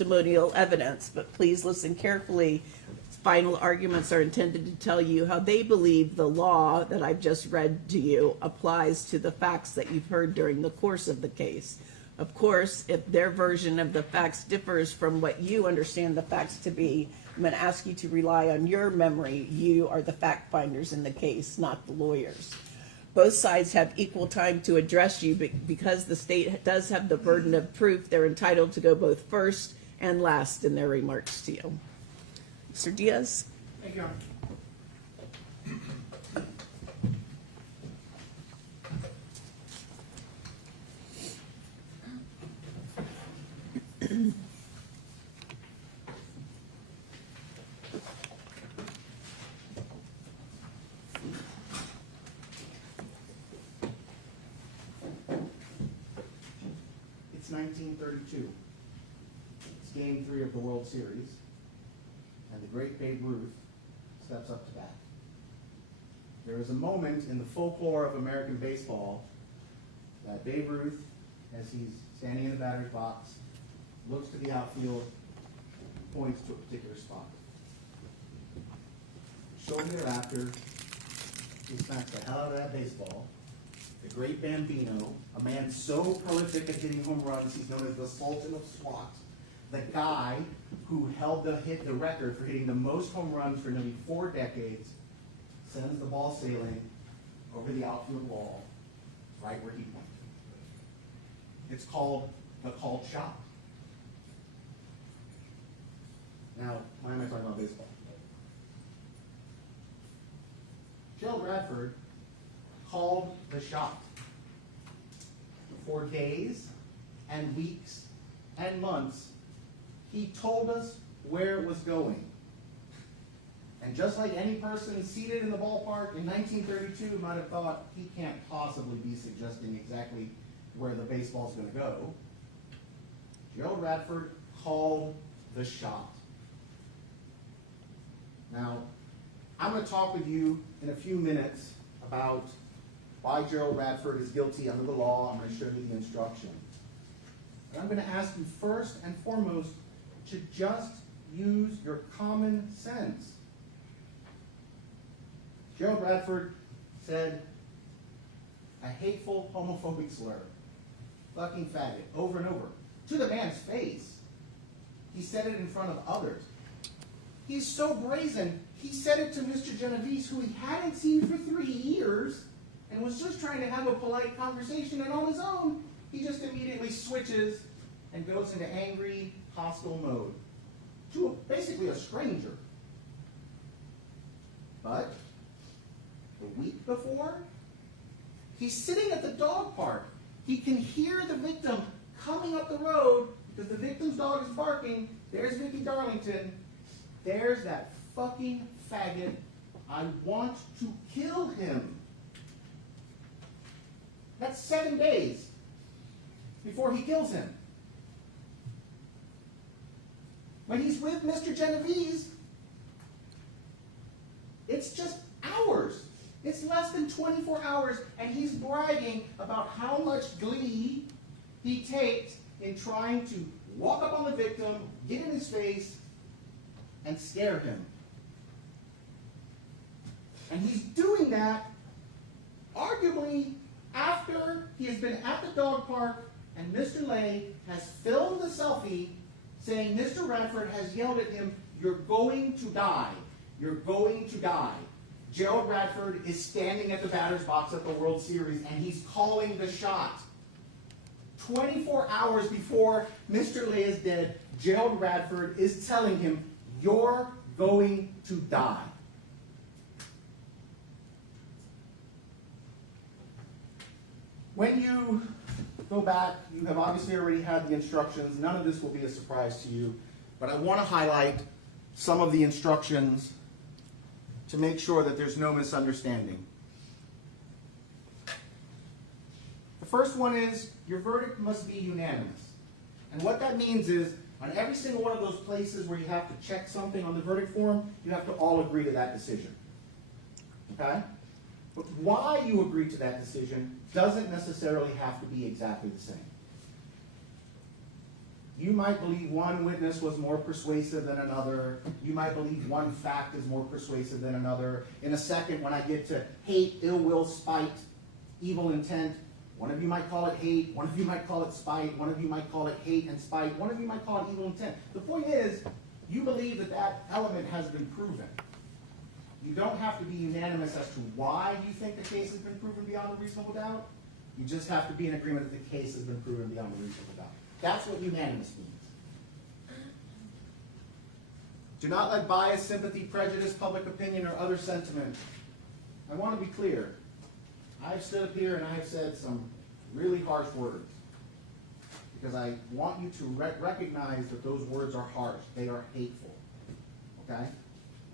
testimonial evidence, but please listen carefully. Final arguments are intended to tell you how they believe the law that I've just read to you applies to the facts that you've heard during the course of the case. Of course, if their version of the facts differs from what you understand the facts to be, I'm going to ask you to rely on your memory. You are the fact finders in the case, not the lawyers. Both sides have equal time to address you, but because the state does have the burden of proof, they're entitled to go both first and last in their remarks to you. Mr. Diaz? Thank you, Your Honor. It's 1932. It's Game 3 of the World Series. And the great Babe Ruth steps up to bat. There is a moment in the folklore of American baseball that Babe Ruth, as he's standing in the batter's box, looks to the outfield, points to a particular spot. Shortly thereafter, he smacks the hell out of that baseball. The great Bambino, a man so prolific at hitting home runs, he's known as the Sultan of SWAT. The guy who held the record for hitting the most home runs for nearly 4 decades, sends the ball sailing over the outfield wall, right where he pointed. It's called the called shot. Now, why am I talking about baseball? Gerald Radford called the shot. For days and weeks and months, he told us where it was going. And just like any person seated in the ballpark in 1932 might have thought, he can't possibly be suggesting exactly where the baseball's going to go, Gerald Radford called the shot. Now, I'm going to talk with you in a few minutes about why Gerald Radford is guilty under the law. I'm going to show you the instruction. But I'm going to ask you first and foremost to just use your common sense. Gerald Radford said a hateful homophobic slur, fucking faggot, over and over, to the man's face. He said it in front of others. He's so brazen, he said it to Mr. Genovese, who he hadn't seen for 3 years, and was just trying to have a polite conversation, and on his own, he just immediately switches and goes into angry, hostile mode to basically a stranger. But the week before, he's sitting at the dog park. He can hear the victim coming up the road because the victim's dog is barking. There's Vicky Darlington. There's that fucking faggot. I want to kill him. That's 7 days before he kills him. When he's with Mr. Genovese, it's just hours. It's less than 24 hours, and he's bragging about how much glee he takes in trying to walk up on the victim, get in his face, and scare him. And he's doing that, arguably, after he has been at the dog park and Mr. Lay has filmed the selfie saying Mr. Radford has yelled at him, "You're going to die. You're going to die." Gerald Radford is standing at the batter's box at the World Series, and he's calling the shot. 24 hours before Mr. Lay is dead, Gerald Radford is telling him, "You're going to die." When you go back, you have obviously already had the instructions. None of this will be a surprise to you, but I want to highlight some of the instructions to make sure that there's no misunderstanding. The first one is your verdict must be unanimous. And what that means is on every single one of those places where you have to check something on the verdict form, you have to all agree to that decision. Okay? But why you agree to that decision doesn't necessarily have to be exactly the same. You might believe one witness was more persuasive than another. You might believe one fact is more persuasive than another. In a second, when I get to hate, ill will, spite, evil intent, one of you might call it hate, one of you might call it spite, one of you might call it hate and spite, one of you might call it evil intent. The point is, you believe that that element has been proven. You don't have to be unanimous as to why you think the case has been proven beyond a reasonable doubt. You just have to be in agreement that the case has been proven beyond a reasonable doubt. That's what unanimous means. Do not let bias, sympathy, prejudice, public opinion, or other sentiment. I want to be clear. I've stood up here and I've said some really harsh words because I want you to recognize that those words are harsh. They are hateful. Okay?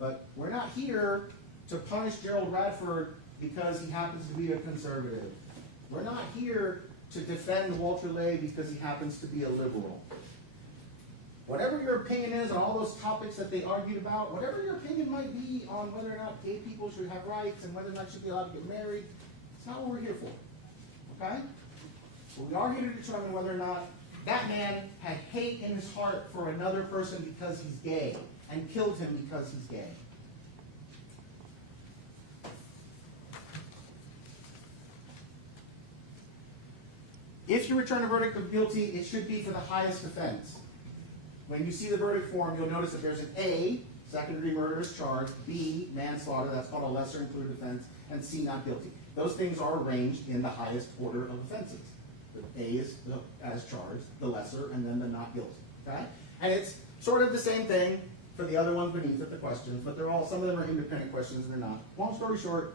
But we're not here to punish Gerald Radford because he happens to be a conservative. We're not here to defend Walter Lay because he happens to be a liberal. Whatever your opinion is on all those topics that they argued about, whatever your opinion might be on whether or not gay people should have rights and whether or not should be allowed to get married, it's not what we're here for. Okay? But we are here to determine whether or not that man had hate in his heart for another person because he's gay and killed him because he's gay. If you return a verdict of guilty, it should be for the highest offense. When you see the verdict form, you'll notice that there's an A, second-degree murder is charged, B, manslaughter, that's called a lesser included offense, and C, not guilty. Those things are arranged in the highest order of offenses. The A is as charged, the lesser, and then the not guilty. Okay? And it's sort of the same thing for the other ones beneath it, the questions, but they're all, some of them are independent questions and they're not. Long story short,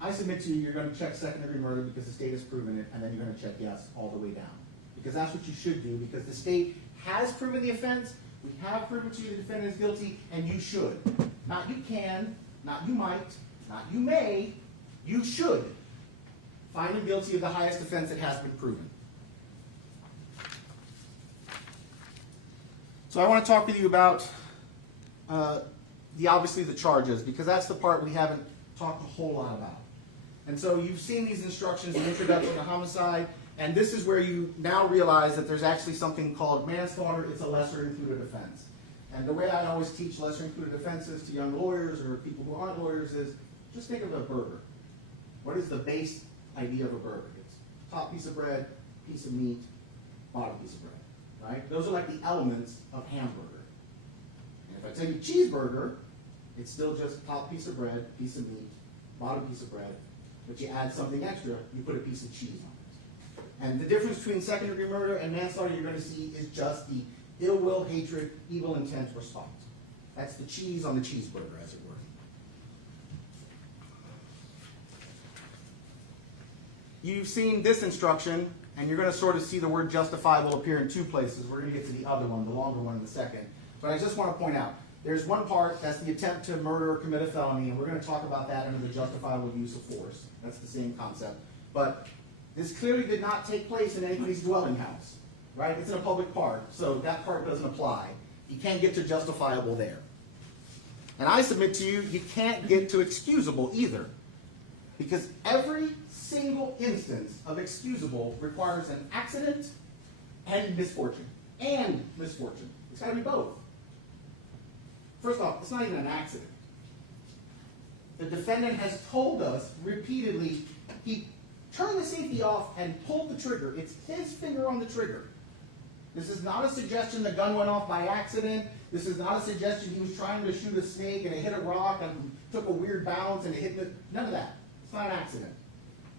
I submit to you, you're going to check second-degree murder because the state has proven it, and then you're going to check yes all the way down. Because that's what you should do, because the state has proven the offense, we have proven to you the defendant is guilty, and you should. Not you can, not you might, not you may, you should find him guilty of the highest offense that has been proven. So I want to talk with you about obviously the charges, because that's the part we haven't talked a whole lot about. And so you've seen these instructions in Introduction to Homicide, and this is where you now realize that there's actually something called manslaughter. It's a lesser included offense. And the way I always teach lesser included offenses to young lawyers or people who aren't lawyers is just think of a burger. What is the base idea of a burger? It's top piece of bread, piece of meat, bottom piece of bread, right? Those are like the elements of hamburger. And if I tell you cheeseburger, it's still just top piece of bread, piece of meat, bottom piece of bread, but you add something extra, you put a piece of cheese on it. And the difference between second-degree murder and manslaughter you're going to see is just the ill will, hatred, evil intent, or spite. That's the cheese on the cheeseburger, as it were. You've seen this instruction, and you're going to sort of see the word justifiable appear in two places. We're going to get to the other one, the longer one, in a second. But I just want to point out, there's one part, that's the attempt to murder or commit a felony, and we're going to talk about that under the justifiable use of force. That's the same concept. But this clearly did not take place in anybody's dwelling house, right? It's in a public park, so that part doesn't apply. You can't get to justifiable there. And I submit to you, you can't get to excusable either, because every single instance of excusable requires an accident and misfortune. And misfortune. It's got to be both. First off, it's not even an accident. The defendant has told us repeatedly, he turned the safety off and pulled the trigger. It's his finger on the trigger. This is not a suggestion the gun went off by accident. This is not a suggestion he was trying to shoot a snake and it hit a rock and took a weird bounce and it hit the... None of that. It's not an accident.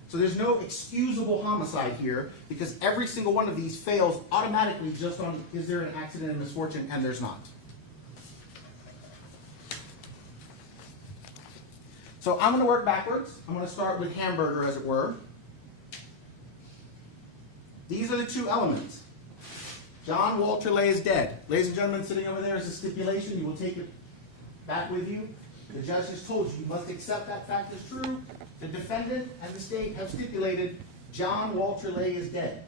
So there's no excusable homicide here because every single one of these fails automatically just on is there an accident and misfortune, and there's not. So I'm going to work backwards. I'm going to start with hamburger, as it were. These are the two elements. John Walter Lay is dead. Ladies and gentlemen, sitting over there is a stipulation. You will take it back with you. The judge has told you, you must accept that fact as true. The defendant and the state have stipulated John Walter Lay is dead.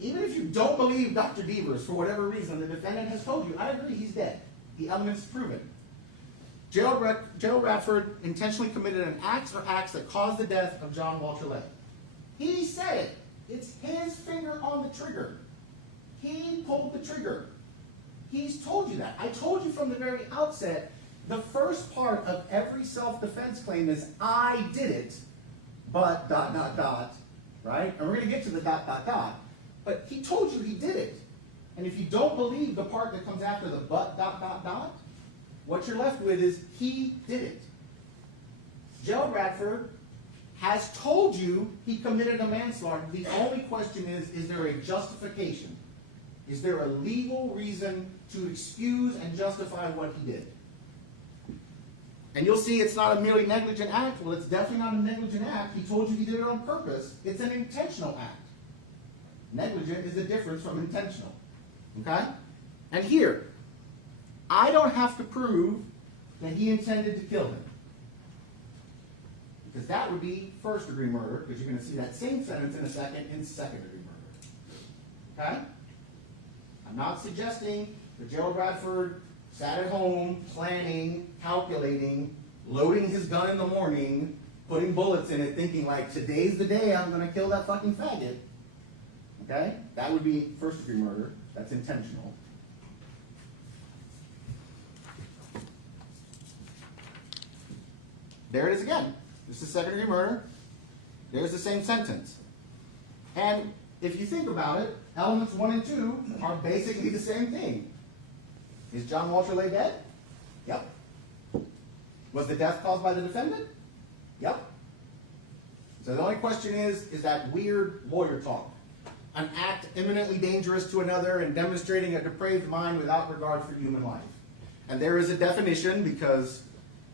Even if you don't believe Dr. Devers, for whatever reason, the defendant has told you, I agree, he's dead. The element's proven. Gerald Radford intentionally committed an act or acts that caused the death of John Walter Lay. He said it. It's his finger on the trigger. He pulled the trigger. He's told you that. I told you from the very outset, the first part of every self-defense claim is, I did it, but ... right? And we're going to get to the ... But he told you he did it. And if you don't believe the part that comes after the but ... what you're left with is, he did it. Gerald Radford has told you he committed a manslaughter. The only question is there a justification? Is there a legal reason to excuse and justify what he did? And you'll see it's not a merely negligent act. Well, it's definitely not a negligent act. He told you he did it on purpose. It's an intentional act. Negligent is a difference from intentional. Okay? And here, I don't have to prove that he intended to kill him. Because that would be first-degree murder, because you're going to see that same sentence in a second in second-degree murder. Okay? I'm not suggesting that Gerald Radford sat at home, planning, calculating, loading his gun in the morning, putting bullets in it, thinking like, today's the day I'm going to kill that fucking faggot. Okay? That would be first-degree murder. That's intentional. There it is again. This is second-degree murder. There's the same sentence. And if you think about it, elements 1 and 2 are basically the same thing. Is John Walter Lay dead? Yep. Was the death caused by the defendant? Yep. So the only question is that weird lawyer talk. An act imminently dangerous to another and demonstrating a depraved mind without regard for human life. And there is a definition, because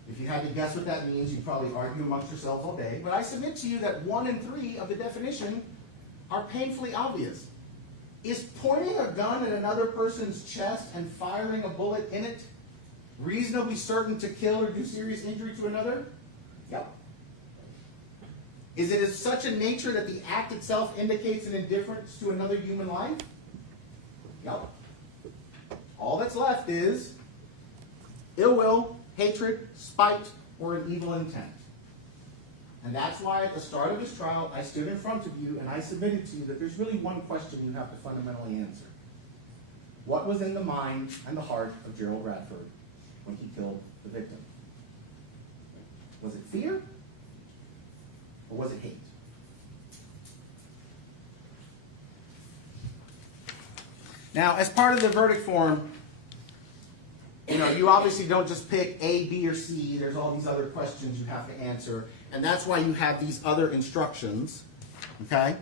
if you had to guess what that means, you'd probably argue amongst yourselves all day. But I submit to you that 1 and 3 of the definition are painfully obvious. Is pointing a gun at another person's chest and firing a bullet in it reasonably certain to kill or do serious injury to another? Yep. Is it of such a nature that the act itself indicates an indifference to another human life? Yep. All that's left is ill will, hatred, spite, or an evil intent. And that's why at the start of this trial, I stood in front of you and I submitted to you that there's really one question you have to fundamentally answer. What was in the mind and the heart of Gerald Radford when he killed the victim? Was it fear? Or was it hate? Now, as part of the verdict form, you obviously don't just pick A, B, or C. There's all these other questions you have to answer. And that's why you have these other instructions. Okay?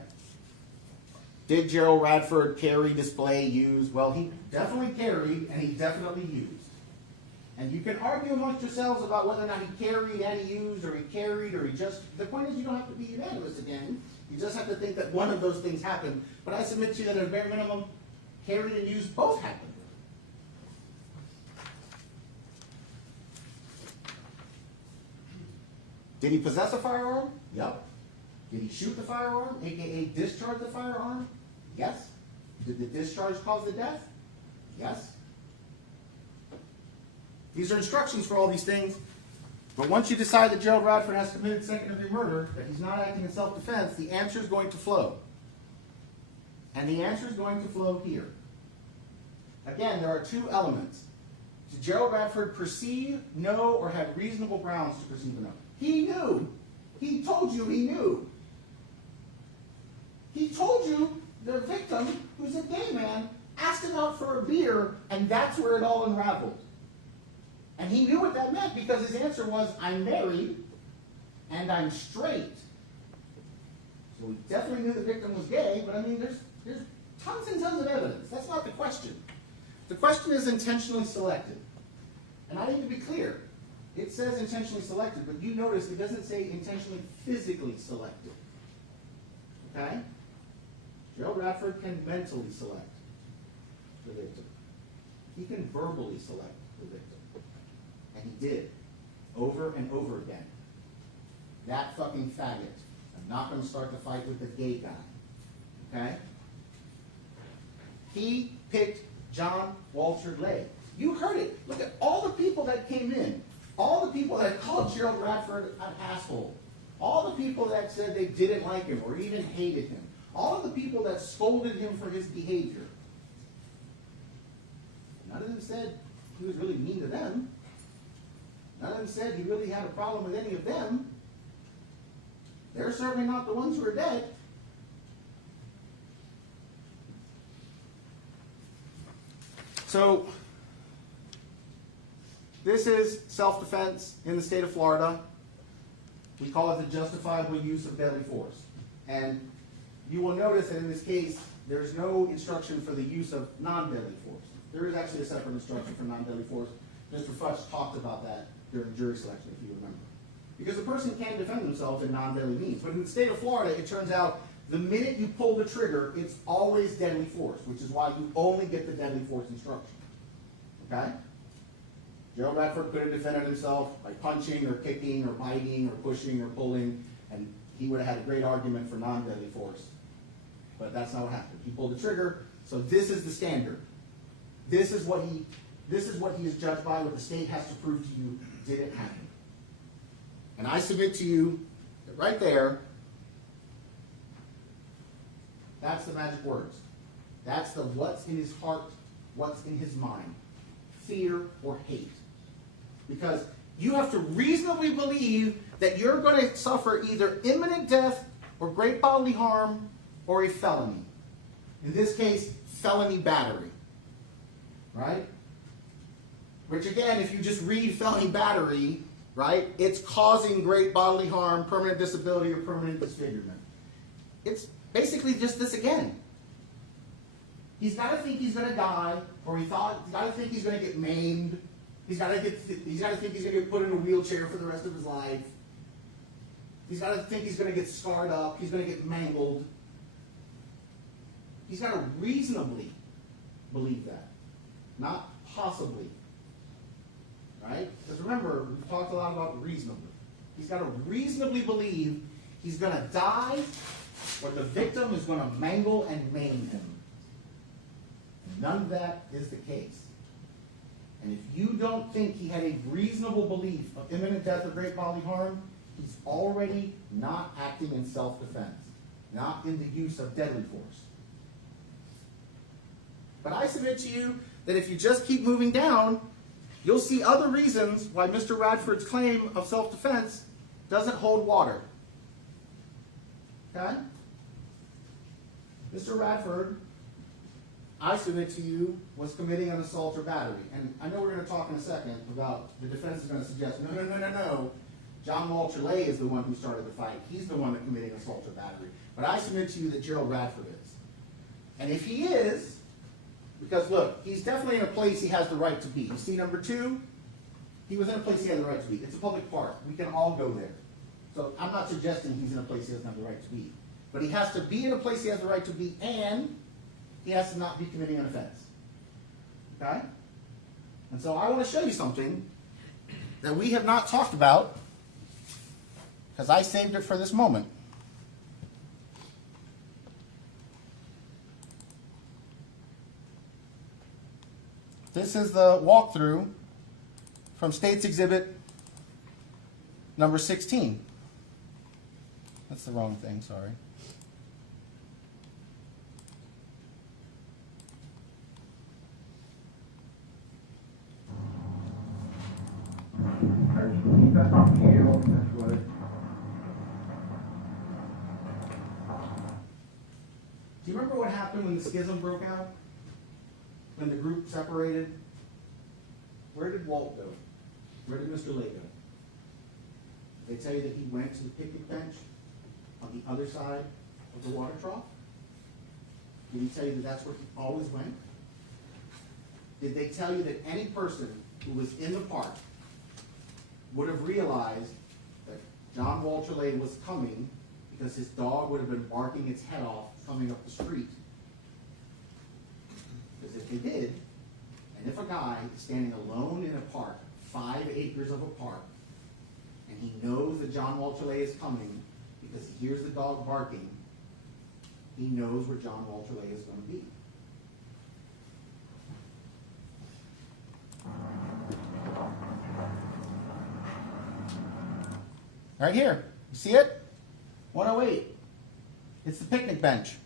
Did Gerald Radford carry, display, use? Well, he definitely carried, and he definitely used. And you can argue amongst yourselves about whether or not he carried and he used, or he carried, or he just... The point is you don't have to be unanimous again. You just have to think that one of those things happened. But I submit to you that at a bare minimum, carried and used both happened. Did he possess a firearm? Yep. Did he shoot the firearm, aka discharge the firearm? Yes. Did the discharge cause the death? Yes. These are instructions for all these things. But once you decide that Gerald Radford has committed second-degree murder, that he's not acting in self-defense, the answer is going to flow. And the answer is going to flow here. Again, there are two elements. Did Gerald Radford perceive, know, or have reasonable grounds to perceive and know? He knew. He told you he knew. He told you the victim, who's a gay man, asked him out for a beer, and that's where it all unraveled. And he knew what that meant because his answer was, I'm married and I'm straight. So he definitely knew the victim was gay, but I mean, there's tons and tons of evidence. That's not the question. The question is intentionally selected. And I need to be clear. It says intentionally selected, but you notice it doesn't say intentionally physically selected. Okay? Gerald Radford can mentally select the victim. He can verbally select the victim. And he did. Over and over again. That fucking faggot. I'm not going to start the fight with the gay guy. Okay? He picked John Walter Lay. You heard it. Look at all the people that came in. All the people that called Gerald Radford an asshole. All the people that said they didn't like him or even hated him. All of the people that scolded him for his behavior. None of them said he was really mean to them. None of them said he really had a problem with any of them. They're certainly not the ones who are dead. So, this is self-defense in the state of Florida. We call it the justifiable use of deadly force. And you will notice that in this case, there's no instruction for the use of non-deadly force. There is actually a separate instruction for non-deadly force. Mr. Futch talked about that during jury selection, if you remember. Because the person can defend themselves in non-deadly means. But in the state of Florida, it turns out the minute you pull the trigger, it's always deadly force, which is why you only get the deadly force instruction. Okay? Gerald Radford could have defended himself by punching or kicking or biting or pushing or pulling, and he would have had a great argument for non-deadly force. But that's not what happened. He pulled the trigger, so this is the standard. This is what he is judged by, what the state has to prove to you did it happen. And I submit to you that right there, that's the magic words. That's the what's in his heart, what's in his mind. Fear or hate. Because you have to reasonably believe that you're going to suffer either imminent death or great bodily harm or a felony. In this case, felony battery. Right? Which again, if you just read felony battery, right, it's causing great bodily harm, permanent disability, or permanent disfigurement. It's basically just this again. He's got to think he's going to die, or he's got to think he's going to get maimed. He's got to think he's going to get put in a wheelchair for the rest of his life. He's got to think he's going to get scarred up. He's going to get mangled. He's got to reasonably believe that, not possibly. Right? Because remember, we've talked a lot about reasonably. He's got to reasonably believe he's going to die, or the victim is going to mangle and maim him. None of that is the case. And if you don't think he had a reasonable belief of imminent death or great bodily harm, he's already not acting in self-defense, not in the use of deadly force. But I submit to you that if you just keep moving down, you'll see other reasons why Mr. Radford's claim of self-defense doesn't hold water. Okay? Mr. Radford, I submit to you, was committing an assault or battery. And I know we're going to talk in a second about the defense is going to suggest, no. John Walter Lay is the one who started the fight. He's the one that committed assault or battery. But I submit to you that Gerald Radford is. And if he is, because look, he's definitely in a place he has the right to be. You see number 2? He was in a place he had the right to be. It's a public park. We can all go there. So I'm not suggesting he's in a place he doesn't have the right to be. But he has to be in a place he has the right to be, and he has to not be committing an offense. Okay? And so I want to show you something that we have not talked about, because I saved it for this moment. This is the walkthrough from State's Exhibit number 16. That's the wrong thing, sorry. That's not you, that's what it. Do you remember what happened when the schism broke out? When the group separated? Where did Walt go? Where did Mr. Lay go? They tell you that he went to the picnic bench on the other side of the water trough? Did he tell you that that's where he always went? Did they tell you that any person who was in the park would have realized that John Walter Lay was coming because his dog would have been barking its head off coming up the street? Because if they did, and if a guy is standing alone in a park, 5 acres of a park, and he knows that John Walter Lay is coming because he hears the dog barking, he knows where John Walter Lay is going to be. Right here. You see it? 108. It's the picnic bench.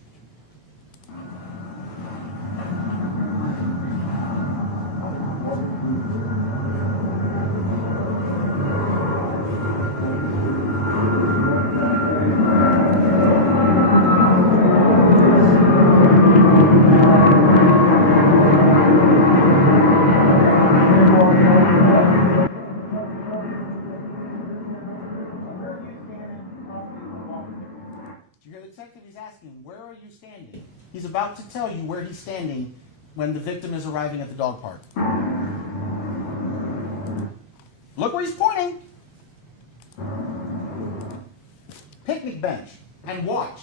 Where are you standing? He's about to tell you where he's standing when the victim is arriving at the dog park. Look where he's pointing. Picnic bench. And watch.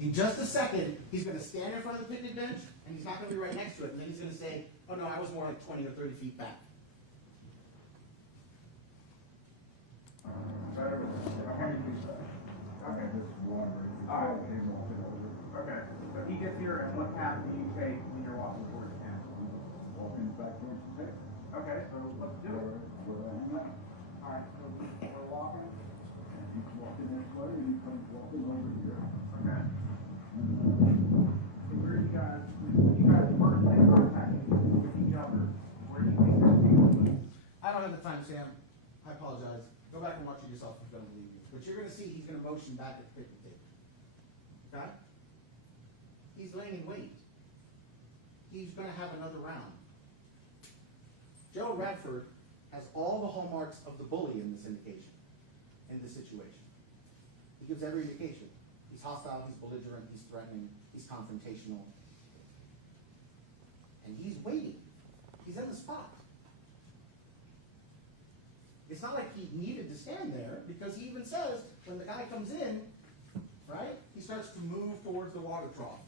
In just a second, he's going to stand in front of the picnic bench, and he's not going to be right next to it. And then he's going to say, oh no, I was more like 20 or 30 feet back. Okay, this is one. Alright. Okay, so he gets here, and what path do you take when you're walking towards him? Walking back towards the pit. Okay, so let's do it. Alright, so we're walking. And he's walking this way, and he comes walking over here. Okay. So where do you guys, when you guys first make contact with each other, where do you think you're seeing? I don't have the time, Sam. I apologize. Go back and watch it yourself if you don't believe me. But you're going to see he's going to motion back at the picnic table. Okay? He's laying in wait. He's going to have another round. Gerald Radford has all the hallmarks of the bully in this indication, in this situation. He gives every indication. He's hostile, he's belligerent, he's threatening, he's confrontational. And he's waiting. He's in the spot. It's not like he needed to stand there, because he even says, when the guy comes in, right, he starts to move towards the water trough.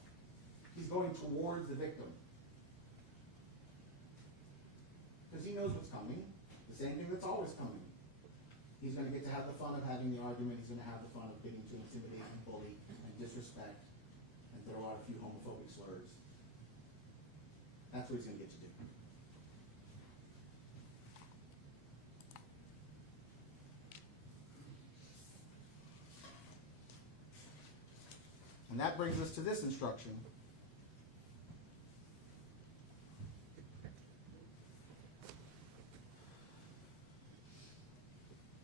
He's going towards the victim. Because he knows what's coming. The same thing that's always coming. He's going to get to have the fun of having the argument. He's going to have the fun of getting to intimidate and bully and disrespect and throw out a few homophobic slurs. That's what he's going to get to do. And that brings us to this instruction.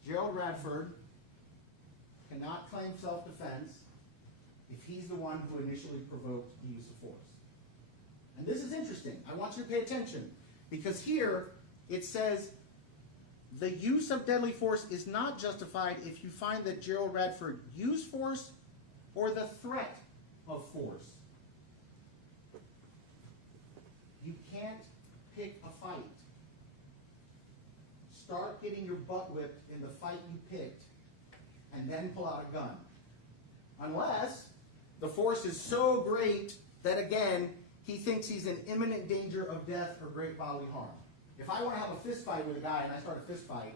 Gerald Radford cannot claim self-defense if he's the one who initially provoked the use of force. And this is interesting. I want you to pay attention, because here it says the use of deadly force is not justified if you find that Gerald Radford used force or the threat of force. You can't pick a fight. Start getting your butt whipped in the fight you picked, and then pull out a gun. Unless the force is so great that, again, he thinks he's in imminent danger of death or great bodily harm. If I want to have a fist fight with a guy and I start a fist fight,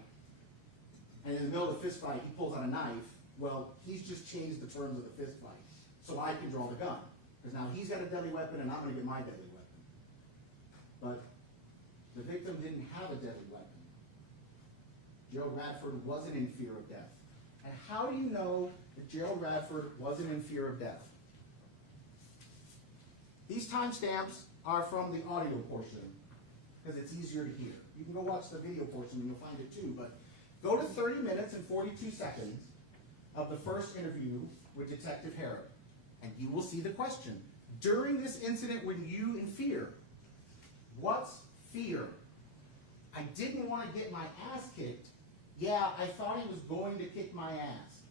and in the middle of the fist fight he pulls out a knife, well, he's just changed the terms of the fist fight. So I can draw the gun. Because now he's got a deadly weapon and I'm going to get my deadly weapon. But the victim didn't have a deadly weapon. Gerald Radford wasn't in fear of death. And how do you know that Gerald Radford wasn't in fear of death? These timestamps are from the audio portion, because it's easier to hear. You can go watch the video portion and you'll find it too, but go to 30 minutes and 42 seconds of the first interview with Detective Herrick, and you will see the question. During this incident, when you in fear, what's fear? I didn't want to get my ass kicked. Yeah, I thought he was going to kick my ass.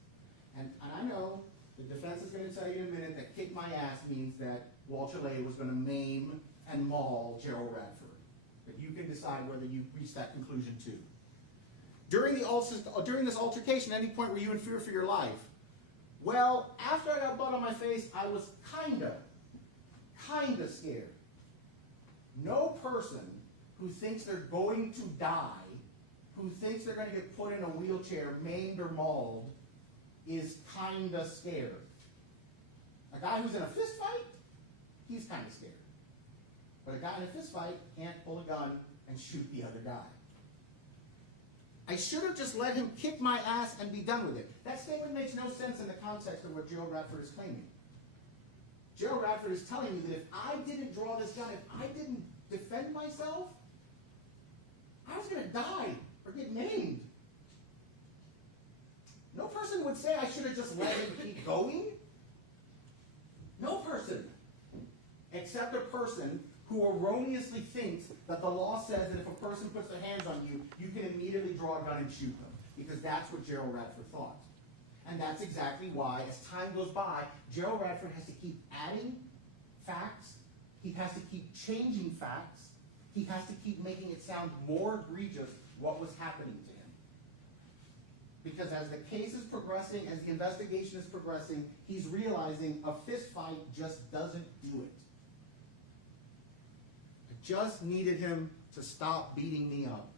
And I know the defense is going to tell you in a minute that kick my ass means that Walter Lay was going to maim and maul Gerald Radford. But you can decide whether you reach that conclusion too. During this altercation, at any point were you in fear for your life? Well, after I got blood on my face, I was kinda scared. No person who thinks they're going to die, who thinks they're going to get put in a wheelchair, maimed or mauled, is kinda scared. A guy who's in a fist fight, he's kinda scared. But a guy in a fist fight can't pull a gun and shoot the other guy. I should have just let him kick my ass and be done with it. That statement makes no sense in the context of what Gerald Radford is claiming. Gerald Radford is telling me that if I didn't draw this gun, if I didn't defend myself, die or get maimed. No person would say I should have just let him keep going. No person. Except a person who erroneously thinks that the law says that if a person puts their hands on you, you can immediately draw a gun and shoot them. Because that's what Gerald Radford thought. And that's exactly why, as time goes by, Gerald Radford has to keep adding facts. He has to keep changing facts. He has to keep making it sound more egregious what was happening to him. Because as the case is progressing, as the investigation is progressing, he's realizing a fist fight just doesn't do it. I just needed him to stop beating me up.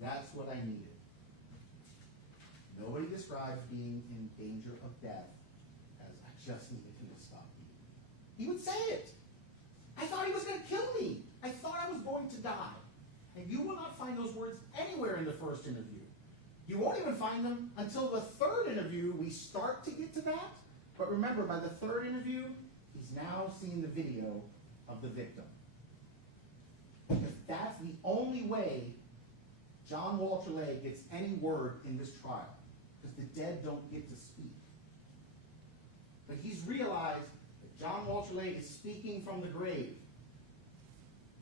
That's what I needed. Nobody describes being in danger of death as I just needed him to stop beating me. He would say it. I thought he was going to kill me. I thought I was going to die. And you will not find those words anywhere in the first interview. You won't even find them until the third interview. We start to get to that. But remember, by the third interview, he's now seen the video of the victim. Because that's the only way John Walter Lay gets any word in this trial. Because the dead don't get to speak. But he's realized that John Walter Lay is speaking from the grave.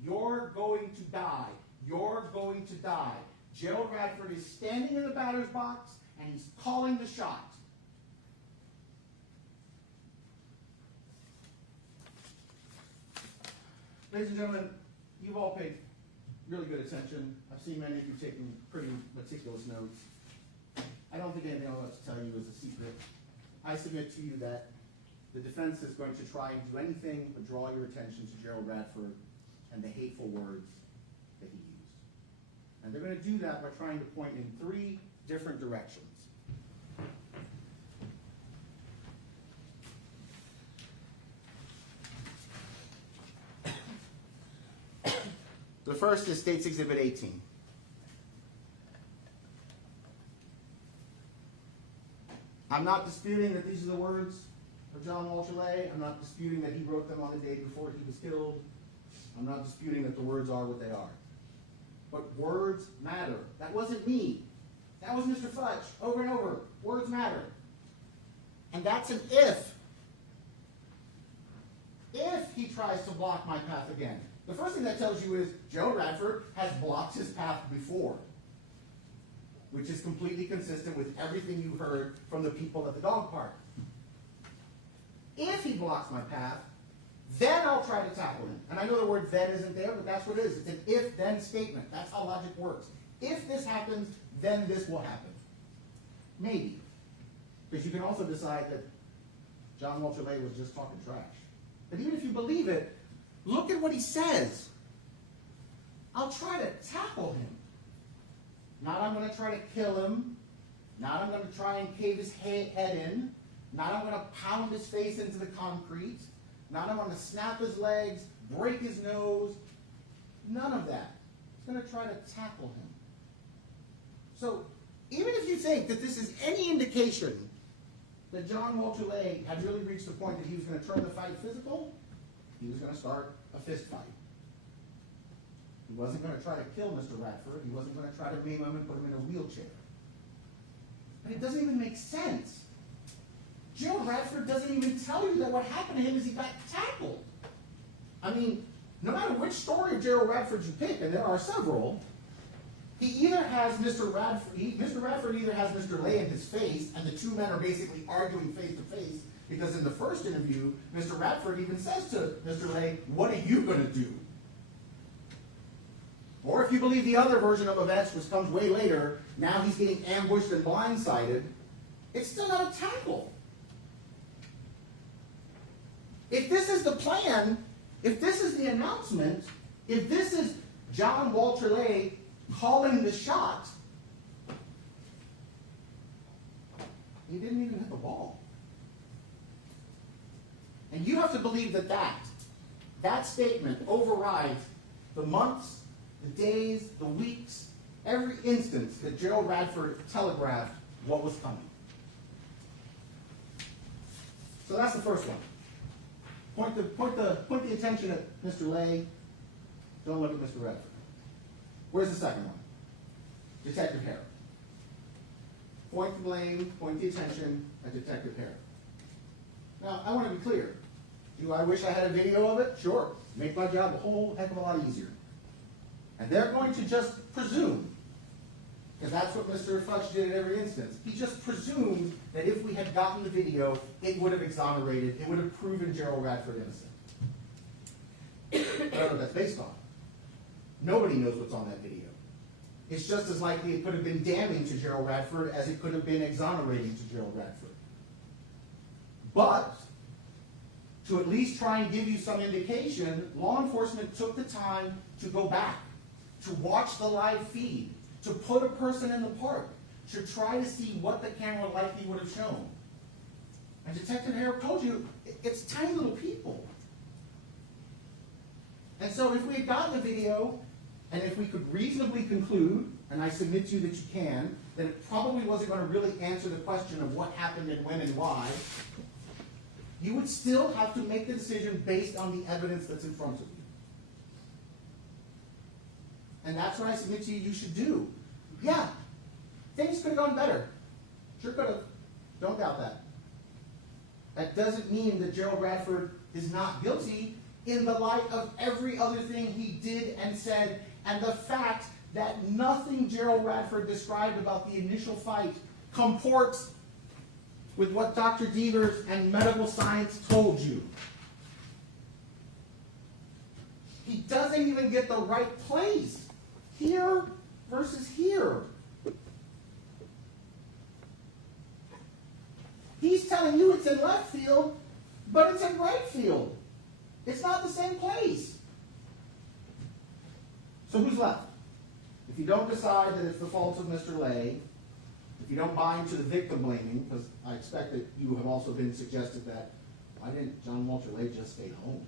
You're going to die. You're going to die. Gerald Radford is standing in the batter's box, and he's calling the shot. Ladies and gentlemen, you've all paid really good attention. I've seen many of you taking pretty meticulous notes. I don't think anything I'm about to tell you is a secret. I submit to you that the defense is going to try and do anything but draw your attention to Gerald Radford and the hateful words that he used. And they're going to do that by trying to point in three different directions. The first is State's Exhibit 18. I'm not disputing that these are the words of John Walter Lay. I'm not disputing that he wrote them on the day before he was killed. I'm not disputing that the words are what they are. But words matter. That wasn't me. That was Mr. Fudge, over and over. Words matter. And that's an if. If he tries to block my path again. The first thing that tells you is Gerald Radford has blocked his path before, which is completely consistent with everything you heard from the people at the dog park. If he blocks my path, then I'll try to tackle him. And I know the word then isn't there, but that's what it is. It's an if-then statement. That's how logic works. If this happens, then this will happen. Maybe. Because you can also decide that John Walter Lay was just talking trash. But even if you believe it, look at what he says. I'll try to tackle him. Not I'm going to try to kill him. Not I'm going to try and cave his head in. Not I'm going to pound his face into the concrete. Not I'm going to snap his legs, break his nose. None of that. He's going to try to tackle him. So even if you think that this is any indication that John Walter Lay had really reached the point that he was going to turn the fight physical, he was going to start a fist fight. He wasn't going to try to kill Mr. Radford. He wasn't going to try to maim him and put him in a wheelchair. But it doesn't even make sense. Gerald Radford doesn't even tell you that what happened to him is he got tackled. I mean, no matter which story of Gerald Radford you pick, and there are several, he either has Mr. Radford either has Mr. Lay in his face, and the two men are basically arguing face to face, because in the first interview, Mr. Radford even says to Mr. Lay, "What are you going to do?" Or if you believe the other version of events, which comes way later, now he's getting ambushed and blindsided, it's still not a tackle. If this is the plan, if this is the announcement, if this is John Walter Lay calling the shot, he didn't even hit the ball. And you have to believe that that statement overrides the months, the days, the weeks, every instance that Gerald Radford telegraphed what was coming. So that's the first one. Point the attention at Mr. Lay. Don't look at Mr. Radford. Where's the second one? Detective Harris. Point the blame, point the attention at Detective Harris. Now, I want to be clear. Do I wish I had a video of it? Sure. Make my job a whole heck of a lot easier. And they're going to just presume, because that's what Mr. Futch did in every instance. He just presumed that if we had gotten the video, it would have exonerated, it would have proven Gerald Radford innocent. I don't know what that's based on. Nobody knows what's on that video. It's just as likely it could have been damning to Gerald Radford as it could have been exonerating to Gerald Radford. But, to at least try and give you some indication, law enforcement took the time to go back, to watch the live feed, to put a person in the park, to try to see what the camera likely would have shown. And Detective Harris told you, it's tiny little people. And so if we had gotten the video, and if we could reasonably conclude, and I submit to you that you can, that it probably wasn't going to really answer the question of what happened and when and why, you would still have to make the decision based on the evidence that's in front of you. And that's what I submit to you you should do. Yeah, things could have gone better. Sure could have. Don't doubt that. That doesn't mean that Gerald Radford is not guilty in the light of every other thing he did and said, and the fact that nothing Gerald Radford described about the initial fight comports with what Dr. Devers and medical science told you. He doesn't even get the right place. Here versus here. He's telling you it's in left field, but it's in right field. It's not the same place. So who's left? If you don't decide that it's the fault of Mr. Lay, if you don't buy into the victim blaming, because I expect that you have also been suggested that, why didn't John Walter Lay just stay home?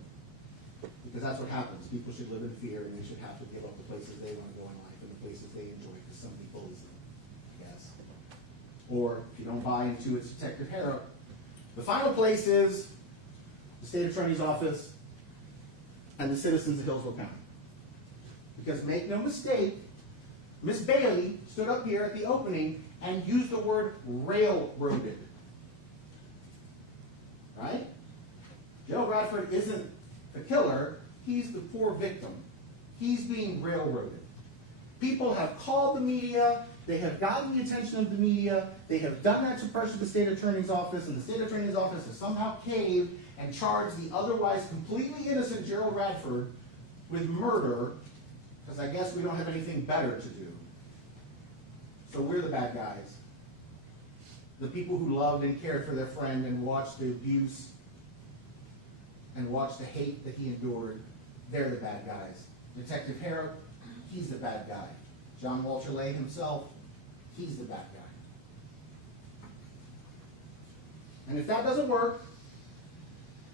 Because that's what happens. People should live in fear, and they should have to give up the places they want to go in life and the places they enjoy, because somebody bullies them, I guess. Or if you don't buy into it's Detective Harris, the final place is the state attorney's office and the citizens of Hillsborough County. Because make no mistake, Miss Bailey stood up here at the opening and used the word railroaded. Right? Gerald Radford isn't the killer, he's the poor victim. He's being railroaded. People have called the media, they have gotten the attention of the media, they have done that to pressure the state attorney's office, and the state attorney's office has somehow caved and charged the otherwise completely innocent Gerald Radford with murder, because I guess we don't have anything better to do. So we're the bad guys. The people who loved and cared for their friend and watched the abuse and watched the hate that he endured, they're the bad guys. Detective Harris, he's the bad guy. John Walter Lay himself, he's the bad guy. And if that doesn't work,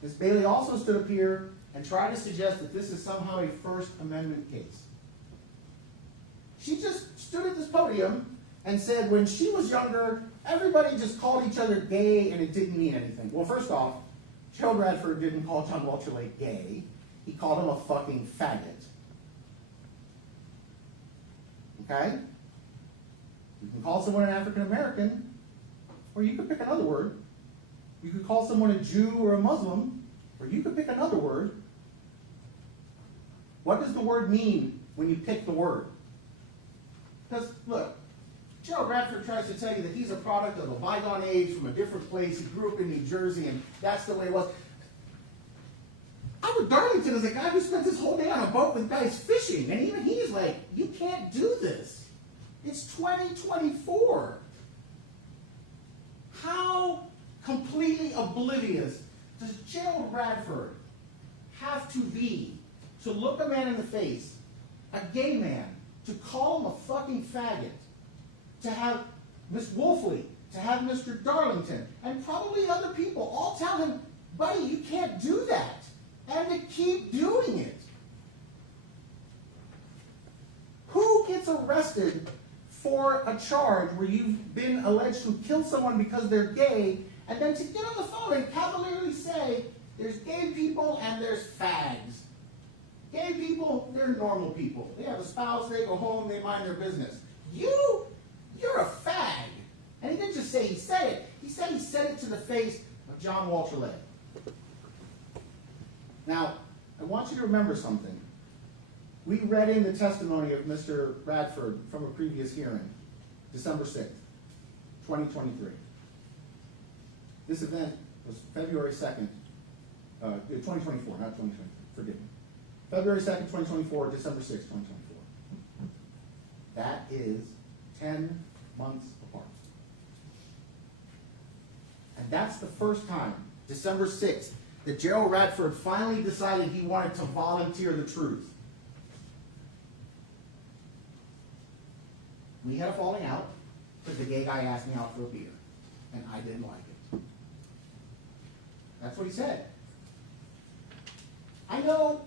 Ms. Bailey also stood up here and tried to suggest that this is somehow a First Amendment case. She just stood at this podium and said when she was younger, everybody just called each other gay and it didn't mean anything. Well, first off, Gerald Radford didn't call John Walter Lay gay. He called him a fucking faggot. Okay? You can call someone an African American, or you could pick another word. You could call someone a Jew or a Muslim, or you could pick another word. What does the word mean when you pick the word? Because, look, Gerald Radford tries to tell you that he's a product of a bygone age from a different place. He grew up in New Jersey, and that's the way it was. Albert Darlington is a guy who spent his whole day on a boat with guys fishing, and even he's like, you can't do this. It's 2024. How completely oblivious does Gerald Radford have to be to look a man in the face, a gay man, to call him a fucking faggot, to have Miss Wolfley, to have Mr. Darlington, and probably other people all tell him, buddy, you can't do that, and to keep doing it? Who gets arrested for a charge where you've been alleged to kill someone because they're gay, and then to get on the phone and cavalierly say, there's gay people and there's fags. Gay people, they're normal people. They have a spouse, they go home, they mind their business. you're a fag. And he didn't just say he said it. He said it to the face of John Walter Lay. Now, I want you to remember something. We read in the testimony of Mr. Radford from a previous hearing, December 6th, 2023. This event was February 2nd, 2024, not 2023, forgive me. February 2nd, 2024, December 6th, 2024. That is 10 months apart. And that's the first time, December 6th, that Gerald Radford finally decided he wanted to volunteer the truth. We had a falling out because the gay guy asked me out for a beer, and I didn't like it. That's what he said. I know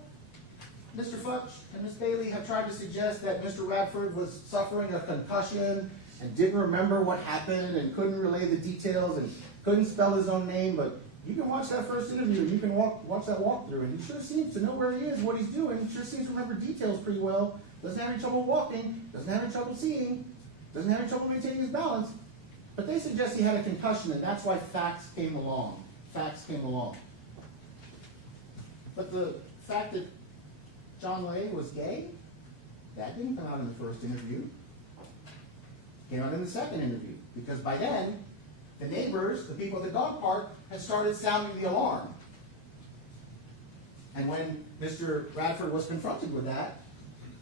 Mr. Futch and Ms. Bailey have tried to suggest that Mr. Radford was suffering a concussion and didn't remember what happened and couldn't relay the details and couldn't spell his own name, but you can watch that first interview and you can watch that walkthrough, and he sure seems to know where he is, what he's doing. He sure seems to remember details pretty well. Doesn't have any trouble walking, doesn't have any trouble seeing, doesn't have any trouble maintaining his balance. But they suggest he had a concussion, and that's why facts came along. Facts came along. But the fact that John Lay was gay, that didn't come out in the first interview. It came out in the second interview, because by then, the neighbors, the people at the dog park, had started sounding the alarm. And when Mr. Radford was confronted with that,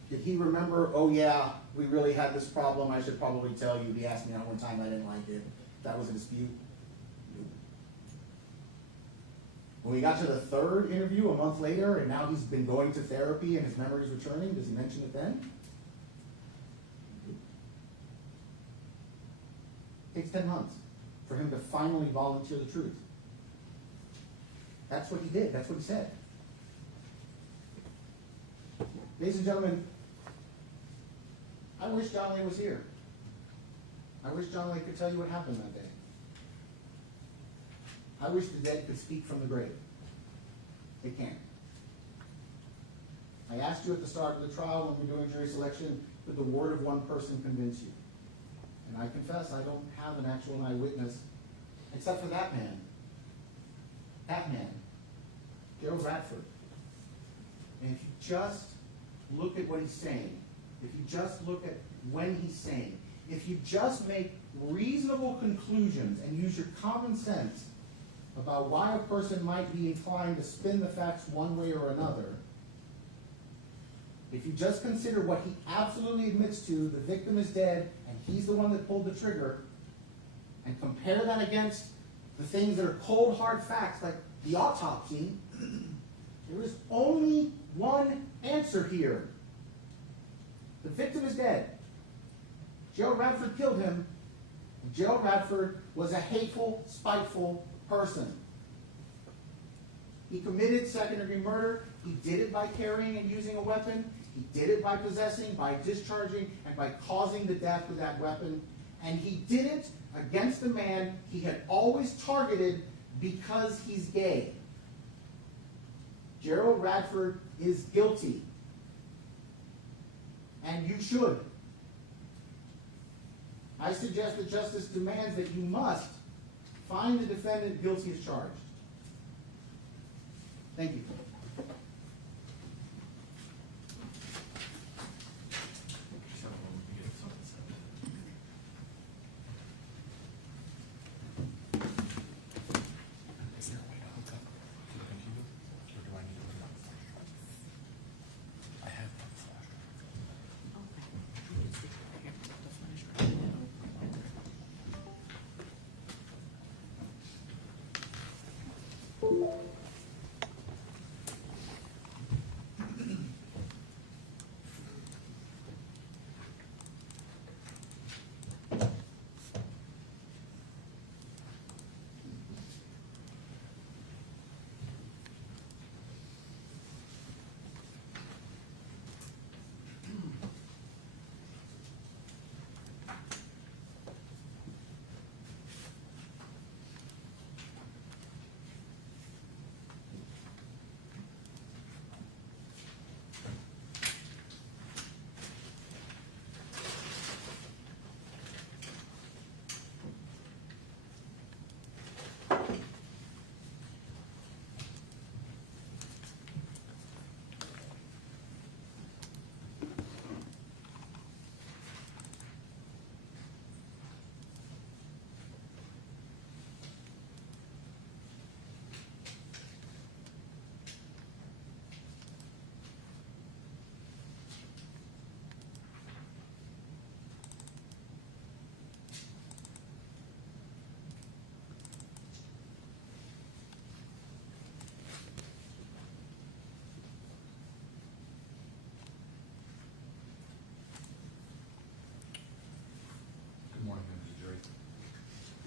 did he remember, oh yeah, we really had this problem, I should probably tell you, he asked me out one time, I didn't like it. That was a dispute. When we got to the third interview a month later, and now he's been going to therapy and his memory's returning, does he mention it then? It takes 10 months for him to finally volunteer the truth. That's what he did, that's what he said. Ladies and gentlemen, I wish John Lay was here. I wish John Lay could tell you what happened that day. I wish the dead could speak from the grave. They can't. I asked you at the start of the trial when we were doing jury selection, did the word of one person convince you? And I confess I don't have an actual eyewitness except for that man. That man, Gerald Radford. And if you just look at what he's saying, if you just look at when he's saying, if you just make reasonable conclusions and use your common sense about why a person might be inclined to spin the facts one way or another, if you just consider what he absolutely admits to, the victim is dead and he's the one that pulled the trigger, and compare that against the things that are cold hard facts like the autopsy, there is only one answer here. The victim is dead. Gerald Radford killed him. And Gerald Radford was a hateful, spiteful person. He committed second-degree murder. He did it by carrying and using a weapon. He did it by possessing, by discharging, and by causing the death with that weapon. And he did it against the man he had always targeted because he's gay. Gerald Radford is guilty. And you should. I suggest that justice demands that you must find the defendant guilty as charged. Thank you.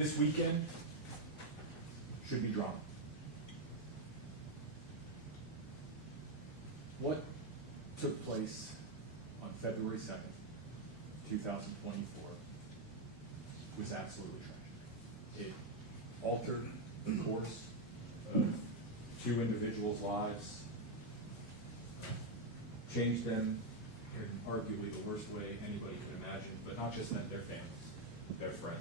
This weekend should be drama. What took place on February 2nd, 2024 was absolutely tragic. It altered the course of two individuals' lives, changed them in arguably the worst way anybody could imagine, but not just them, their families, their friends.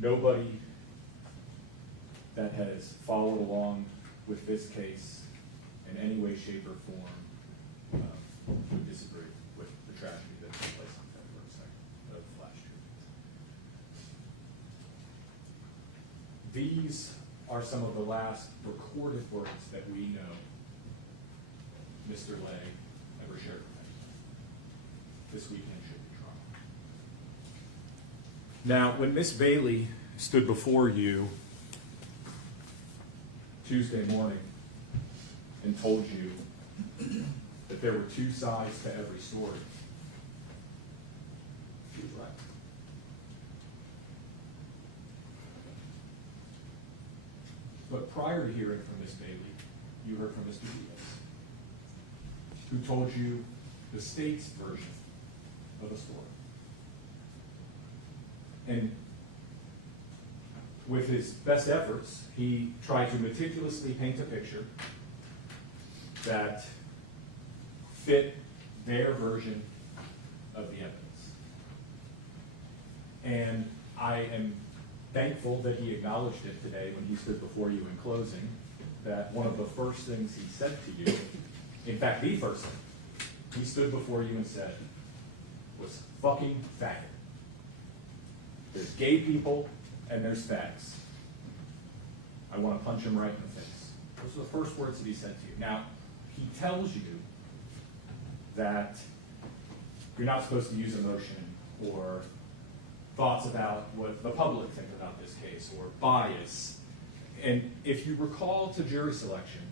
Nobody that has followed along with this case in any way, shape, or form would disagree with the tragedy that took place on February 2nd of last year. These are some of the last recorded words that we know Mr. Lay ever shared with anyone. This weekend should be trial. Now, when Miss Bailey stood before you Tuesday morning and told you that there were two sides to every story, she was right. But prior to hearing from Miss Bailey, you heard from Mr. Diaz, who told you the state's version of a story. And with his best efforts, he tried to meticulously paint a picture that fit their version of the evidence. And I am thankful that he acknowledged it today when he stood before you in closing, that one of the first things he said to you, in fact, the first thing he stood before you and said was fucking faggot. There's gay people and there's fags. I want to punch him right in the face. Those are the first words that he said to you. Now, he tells you that you're not supposed to use emotion or thoughts about what the public think about this case or bias. And if you recall to jury selection,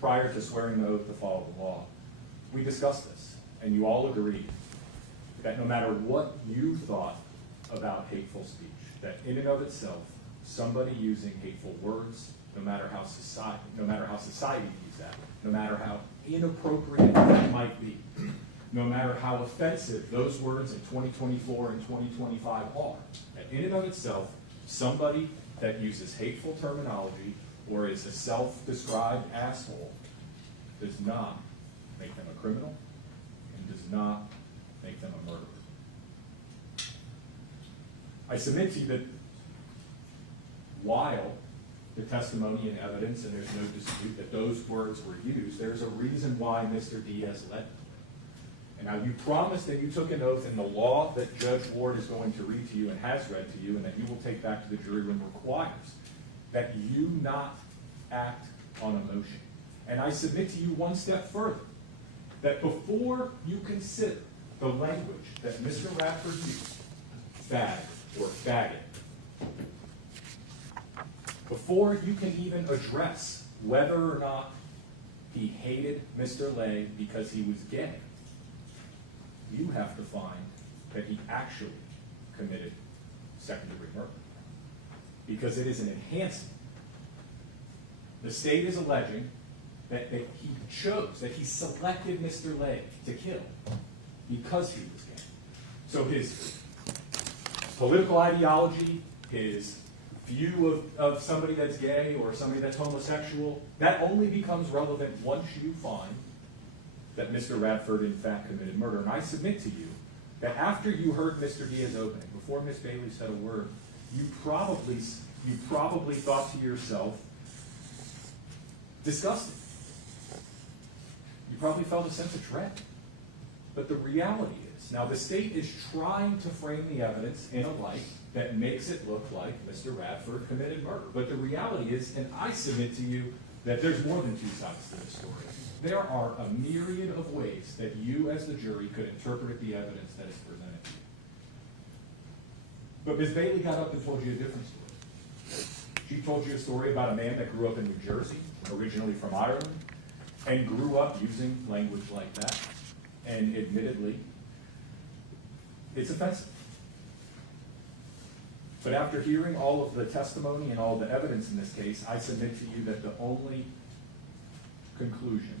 prior to swearing the oath to follow the law, we discussed this, and you all agreed that no matter what you thought about hateful speech, that in and of itself, somebody using hateful words, no matter how society views that, no matter how inappropriate that might be, no matter how offensive those words in 2024 and 2025 are, that in and of itself, somebody that uses hateful terminology or is a self-described asshole does not make them a criminal and does not make them a murderer. I submit to you that while the testimony and evidence, and there's no dispute that those words were used, there's a reason why Mr. Diaz led them. And now you promised and you took an oath in the law that Judge Ward is going to read to you and has read to you and that you will take back to the jury room requires that you not act on emotion. And I submit to you one step further, that before you consider the language that Mr. Radford used, fag or faggot, before you can even address whether or not he hated Mr. Lay because he was gay, you have to find that he actually committed second-degree murder. Because it is an enhancement. The state is alleging that he chose, that he selected Mr. Lay to kill because he was gay. So his political ideology, his view of somebody that's gay or somebody that's homosexual, that only becomes relevant once you find that Mr. Radford in fact committed murder. And I submit to you that after you heard Mr. Diaz opening, before Ms. Bailey said a word, you probably thought to yourself, disgusting. You probably felt a sense of dread. But the reality is, now the state is trying to frame the evidence in a light that makes it look like Mr. Radford committed murder. But the reality is, and I submit to you, that there's more than two sides to this story. There are a myriad of ways that you as the jury could interpret the evidence that is presented to you. But Ms. Bailey got up and told you a different story. She told you a story about a man that grew up in New Jersey, originally from Ireland, and grew up using language like that. And admittedly, it's offensive. But after hearing all of the testimony and all the evidence in this case, I submit to you that the only conclusion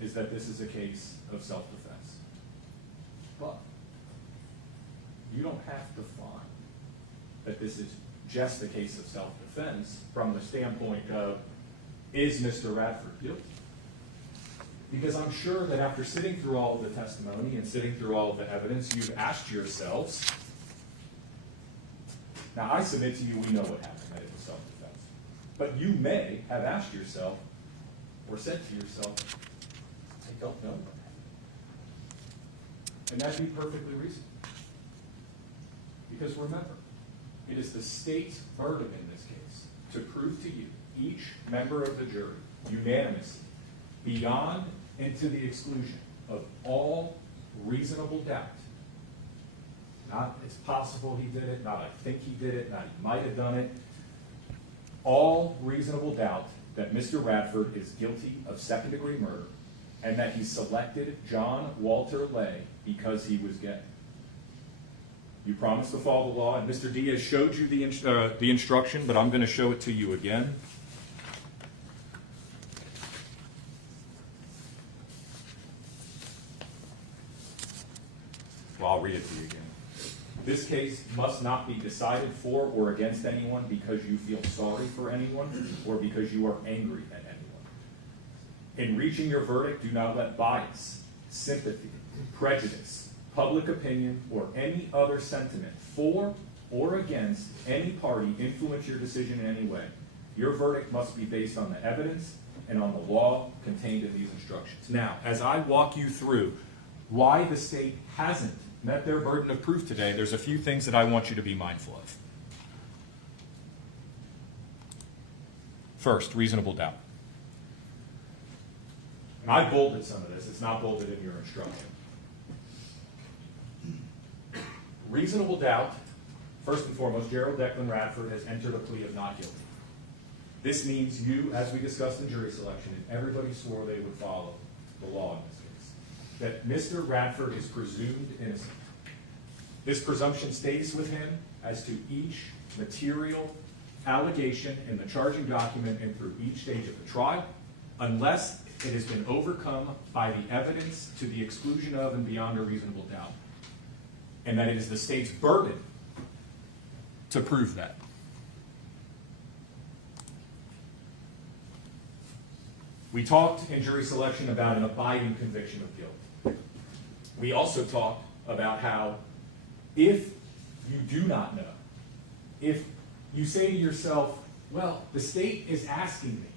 is that this is a case of self-defense. But you don't have to find that this is just a case of self-defense from the standpoint of, is Mr. Radford guilty? Because I'm sure that after sitting through all of the testimony and sitting through all of the evidence, you've asked yourselves, now I submit to you we know what happened, that it was self-defense. But you may have asked yourself, or said to yourself, I don't know what happened. And that'd be perfectly reasonable. Because remember, it is the state's burden in this case to prove to you, each member of the jury, unanimously, beyond and to the exclusion of all reasonable doubt. Not it's possible he did it, not I think he did it, not he might have done it. All reasonable doubt that Mr. Radford is guilty of second-degree murder and that he selected John Walter Lay because he was gay. You promised to follow the law, and Mr. Diaz showed you the instruction, but I'm going to show it to you again. Well, I'll read it to you again. This case must not be decided for or against anyone because you feel sorry for anyone or because you are angry at anyone. In reaching your verdict, do not let bias, sympathy, prejudice, public opinion, or any other sentiment for or against any party influence your decision in any way. Your verdict must be based on the evidence and on the law contained in these instructions. Now, as I walk you through why the state hasn't met their burden of proof today, there's a few things that I want you to be mindful of. First, reasonable doubt. And I bolded some of this. It's not bolded in your instruction. Reasonable doubt, first and foremost, Gerald Radford has entered a plea of not guilty. This means you, as we discussed in jury selection, and everybody swore they would follow the law in this case, that Mr. Radford is presumed innocent. This presumption stays with him as to each material allegation in the charging document and through each stage of the trial, unless it has been overcome by the evidence to the exclusion of and beyond a reasonable doubt. And that it is the state's burden to prove that. We talked in jury selection about an abiding conviction of guilt. We also talked about how if you do not know, if you say to yourself, well, the state is asking me,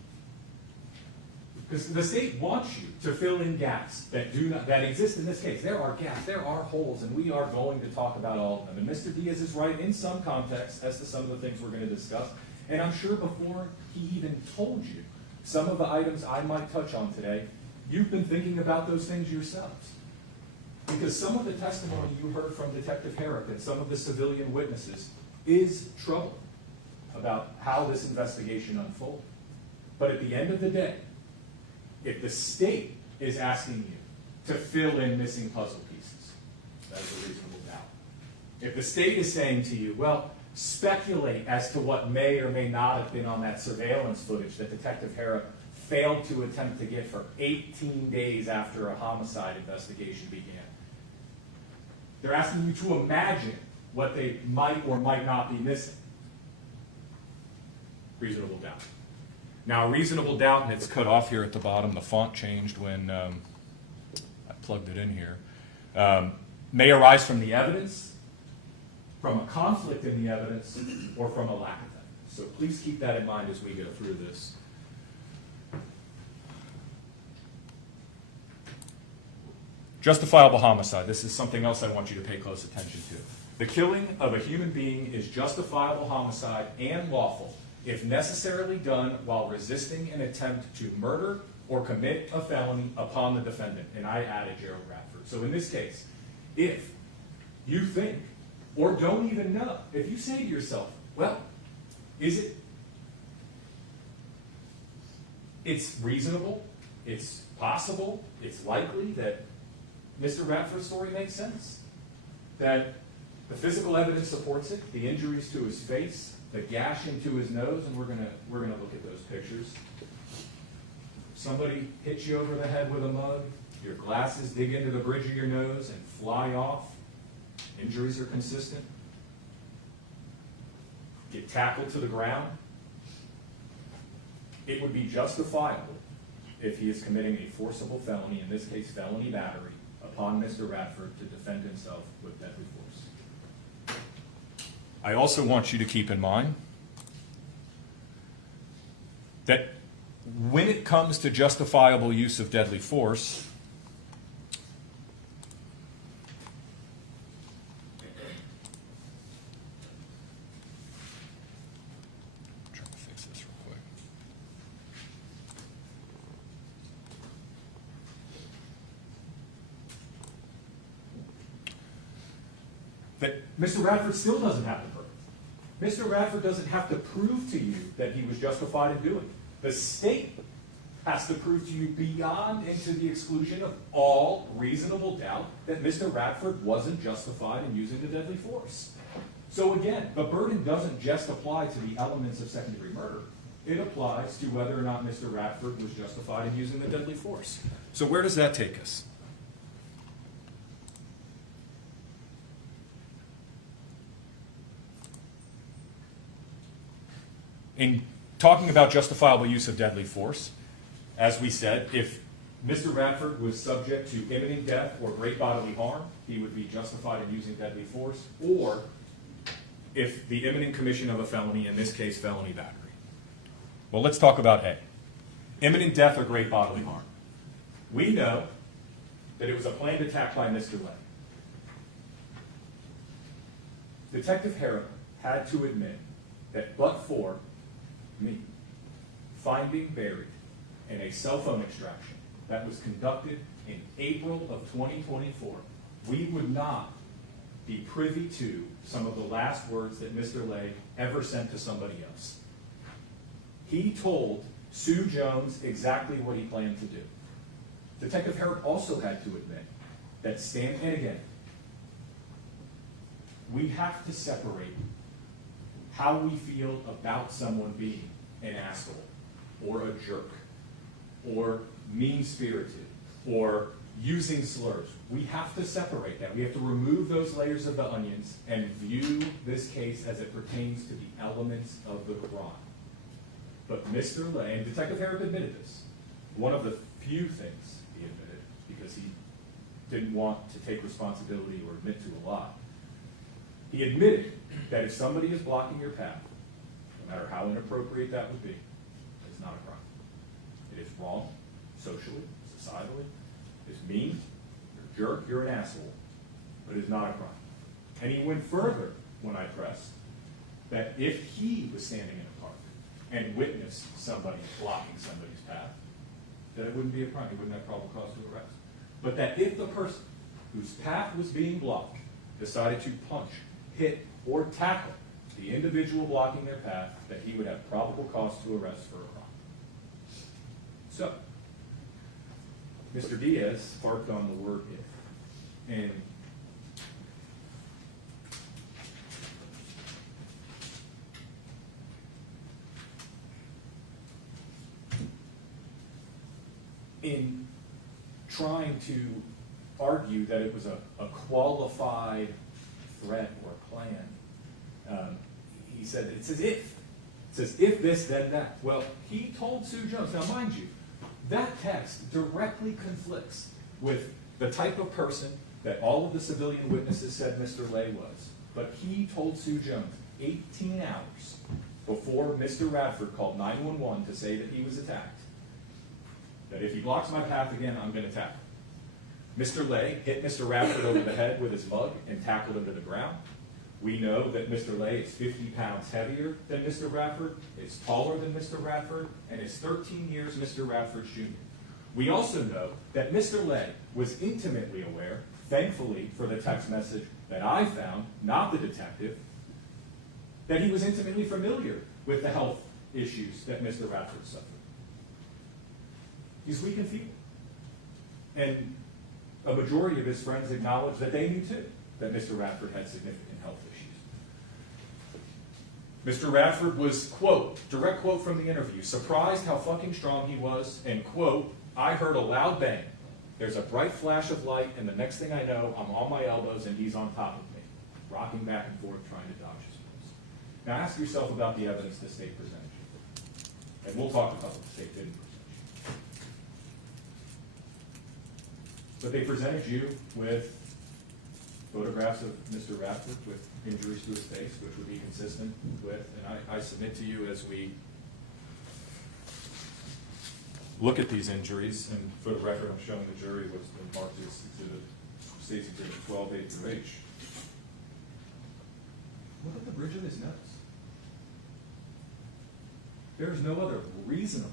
because the state wants you to fill in gaps that exist in this case. There are gaps, there are holes, and we are going to talk about all of them. And Mr. Diaz is right in some context as to some of the things we're going to discuss. And I'm sure before he even told you some of the items I might touch on today, you've been thinking about those things yourselves. Because some of the testimony you heard from Detective Herrick and some of the civilian witnesses is troubling about how this investigation unfolded. But at the end of the day, if the state is asking you to fill in missing puzzle pieces, that is a reasonable doubt. If the state is saying to you, well, speculate as to what may or may not have been on that surveillance footage that Detective Herrick failed to attempt to get for 18 days after a homicide investigation began. They're asking you to imagine what they might or might not be missing. Reasonable doubt. Now, reasonable doubt, and it's cut off here at the bottom, the font changed when I plugged it in here, may arise from the evidence, from a conflict in the evidence, or from a lack of evidence. So please keep that in mind as we go through this. Justifiable homicide. This is something else I want you to pay close attention to. The killing of a human being is justifiable homicide and lawful if necessarily done while resisting an attempt to murder or commit a felony upon the defendant. And I added Gerald Radford. So in this case, if you think or don't even know, if you say to yourself, well, it's reasonable, it's possible, it's likely that Mr. Radford's story makes sense, that The physical evidence supports it, the injuries to his face, the gashing to his nose, and we're gonna look at those pictures. Somebody hits you over the head with a mug, your glasses dig into the bridge of your nose and fly off. Injuries are consistent. Get tackled to the ground. It would be justifiable if he is committing a forcible felony, in this case felony battery, upon Mr. Radford to defend himself with deadly force. I also want you to keep in mind that when it comes to justifiable use of deadly force, I'm trying to fix this real quick. That Mr. Radford still doesn't have the burden. Mr. Radford doesn't have to prove to you that he was justified in doing it. The state has to prove to you beyond and to the exclusion of all reasonable doubt that Mr. Radford wasn't justified in using the deadly force. So again, the burden doesn't just apply to the elements of second-degree murder. It applies to whether or not Mr. Radford was justified in using the deadly force. So where does that take us? In talking about justifiable use of deadly force, as we said, if Mr. Radford was subject to imminent death or great bodily harm, he would be justified in using deadly force, or if the imminent commission of a felony, in this case felony battery. Well, let's talk about A. Imminent death or great bodily harm. We know that it was a planned attack by Mr. Lay. Detective Harrop had to admit that but for me finding buried in a cell phone extraction that was conducted in April of 2024, we would not be privy to some of the last words that Mr. Lay ever sent to somebody else. He told Sue Jones exactly what he planned to do. Detective Harrop also had to admit that and again, we have to separate how we feel about someone being an asshole, or a jerk, or mean-spirited, or using slurs. We have to separate that. We have to remove those layers of the onions and view this case as it pertains to the elements of the crime. But Mr. Lay, and Detective Harrop admitted this, one of the few things he admitted, because he didn't want to take responsibility or admit to a lot, he admitted that if somebody is blocking your path, no matter how inappropriate that would be, it's not a crime. It is wrong, socially, societally. It's mean, you're a jerk, you're an asshole, but it's not a crime. And he went further when I pressed that if he was standing in a park and witnessed somebody blocking somebody's path, that it wouldn't be a crime. He wouldn't have probable cause to arrest. But that if the person whose path was being blocked decided to punch, hit, or tackle the individual blocking their path, that he would have probable cause to arrest for a crime. So, Mr. Diaz harped on the word if. And in trying to argue that it was a qualified threat or plan, he said it says if. It says if this, then that. Well, he told Sue Jones. Now, mind you, that text directly conflicts with the type of person that all of the civilian witnesses said Mr. Lay was. But he told Sue Jones 18 hours before Mr. Radford called 911 to say that he was attacked, that if he blocks my path again, I'm going to attack him. Mr. Lay hit Mr. Radford over the head with his mug and tackled him to the ground. We know that Mr. Lay is 50 pounds heavier than Mr. Radford, is taller than Mr. Radford, and is 13 years Mr. Radford's junior. We also know that Mr. Lay was intimately aware, thankfully for the text message that I found, not the detective, that he was intimately familiar with the health issues that Mr. Radford suffered. He's weak and feeble. And a majority of his friends acknowledged that they knew too. that Mr. Radford had significant health issues. Mr. Radford was, quote, direct quote from the interview, surprised how fucking strong he was, and quote, I heard a loud bang. There's a bright flash of light, and the next thing I know, I'm on my elbows and he's on top of me, rocking back and forth trying to dodge his moves. Now ask yourself about the evidence the state presented you. And we'll talk about what the state didn't present you. But they presented you with photographs of Mr. Radford with injuries to his face, which would be consistent with, and I submit to you as we look at these injuries, and for the record, I'm showing the jury what's been marked as State's Exhibit 12, A through H. Look at the bridge of his nose. There is no other reasonable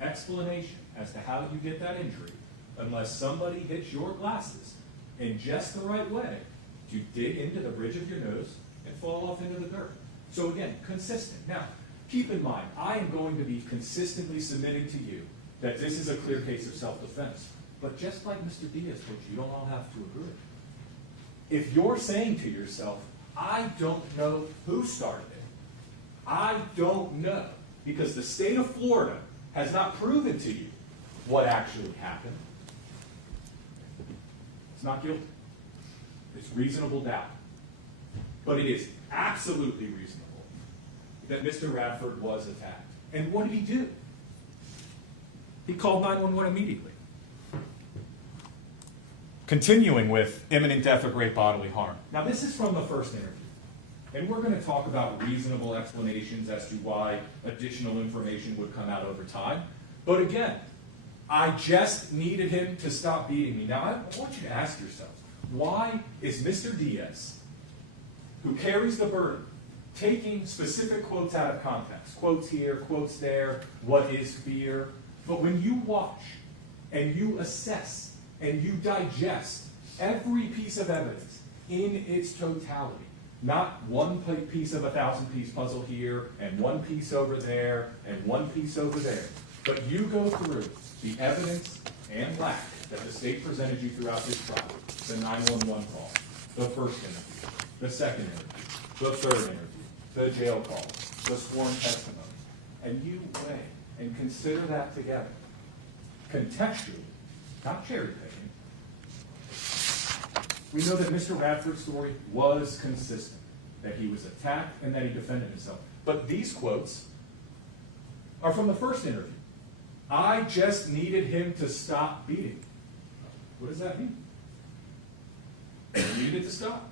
explanation as to how you get that injury unless somebody hits your glasses in just the right way to dig into the bridge of your nose and fall off into the dirt. So again, consistent. Now, keep in mind, I am going to be consistently submitting to you that this is a clear case of self-defense. But just like Mr. Diaz told you, you don't all have to agree. If you're saying to yourself, I don't know who started it, I don't know, because the state of Florida has not proven to you what actually happened, it's not guilty. It's reasonable doubt. But it is absolutely reasonable that Mr. Radford was attacked. And what did he do? He called 911 immediately. Continuing with imminent death or great bodily harm. Now this is from the first interview. And we're going to talk about reasonable explanations as to why additional information would come out over time. But again, I just needed him to stop beating me. Now I want you to ask yourself, why is Mr. Diaz, who carries the burden, taking specific quotes out of context? Quotes here, quotes there, what is fear? But when you watch and you assess and you digest every piece of evidence in its totality, not one piece of a 1,000-piece puzzle here and one piece over there and one piece over there, but you go through the evidence and lack that the state presented you throughout this trial, the 911 call, the first interview, the second interview, the third interview, the jail call, the sworn testimony, and you weigh and consider that together, contextually, not cherry picking, we know that Mr. Radford's story was consistent, that he was attacked and that he defended himself. But these quotes are from the first interview. I just needed him to stop beating. What does that mean? I needed to stop.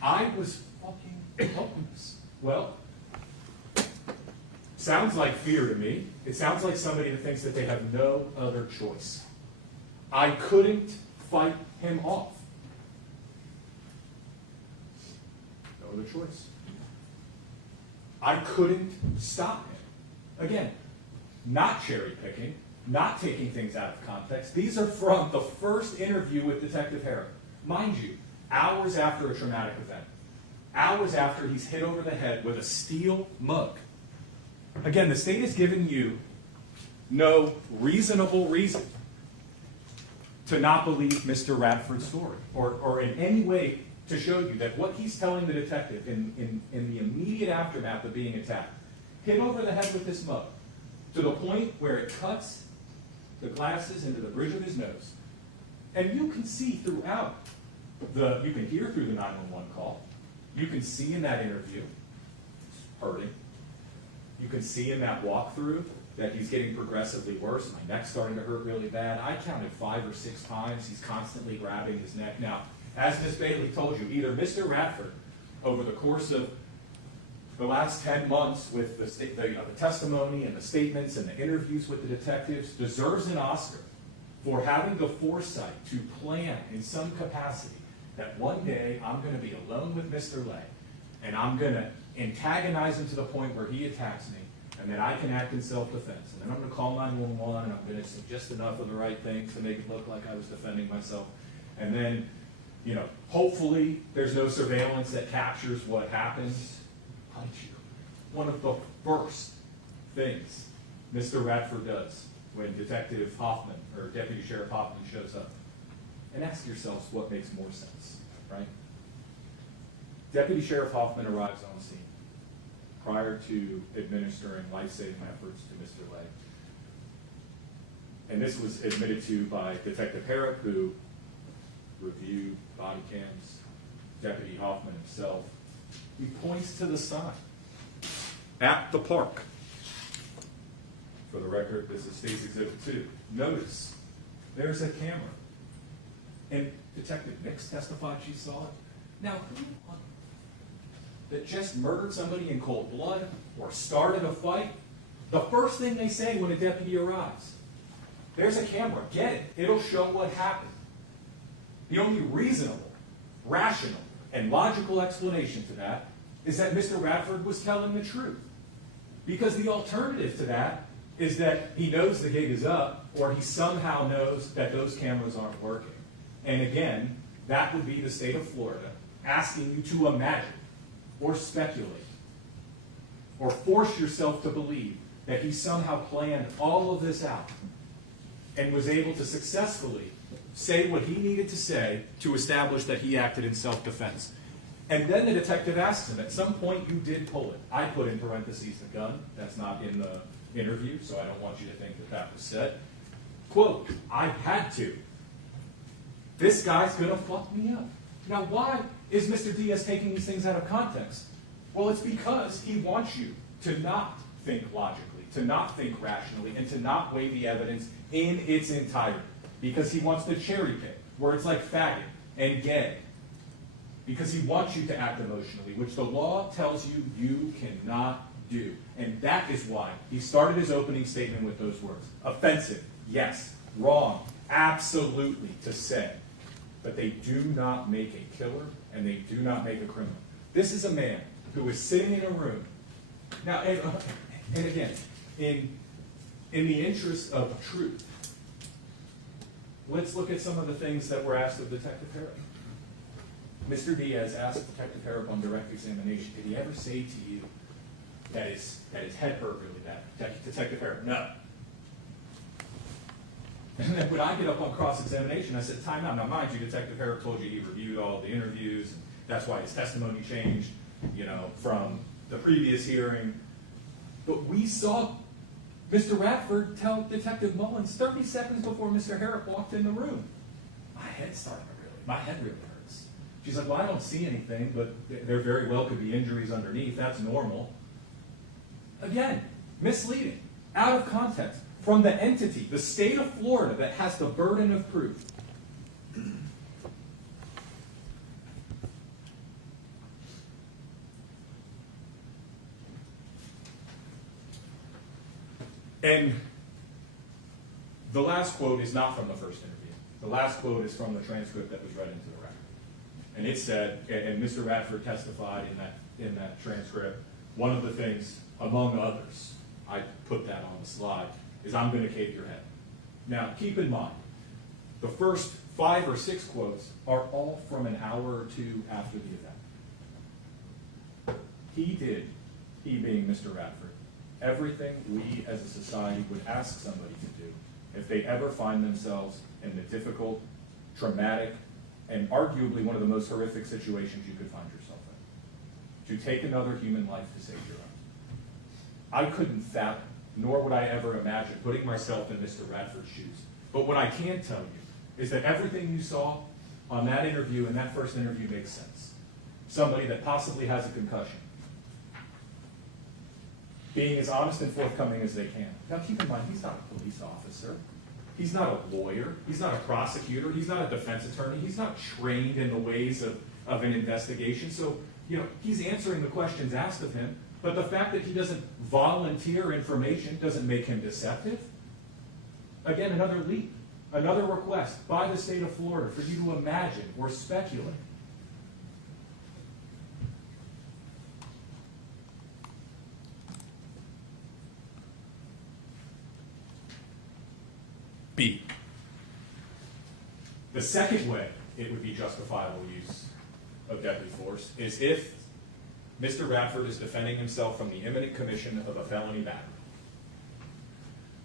I was fucking helpless. Well, sounds like fear to me. It sounds like somebody that thinks that they have no other choice. I couldn't fight him off. No other choice. I couldn't stop him. Again, not cherry picking, not taking things out of context. These are from the first interview with Detective Herrick. Mind you, hours after a traumatic event. Hours after he's hit over the head with a steel mug. Again, the state has given you no reasonable reason to not believe Mr. Radford's story, or in any way to show you that what he's telling the detective in the immediate aftermath of being attacked, hit over the head with this mug, to the point where it cuts the glasses into the bridge of his nose. And you can see throughout, you can hear through the 911 call, you can see in that interview, hurting. You can see in that walkthrough that he's getting progressively worse. My neck's starting to hurt really bad. I counted 5 or 6 times. He's constantly grabbing his neck. Now, as Ms. Bailey told you, either Mr. Radford, over the course of the last 10 months with the testimony and the statements and the interviews with the detectives, deserves an Oscar for having the foresight to plan in some capacity that one day I'm going to be alone with Mr. Lay, and I'm going to antagonize him to the point where he attacks me, and then I can act in self-defense. And then I'm going to call 911, and I'm going to say just enough of the right things to make it look like I was defending myself. And then, you know, hopefully there's no surveillance that captures what happens. Punch you. One of the first things Mr. Radford does when Detective Hoffman, or Deputy Sheriff Hoffman, shows up. And ask yourselves what makes more sense. right? Deputy Sheriff Hoffman arrives on scene prior to administering life-saving efforts to Mr. Lay. And this was admitted to by Detective Herrick, who reviewed body cams, Deputy Hoffman himself. He points to the sign at the park. For the record, this is State's Exhibit 2. Notice, there's a camera. And Detective Nix testified she saw it. Now, who that just murdered somebody in cold blood or started a fight, the first thing they say when a deputy arrives, there's a camera, get it, it'll show what happened. The only reasonable, rational, and logical explanation to that is that Mr. Radford was telling the truth. Because the alternative to that is that he knows the gig is up, or he somehow knows that those cameras aren't working. And again, that would be the state of Florida asking you to imagine, or speculate, or force yourself to believe that he somehow planned all of this out and was able to successfully say what he needed to say to establish that he acted in self-defense. And then the detective asks him, at some point you did pull it. I put in parentheses the gun. That's not in the interview, so I don't want you to think that that was said. Quote, I had to. This guy's gonna fuck me up. Now why is Mr. Diaz taking these things out of context? Well, it's because he wants you to not think logically, to not think rationally, and to not weigh the evidence in its entirety. Because he wants to cherry pick, where it's like faggot and gay. Because he wants you to act emotionally, which the law tells you you cannot do. And that is why he started his opening statement with those words. Offensive, yes. Wrong, absolutely, to say. But they do not make a killer, and they do not make a criminal. This is a man who is sitting in a room. Now, and again, in the interest of truth, let's look at some of the things that were asked of Detective Herrick. Mr. Diaz asked Detective Herrick on direct examination, did he ever say to you that his head hurt really bad? Detective Herrick, no. And then when I get up on cross-examination, I said, time out. Now, mind you, Detective Herrick told you he reviewed all the interviews, and that's why his testimony changed, from the previous hearing. But we saw Mr. Radford tell Detective Mullins 30 seconds before Mr. Herrick walked in the room, my head really hurts. She's like, well, I don't see anything, but there very well could be injuries underneath. That's normal. Again, misleading, out of context, from the entity, the state of Florida, that has the burden of proof. And the last quote is not from the first interview. The last quote is from the transcript that was read into the record. And it said, and Mr. Radford testified in that transcript, one of the things, among others, I put that on the slide, is I'm going to cave your head. Now, keep in mind, the first 5 or 6 quotes are all from an hour or two after the event. He being Mr. Radford, everything we as a society would ask somebody to do if they ever find themselves in the difficult, traumatic, and arguably one of the most horrific situations you could find yourself in. To take another human life to save your own. I couldn't fathom, nor would I ever imagine, putting myself in Mr. Radford's shoes. But what I can tell you is that everything you saw on that interview, in that first interview, makes sense. Somebody that possibly has a concussion, being as honest and forthcoming as they can. Now keep in mind, he's not a police officer. He's not a lawyer. He's not a prosecutor. He's not a defense attorney. He's not trained in the ways of an investigation. So, he's answering the questions asked of him, but the fact that he doesn't volunteer information doesn't make him deceptive. Again, another leap, another request by the state of Florida for you to imagine or speculate. B. The second way it would be justifiable use of deadly force is if Mr. Radford is defending himself from the imminent commission of a felony battery.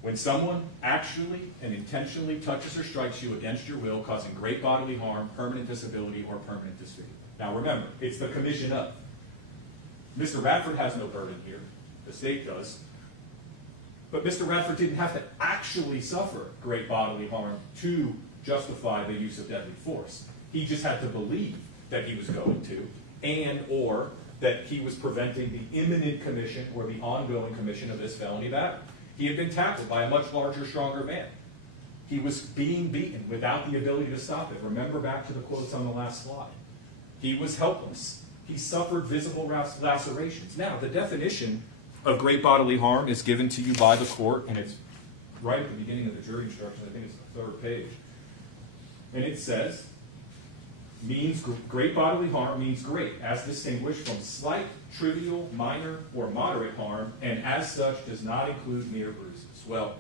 When someone actually and intentionally touches or strikes you against your will, causing great bodily harm, permanent disability, or permanent disfigurement. Now remember, it's the commission of. Mr. Radford has no burden here. The state does. But Mr. Radford didn't have to actually suffer great bodily harm to justify the use of deadly force. He just had to believe that he was going to, and or that he was preventing the imminent commission or the ongoing commission of this felony battery. He had been tackled by a much larger, stronger man. He was being beaten without the ability to stop it. Remember back to the quotes on the last slide. He was helpless. He suffered visible lacerations. Now, the definition of great bodily harm is given to you by the court, and it's right at the beginning of the jury instructions. I think it's the 3rd page. And it says, great bodily harm means great, as distinguished from slight, trivial, minor, or moderate harm, and as such does not include mere bruises. Well,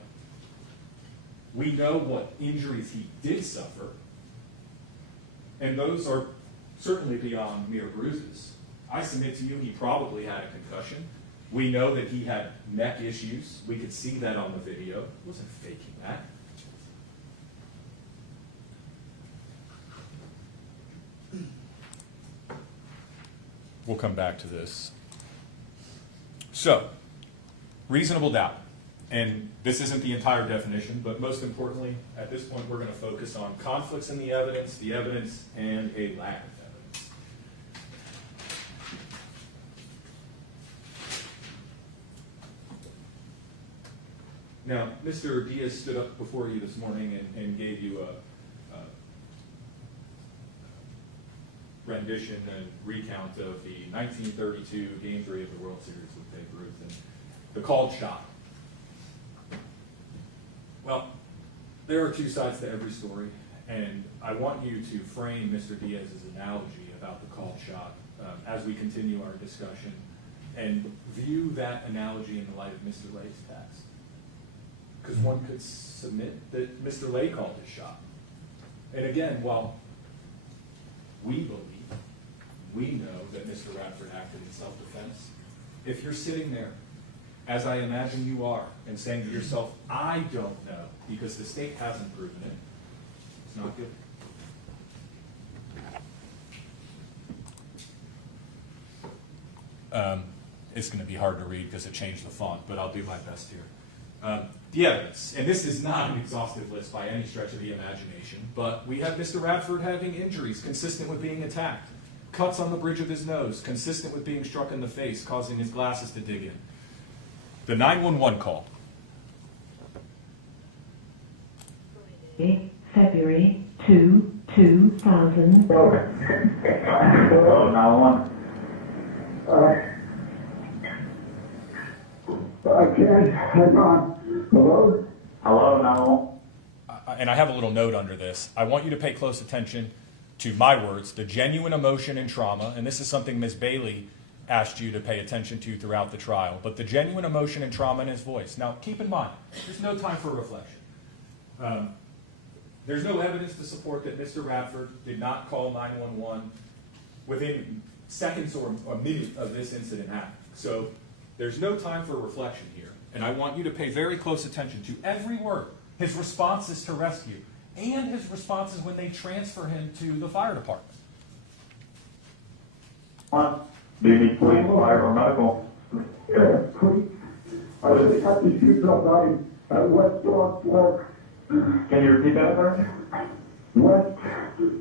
we know what injuries he did suffer, and those are certainly beyond mere bruises. I submit to you he probably had a concussion. We know that he had neck issues. We could see that on the video. He wasn't faking that. We'll come back to this. So, reasonable doubt. And this isn't the entire definition, but most importantly, at this point, we're going to focus on conflicts in the evidence, and a lack of evidence. Now, Mr. Diaz stood up before you this morning and gave you a rendition and recount of the 1932 Game 3 of the World Series with Babe Ruth and the called shot. Well, there are two sides to every story, and I want you to frame Mr. Diaz's analogy about the called shot as we continue our discussion, and view that analogy in the light of Mr. Lay's past. Because one could submit that Mr. Lay called his shot. And again, while we believe, we know that Mr. Radford acted in self-defense, if you're sitting there, as I imagine you are, and saying to yourself, I don't know, because the state hasn't proven it, it's not good. It's going to be hard to read because it changed the font, but I'll do my best here. The evidence, and this is not an exhaustive list by any stretch of the imagination, but we have Mr. Radford having injuries consistent with being attacked, cuts on the bridge of his nose, consistent with being struck in the face, causing his glasses to dig in. The 911 call. February 2, 2000. Hello, 911. I can't. Hang on. Hello? Hello, 911. And I have a little note under this. I want you to pay close attention to my words, the genuine emotion and trauma, and this is something Ms. Bailey asked you to pay attention to throughout the trial, but the genuine emotion and trauma in his voice. Now, keep in mind, there's no time for reflection. There's no evidence to support that Mr. Radford did not call 911 within seconds or a minute of this incident happening. So there's no time for reflection here, and I want you to pay very close attention to every word, his responses to rescue, and his responses when they transfer him to the fire department. Do you need police, fire, or medical? Yeah, please. I just had to shoot somebody at West Dog Park. Can you repeat that, sir? West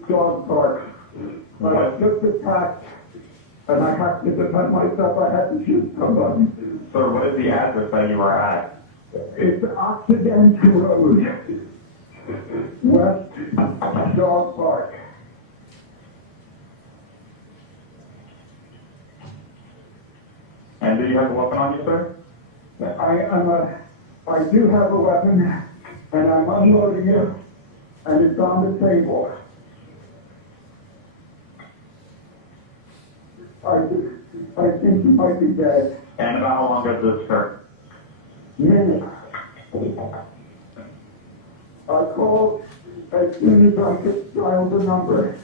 Dog Park. I was just attacked, and I had to defend myself. I had to shoot somebody. Sir, what is the address that you are at? It's Occidental Road. West Dog Park. And do you have a weapon on you, sir? I do have a weapon, and I'm unloading it, and it's on the table. I think he might be dead. And about how long does this occur? Minutes. I called as soon as I could dial the number.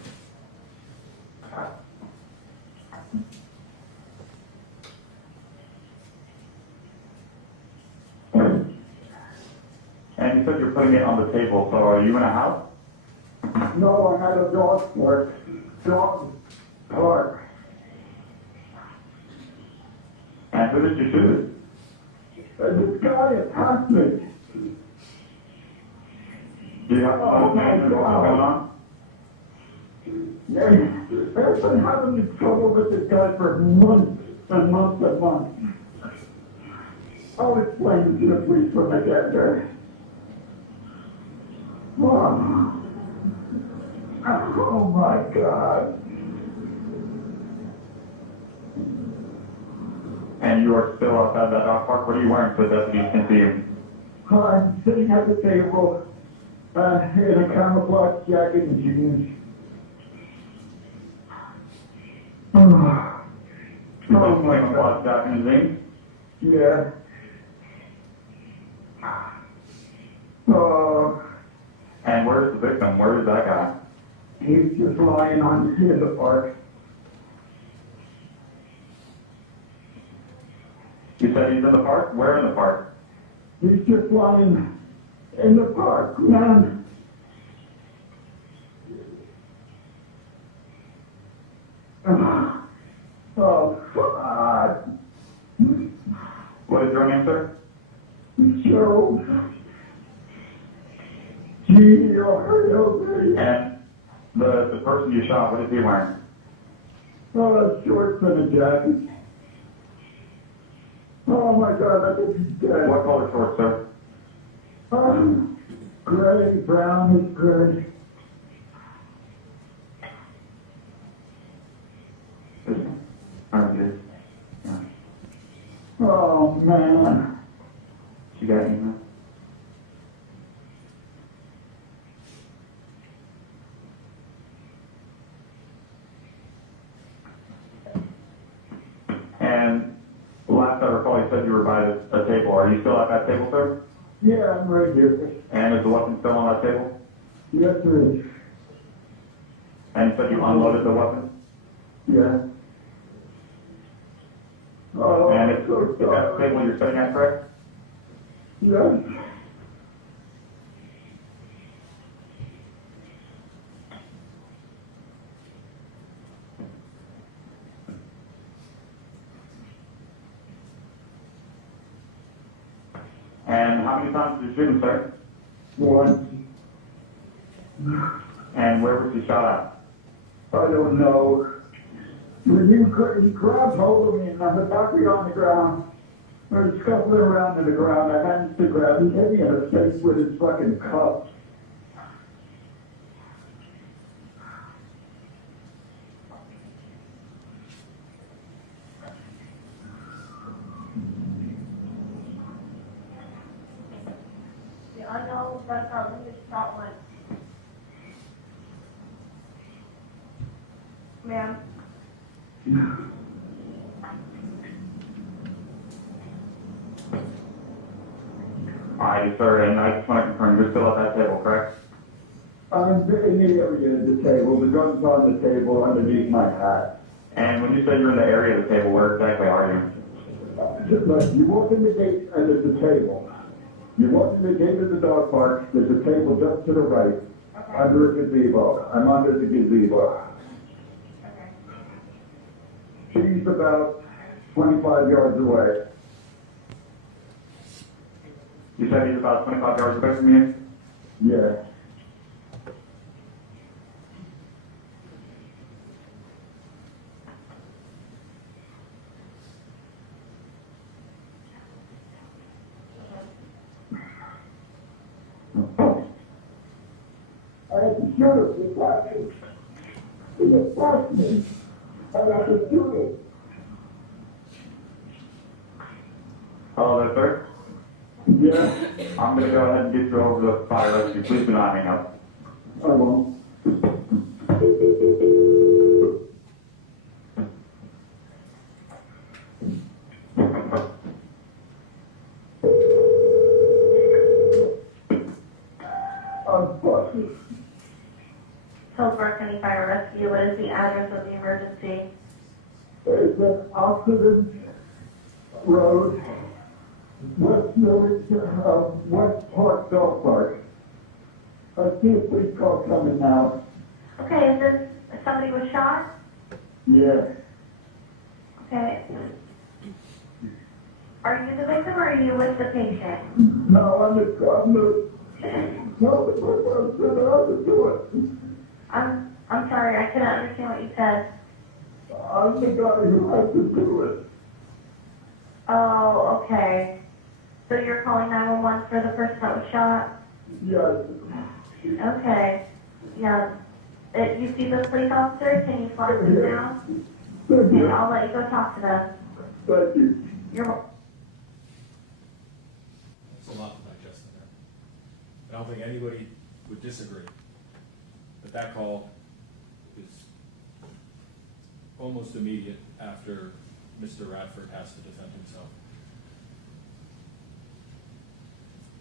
you said you're putting it on the table, so are you in a house? No, I'm at a dog park. Dog park. And who did you shoot? This guy attacked me. Do you have to understand what's going on? I've been having trouble with this guy for months and months and months. I'll explain to the police when I get there. Oh my God. And you are still outside that dog park? What are you wearing so that deputies can see you? I'm sitting at the table in a camouflage jacket and jeans. Oh my God. Jacket and jeans? Yeah. Oh. And where's the victim? Where is that guy? He's just lying in the park. You said he's in the park? Where in the park? He's just lying in the park, man. Oh, God. What is your name, sir? Gerald. G-E-R-L-D. And the person you shot, what is he wearing? Shorts and a jacket. Oh my God, I think he's dead. What color shorts, sir? Gray, brownish gray. Oh man. You got anything? And last I recall, you said you were by a table. Are you still at that table, sir? Yeah, I'm right here. And is the weapon still on that table? Yes, there is. And you said you unloaded the weapon? Yeah. Oh, and it's that table you're sitting at, correct? Yes. And how many times did you shoot him, sir? One. And where was he shot at? I don't know. He grabbed hold of me and I'm exactly on the ground. I was scuffling around in the ground. I managed to grab him. He hit me in the face with his fucking cup. I know, but we just shot one. Ma'am. Alright, sir, and I just want to confirm, you're still at that table, correct? I'm in the area of the table. The gun's on the table underneath my hat. And when you say you're in the area of the table, where exactly are you? Just like you walk in the gate and there's a table. You walk in the gate of the dog park, there's a table just to the right, under a gazebo. I'm under the gazebo. Okay. She's about 25 yards away. You said he's about 25 yards away from you? Yeah. I had to shoot him. He got me. He just pushed me. I had to shoot him. Hello there, sir? Yeah. I'm going to go ahead and get you over to the fire rescue. Please do not hang up. I won't. Hillsborough County Fire Rescue, what is the address of the emergency? It's at Oxford Road, West Park Dog Park. I see a police car coming now. Okay, is this somebody was shot? Yeah. Okay. Are you the victim or are you with the patient? No, I'm the person to do it. I'm sorry, I couldn't understand what you said. I'm the guy who had to do it. Oh, okay. So you're calling 911 for the person that was shot? Yes. Okay. Yeah. You see the police officer? Can you flag them down? Thank Okay, you. I'll let you go talk to them. Thank you. You're welcome. There's a lot to digest in there. I don't think anybody would disagree that that call is almost immediate after Mr. Radford has to defend himself.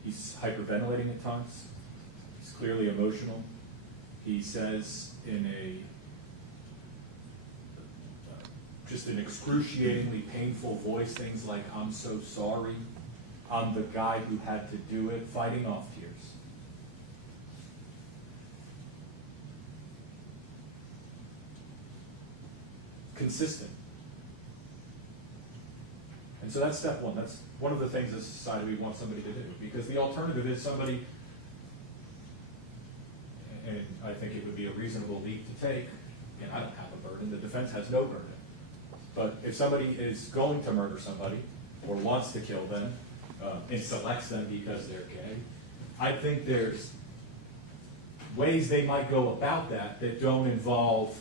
He's hyperventilating at times. He's clearly emotional. He says in just an excruciatingly painful voice things like, "I'm so sorry. I'm the guy who had to do it," fighting off tears. Consistent. And so that's step one. That's one of the things as a society we want somebody to do, because the alternative is somebody, and I think it would be a reasonable leap to take, and I don't have a burden, the defense has no burden. But if somebody is going to murder somebody, or wants to kill them, and selects them because they're gay, I think there's ways they might go about that don't involve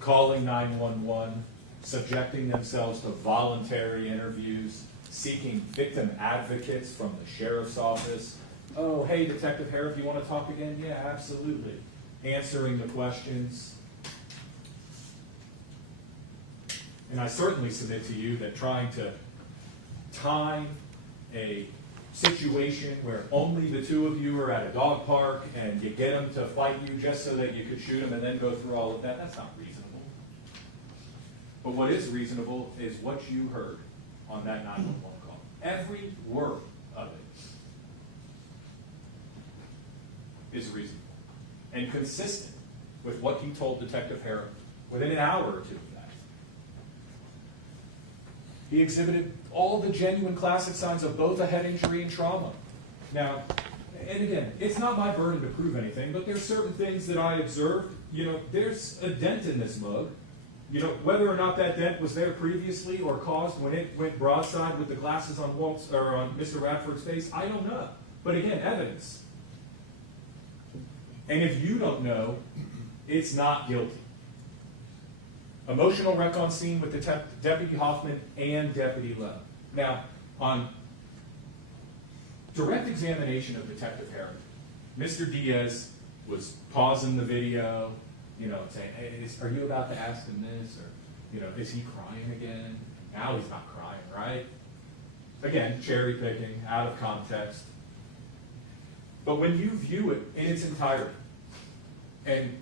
calling 911, subjecting themselves to voluntary interviews, seeking victim advocates from the sheriff's office. "Oh, hey, Detective Harrop, you want to talk again?" "Yeah, absolutely." Answering the questions. And I certainly submit to you that trying to time a situation where only the two of you are at a dog park and you get them to fight you just so that you could shoot them and then go through all of that, that's not reasonable. But what is reasonable is what you heard on that 911 call. Every word of it is reasonable and consistent with what he told Detective Harrop within an hour or two of that. He exhibited all the genuine classic signs of both a head injury and trauma. Now, and again, it's not my burden to prove anything, but there's certain things that I observed. There's a dent in this mug. Whether or not that dent was there previously or caused when it went broadside with the glasses on on Mr. Radford's face, I don't know. But again, evidence. And if you don't know, it's not guilty. Emotional wreck on scene with Deputy Hoffman and Deputy Lowe. Now, on direct examination of Detective Harrop, Mr. Diaz was pausing the video, saying, "Hey, are you about to ask him this?" Or, "Is he crying again?" Now he's not crying, right? Again, cherry picking, out of context. But when you view it in its entirety, and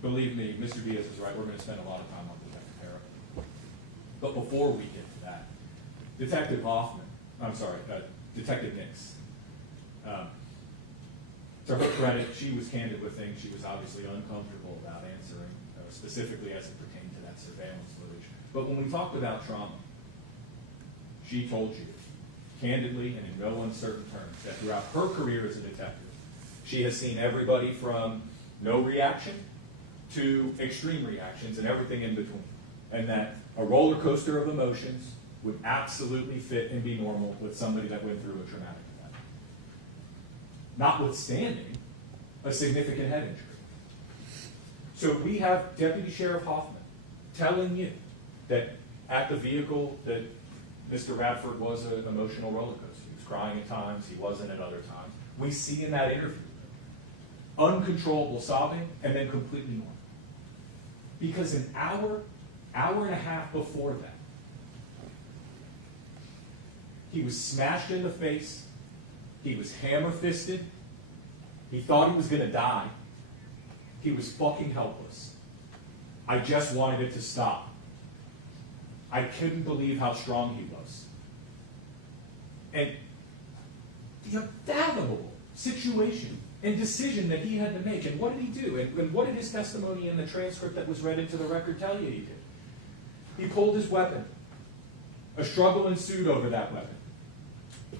believe me, Mr. Diaz is right, we're going to spend a lot of time on Detective Harrop. But before we get to that, Detective Nix, to her credit, she was candid with things she was obviously uncomfortable about answering, specifically as it pertained to that surveillance footage. But when we talked about trauma, she told you, candidly and in no uncertain terms, that throughout her career as a detective, she has seen everybody from no reaction to extreme reactions and everything in between. And that a roller coaster of emotions would absolutely fit and be normal with somebody that went through a traumatic event. Notwithstanding a significant head injury. So we have Deputy Sheriff Hoffman telling you that at the vehicle that Mr. Radford was an emotional roller coaster. He was crying at times, he wasn't at other times. We see in that interview uncontrollable sobbing and then completely normal. Because an hour and a half before that, he was smashed in the face, he was hammer-fisted, he thought he was going to die, he was fucking helpless. I just wanted it to stop. I couldn't believe how strong he was. And the unfathomable situation and decision that he had to make. And what did he do? And what did his testimony in the transcript that was read into the record tell you he did? He pulled his weapon. A struggle ensued over that weapon.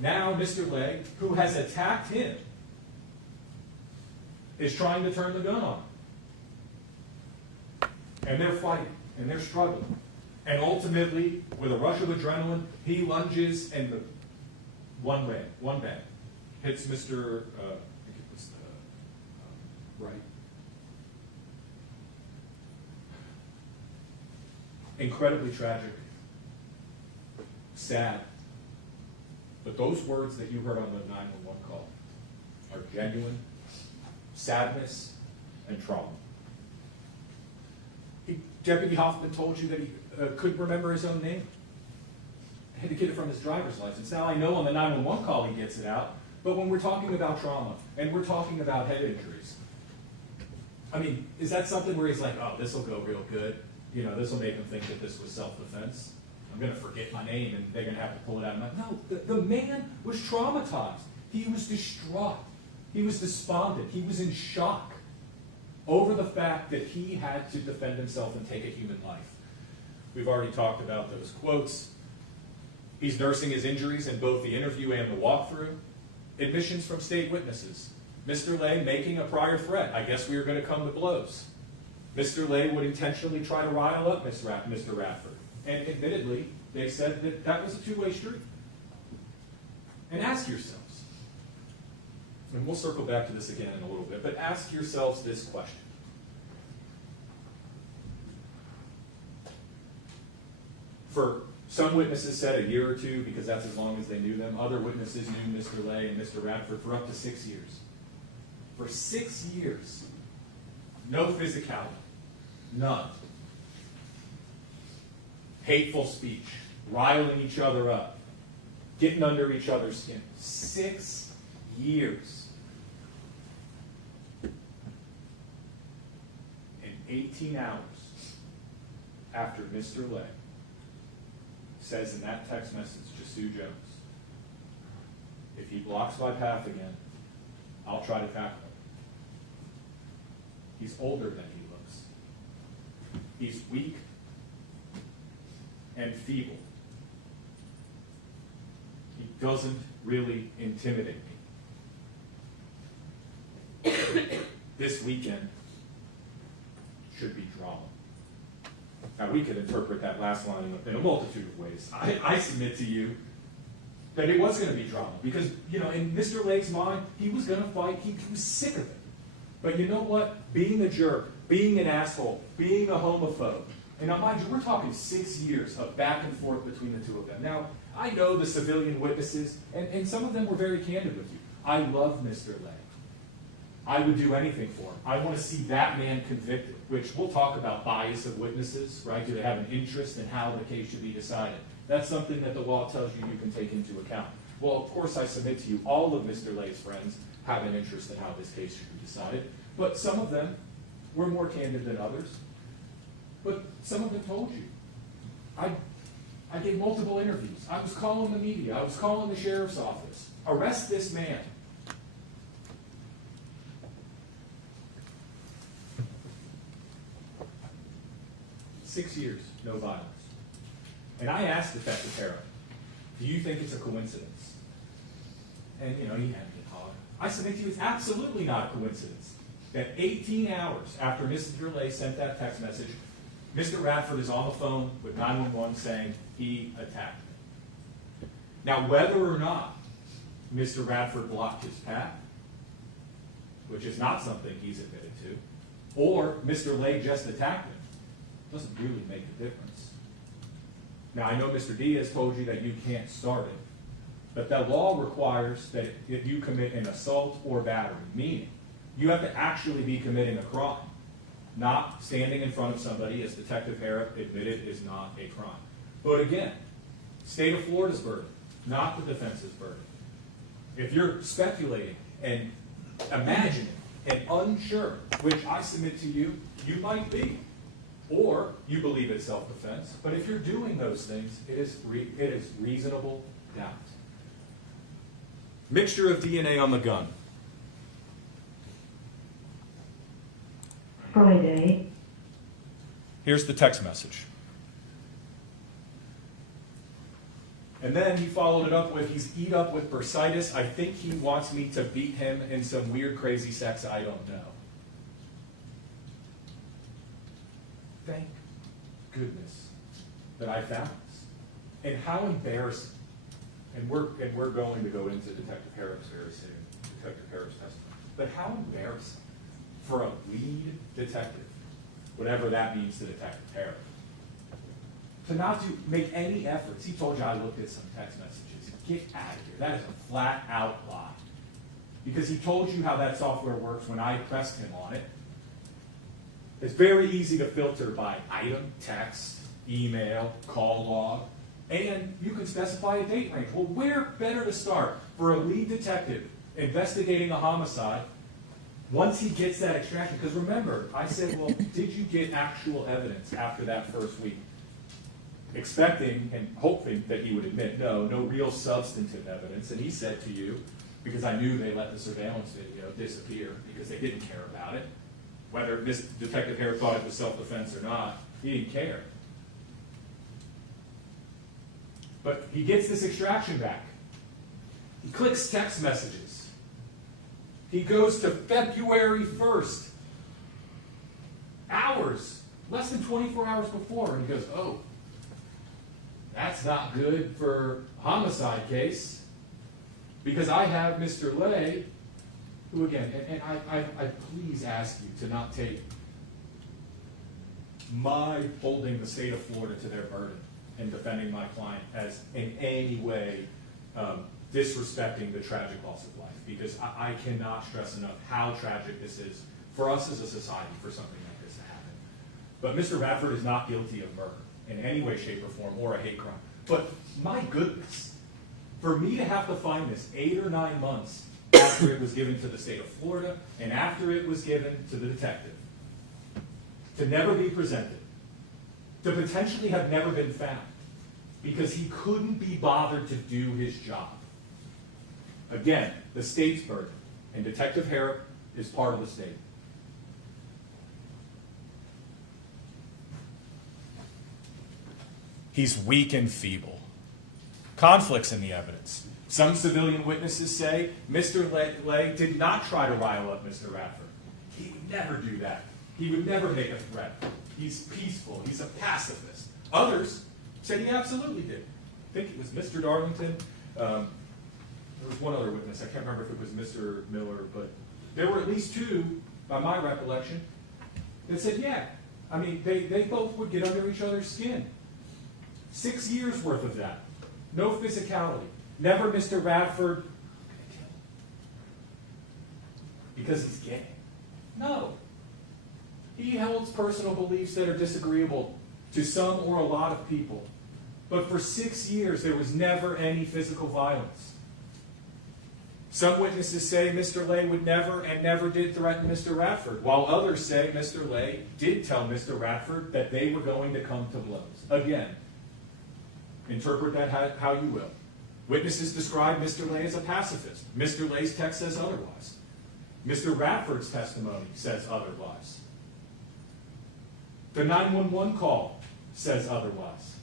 Now Mr. Lay, who has attacked him, is trying to turn the gun on him. And they're fighting, and they're struggling. And ultimately, with a rush of adrenaline, he lunges and the one bang hits Mr. I think it was right. Incredibly tragic, sad. But those words that you heard on the 911 call are genuine sadness and trauma. Deputy Hoffman told you that he couldn't remember his own name. He had to get it from his driver's license. Now I know on the 911 call he gets it out, but when we're talking about trauma and we're talking about head injuries, I mean, is that something where he's like, oh, this will go real good? You know, this will make him think that this was self-defense. I'm going to forget my name and they're going to have to pull it out of my... No, the man was traumatized. He was distraught. He was despondent. He was in shock over the fact that he had to defend himself and take a human life. We've already talked about those quotes. He's nursing his injuries in both the interview and the walkthrough. Admissions from state witnesses. Mr. Lay making a prior threat. I guess we were going to come to blows. Mr. Lay would intentionally try to rile up Mr. Radford. And admittedly, they said that that was a two-way street. And ask yourselves, and we'll circle back to this again in a little bit, but ask yourselves this question. For some witnesses said a year or two because that's as long as they knew them. Other witnesses knew Mr. Lay and Mr. Radford for up to 6 years. For 6 years, no physicality, none. Hateful speech, riling each other up, getting under each other's skin. 6 years. And 18 hours after Mr. Lay says in that text message to Sue Jones, if he blocks my path again, I'll try to tackle him. He's older than he looks. He's weak and feeble. He doesn't really intimidate me. This weekend should be drama. Now, we could interpret that last line in a multitude of ways. I submit to you that it was going to be drama because, you know, in Mr. Lake's mind, he was going to fight. He was sick of it. But you know what? Being a jerk, being an asshole, being a homophobe, and now, mind you, we're talking 6 years of back and forth between the two of them. Now, I know the civilian witnesses, and some of them were very candid with you. I love Mr. Lay. I would do anything for him. I want to see that man convicted, which we'll talk about bias of witnesses, right? Do they have an interest in how the case should be decided? That's something that the law tells you can take into account. Well, of course, I submit to you, all of Mr. Lay's friends have an interest in how this case should be decided, but some of them were more candid than others. But some of them told you. I gave multiple interviews. I was calling the media. I was calling the sheriff's office. Arrest this man. Six years, no violence. And I asked Detective Harrop, do you think it's a coincidence? And, you know, he had to get hard. I submit to you it's absolutely not a coincidence that 18 hours after Mr. Lay sent that text message, Mr. Radford is on the phone with 911 saying he attacked me. Now, whether or not Mr. Radford blocked his path, which is not something he's admitted to, or Mr. Lay just attacked him, doesn't really make a difference. Now, I know Mr. Diaz told you that you can't start it, but the law requires that if you commit an assault or battery, meaning you have to actually be committing a crime, not standing in front of somebody, as Detective Harrop admitted, is not a crime. But again, state of Florida's burden, not the defense's burden. If you're speculating and imagining and unsure, which I submit to you, you might be, or you believe it's self-defense, but if you're doing those things, it is reasonable doubt. Mixture of DNA on the gun. Friday, Here's the text message. And then he followed it up with, he's eat up with bursitis. I think he wants me to beat him in some weird, crazy sex I don't know. Thank goodness that I found this. And how embarrassing. And we're going to go into Detective Harrop's very soon, Detective Harrop's testimony. But how embarrassing for a lead detective, whatever that means to Detective Harrop, to not make any efforts. He told you I looked at some text messages. Get out of here. That is a flat out lie. Because he told you how that software works when I pressed him on it. It's very easy to filter by item, text, email, call log, and you can specify a date range. Well, where better to start for a lead detective investigating a homicide once he gets that extraction? Because remember, I said, well, did you get actual evidence after that first week? Expecting and hoping that he would admit, no real substantive evidence. And he said to you, because I knew they let the surveillance video disappear because they didn't care about it, whether this Detective Harrop thought it was self-defense or not, he didn't care. But he gets this extraction back. He clicks text messages. He goes to February 1st, hours, less than 24 hours before, and he goes, oh, that's not good for a homicide case, because I have Mr. Lay, who again, and I please ask you to not take my holding the state of Florida to their burden in defending my client as in any way disrespecting the tragic loss of life, because I cannot stress enough how tragic this is for us as a society for something like this to happen. But Mr. Radford is not guilty of murder in any way, shape, or form, or a hate crime. But my goodness, for me to have to find this 8 or 9 months after it was given to the state of Florida and after it was given to the detective, to never be presented, to potentially have never been found, because he couldn't be bothered to do his job. Again, the state's burden, and Detective Harrop is part of the state. He's weak and feeble. Conflicts in the evidence. Some civilian witnesses say Mr. Lay did not try to rile up Mr. Radford. He would never do that. He would never make a threat. He's peaceful. He's a pacifist. Others said he absolutely did. I think it was Mr. Darlington. There was one other witness. I can't remember if it was Mr. Miller, but there were at least 2, by my recollection, that said, yeah. I mean, they both would get under each other's skin. 6 years worth of that. No physicality. Never Mr. Radford because he's gay. No. He holds personal beliefs that are disagreeable to some or a lot of people. But for 6 years, there was never any physical violence. Some witnesses say Mr. Lay would never and never did threaten Mr. Radford, while others say Mr. Lay did tell Mr. Radford that they were going to come to blows. Again, interpret that how you will. Witnesses describe Mr. Lay as a pacifist. Mr. Lay's text says otherwise. Mr. Radford's testimony says otherwise. The 911 call says otherwise.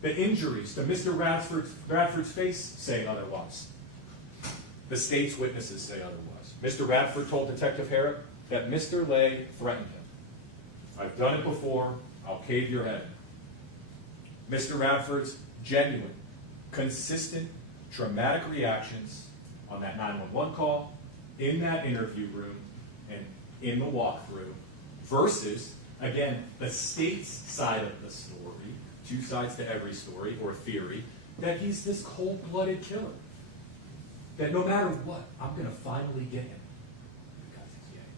The injuries to Mr. Radford's face say otherwise. The state's witnesses say otherwise. Mr. Radford told Detective Harrop that Mr. Lay threatened him. I've done it before. I'll cave your head. Mr. Radford's genuine, consistent, traumatic reactions on that 911 call, in that interview room, and in the walkthrough, versus, again, the state's side of the story, 2 sides to every story or theory, that he's this cold-blooded killer. That no matter what, I'm going to finally get him because he's gay.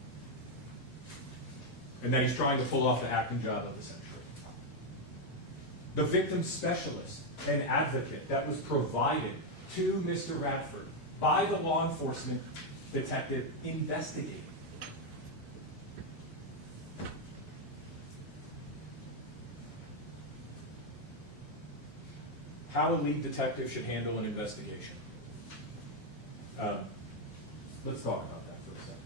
And that he's trying to pull off the acting job of the century. The victim specialist and advocate that was provided to Mr. Radford by the law enforcement detective investigating. How a lead detective should handle an investigation. let's talk about that for a second.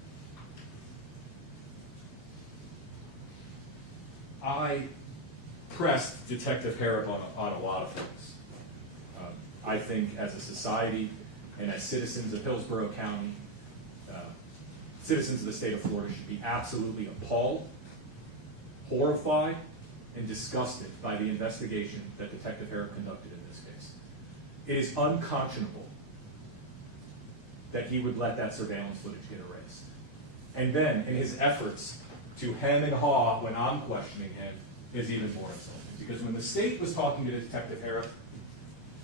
I pressed Detective Harrop on a lot of things. I think as a society and as citizens of Hillsborough County, citizens of the state of Florida should be absolutely appalled, horrified, and disgusted by the investigation that Detective Harrop conducted in this case. It is unconscionable that he would let that surveillance footage get erased. And then, in his efforts to hem and haw when I'm questioning him, is even more insulting. Because when the state was talking to Detective Harrop,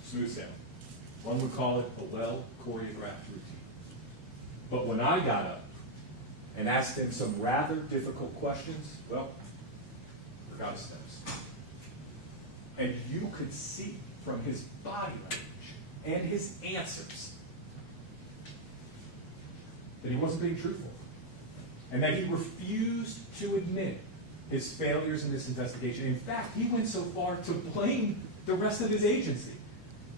smooth sailing. One would call it a well-choreographed routine. But when I got up and asked him some rather difficult questions, well, forgot his steps. And you could see from his body language and his answers that he wasn't being truthful. And that he refused to admit his failures in this investigation. In fact, he went so far to blame the rest of his agency.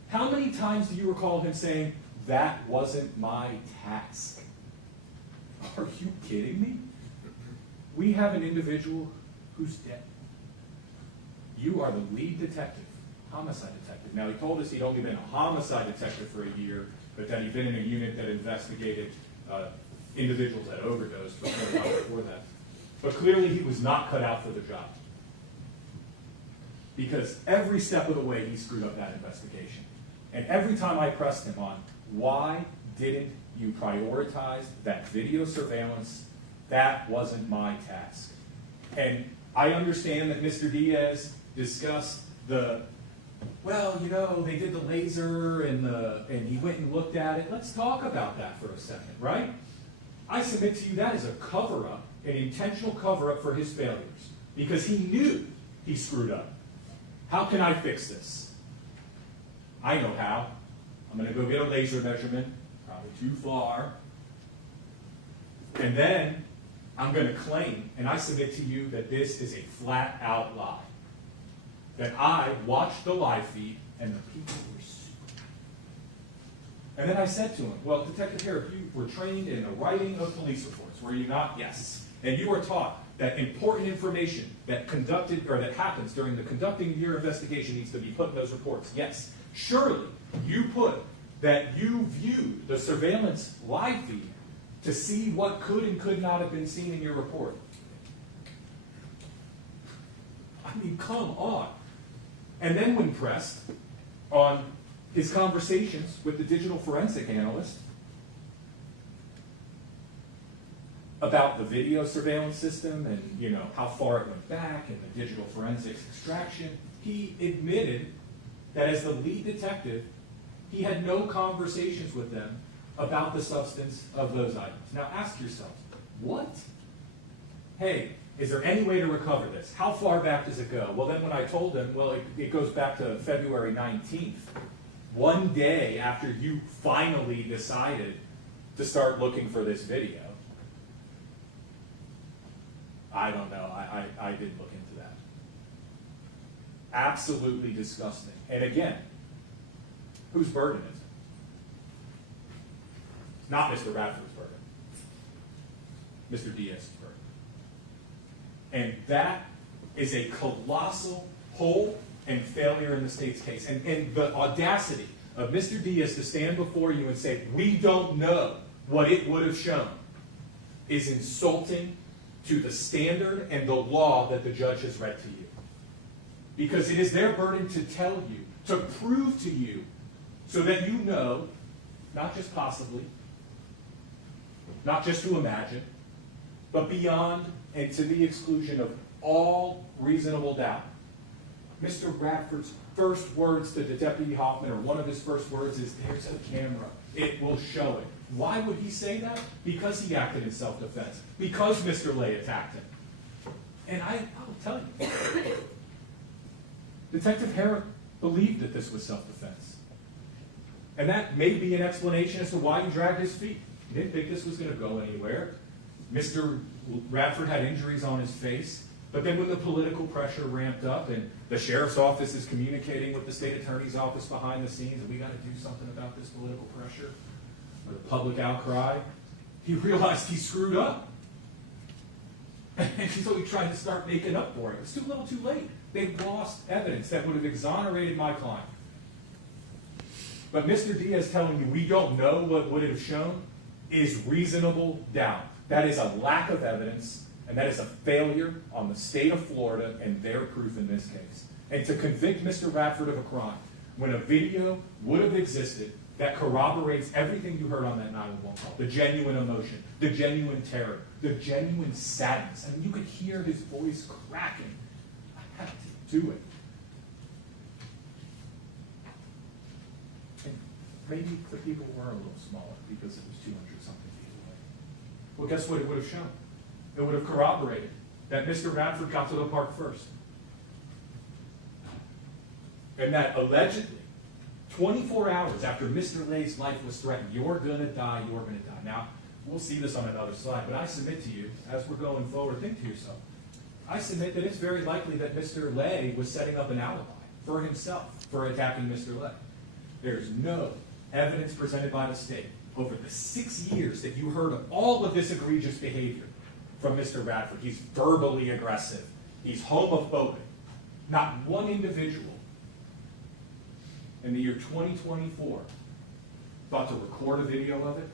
How many times do you recall him saying, "That wasn't my task"? Are you kidding me? We have an individual who's dead. You are the lead detective, homicide detective. Now, he told us he'd only been a homicide detective for a year, but that he'd been in a unit that investigated individuals that overdosed before that. But clearly he was not cut out for the job. Because every step of the way he screwed up that investigation. And every time I pressed him on, why didn't you prioritize that video surveillance? That wasn't my task. And I understand that Mr. Diaz discussed the, well, you know, they did the laser and he went and looked at it. Let's talk about that for a second, right? I submit to you that is a cover-up, an intentional cover-up for his failures. Because he knew he screwed up. How can I fix this? I know how. I'm going to go get a laser measurement, probably too far. And then I'm going to claim, and I submit to you that this is a flat-out lie. That I watched the live feed and the people were super. And then I said to him, well, Detective Harrop, you were trained in the writing of police reports, were you not? Yes. And you were taught that important information that happens during the conducting of your investigation needs to be put in those reports. Yes. Surely you put that you viewed the surveillance live feed to see what could and could not have been seen in your report. I mean, come on. And then when pressed on his conversations with the digital forensic analyst about the video surveillance system and, you know, how far it went back and the digital forensics extraction, he admitted that as the lead detective, he had no conversations with them about the substance of those items. Now ask yourself, what? Hey, is there any way to recover this? How far back does it go? Well, then when I told him, well, it goes back to February 19th, one day after you finally decided to start looking for this video. I don't know. I did look into that. Absolutely disgusting. And again, whose burden is it? It's not Mr. Radford's burden. Mr. Diaz's burden. And that is a colossal hole and failure in the state's case. And the audacity of Mr. Diaz to stand before you and say, we don't know what it would have shown, is insulting to the standard and the law that the judge has read to you. Because it is their burden to tell you, to prove to you, so that you know, not just possibly, not just to imagine, but beyond and to the exclusion of all reasonable doubt. Mr. Radford's first words to Deputy Hoffman, or one of his first words, is, there's a camera. It will show it. Why would he say that? Because he acted in self-defense. Because Mr. Lay attacked him. And I will tell you, Detective Harrop believed that this was self-defense. And that may be an explanation as to why he dragged his feet. He didn't think this was going to go anywhere. Mr. Radford had injuries on his face. But then when the political pressure ramped up and the sheriff's office is communicating with the state attorney's office behind the scenes, and we got to do something about this political pressure, or the public outcry, he realized he screwed up. And so he tried to start making up for it. It was too little too late. They lost evidence that would have exonerated my client. But Mr. Diaz telling you we don't know what would have shown is reasonable doubt. That is a lack of evidence, and that is a failure on the state of Florida and their proof in this case. And to convict Mr. Radford of a crime when a video would have existed that corroborates everything you heard on that 911 call, the genuine emotion, the genuine terror, the genuine sadness. I mean, you could hear his voice cracking. I had to do it. And maybe the people were a little smaller because it was 200-something feet away. Well, guess what it would have shown? It would have corroborated that Mr. Radford got to the park first. And that allegedly, 24 hours after Mr. Lay's life was threatened, you're going to die, you're going to die. Now, we'll see this on another slide, but I submit to you, as we're going forward, think to yourself, I submit that it's very likely that Mr. Lay was setting up an alibi for himself for attacking Mr. Lay. There's no evidence presented by the state over the 6 years that you heard of all of this egregious behavior from Mr. Radford. He's verbally aggressive. He's homophobic. Not one individual in the year 2024 thought to record a video of it,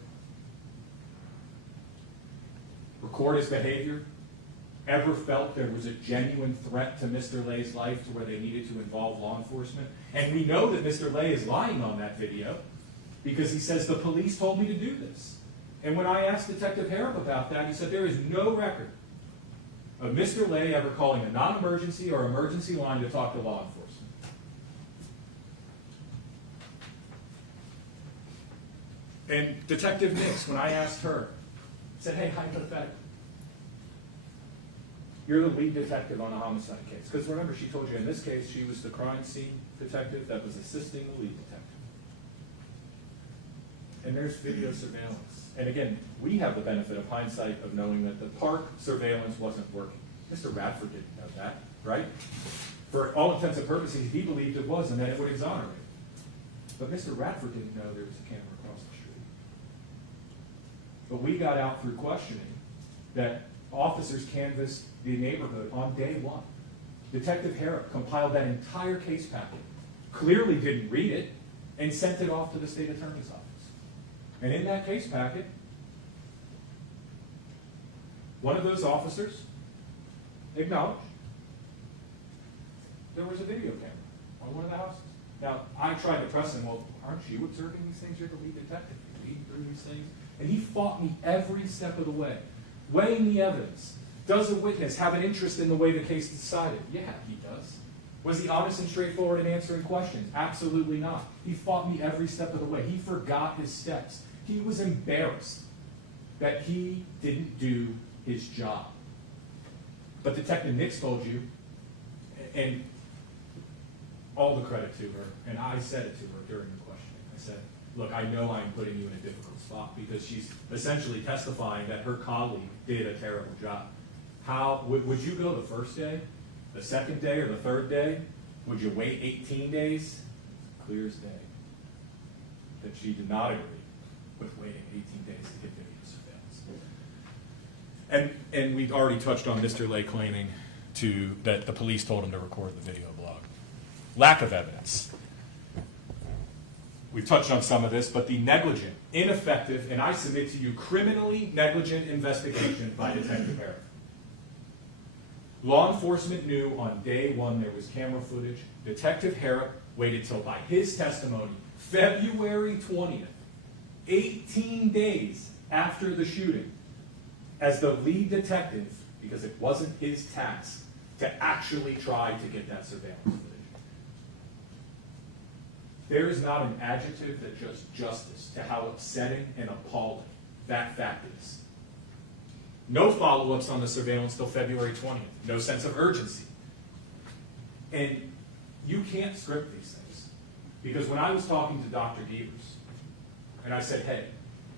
record his behavior, ever felt there was a genuine threat to Mr. Lay's life to where they needed to involve law enforcement. And we know that Mr. Lay is lying on that video because he says the police told me to do this. And when I asked Detective Harrop about that, he said there is no record of Mr. Lay ever calling a non-emergency or emergency line to talk to law enforcement. And Detective Nix, when I asked her, said, hey, hypothetically, you're the lead detective on a homicide case. Because remember, she told you in this case, she was the crime scene detective that was assisting the lead detective. And there's video surveillance. And again, we have the benefit of hindsight of knowing that the park surveillance wasn't working. Mr. Radford didn't know that, right? For all intents and purposes, he believed it was, and that it would exonerate. But Mr. Radford didn't know there was a camera across the street. But we got out through questioning that officers canvassed the neighborhood on day one. Detective Harrop compiled that entire case packet, clearly didn't read it, and sent it off to the state attorney's office. And in that case packet, one of those officers acknowledged there was a video camera on one of the houses. Now, I tried to press him, well, aren't you observing these things? You're the lead detective. You're reading through these things. And he fought me every step of the way, weighing the evidence. Does a witness have an interest in the way the case is decided? Yeah, he does. Was he honest and straightforward in answering questions? Absolutely not. He fought me every step of the way. He forgot his steps. He was embarrassed that he didn't do his job. But Detective Nix told you, and all the credit to her, and I said it to her during the questioning. I said, look, I know I'm putting you in a difficult spot because she's essentially testifying that her colleague did a terrible job. How would you go the first day, the second day, or the third day? Would you wait 18 days? Clear as day that she did not agree with waiting 18 days to get video surveillance. And we've already touched on Mr. Lay claiming that the police told him to record the video blog. Lack of evidence. We've touched on some of this, but the negligent, ineffective, and I submit to you, criminally negligent investigation by Detective Harrop. Law enforcement knew on day one there was camera footage. Detective Harrop waited till, by his testimony, February 20th, 18 days after the shooting, as the lead detective, because it wasn't his task, to actually try to get that surveillance footage. There is not an adjective that does justice to how upsetting and appalling that fact is. No follow-ups on the surveillance till February 20th. No sense of urgency. And you can't script these things. Because when I was talking to Dr. Devers, and I said, hey,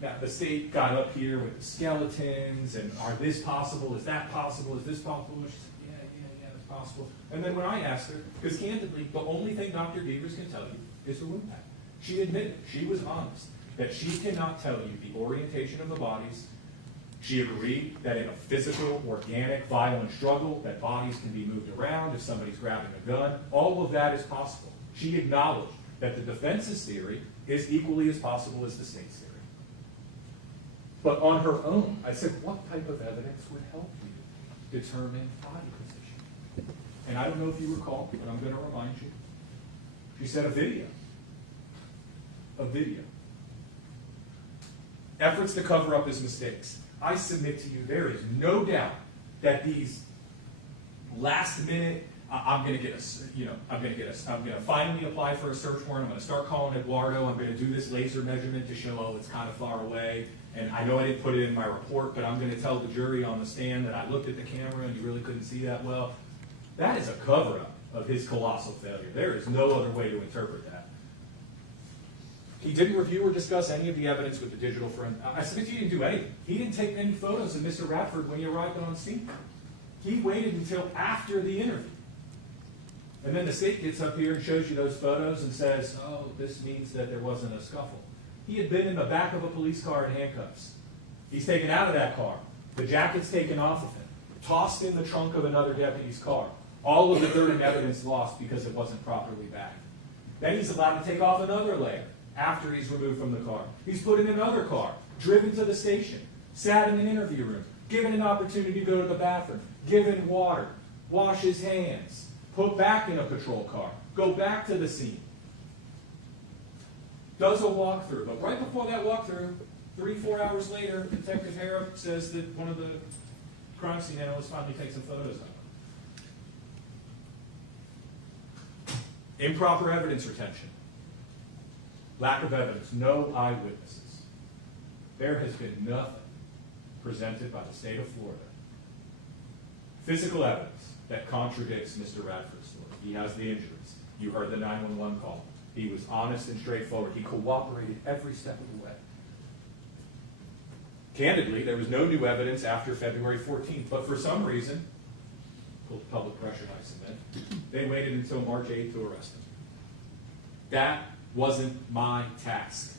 now the state got up here with the skeletons, and are this possible? Is that possible? Is this possible? She said, yeah, it's possible. And then when I asked her, because candidly, the only thing Dr. Devers can tell you is the wound pattern. She admitted, she was honest, that she cannot tell you the orientation of the bodies, She agreed that in a physical, organic, violent struggle, that bodies can be moved around if somebody's grabbing a gun. All of that is possible. She acknowledged that the defense's theory is equally as possible as the state's theory. But on her own, I said, what type of evidence would help you determine body position? And I don't know if you recall, but I'm going to remind you. She said a video. A video. Efforts to cover up his mistakes. I submit to you, there is no doubt that these last minute, I'm going to finally apply for a search warrant. I'm going to start calling Eduardo. I'm going to do this laser measurement to show, oh, it's kind of far away. And I know I didn't put it in my report, but I'm going to tell the jury on the stand that I looked at the camera and you really couldn't see that well. That is a cover-up of his colossal failure. There is no other way to interpret that. He didn't review or discuss any of the evidence with the digital friend. I submit he didn't do anything. He didn't take any photos of Mr. Radford when he arrived on scene. He waited until after the interview. And then the state gets up here and shows you those photos and says, oh, this means that there wasn't a scuffle. He had been in the back of a police car in handcuffs. He's taken out of that car. The jacket's taken off of him. Tossed in the trunk of another deputy's car. All of the dirt and evidence lost because it wasn't properly bagged. Then he's allowed to take off another layer after he's removed from the car. He's put in another car, driven to the station, sat in an interview room, given an opportunity to go to the bathroom, given water, wash his hands, put back in a patrol car, go back to the scene. Does a walkthrough, but right before that walkthrough, 3-4 hours later, Detective Harrop says that one of the crime scene analysts finally takes some photos of him. Improper evidence retention. Lack of evidence. No eyewitnesses. There has been nothing presented by the state of Florida. Physical evidence that contradicts Mr. Radford's story. He has the injuries. You heard the 911 call. He was honest and straightforward. He cooperated every step of the way. Candidly, there was no new evidence after February 14th, but for some reason, public pressure, I submit, they waited until March 8th to arrest him. That wasn't my task.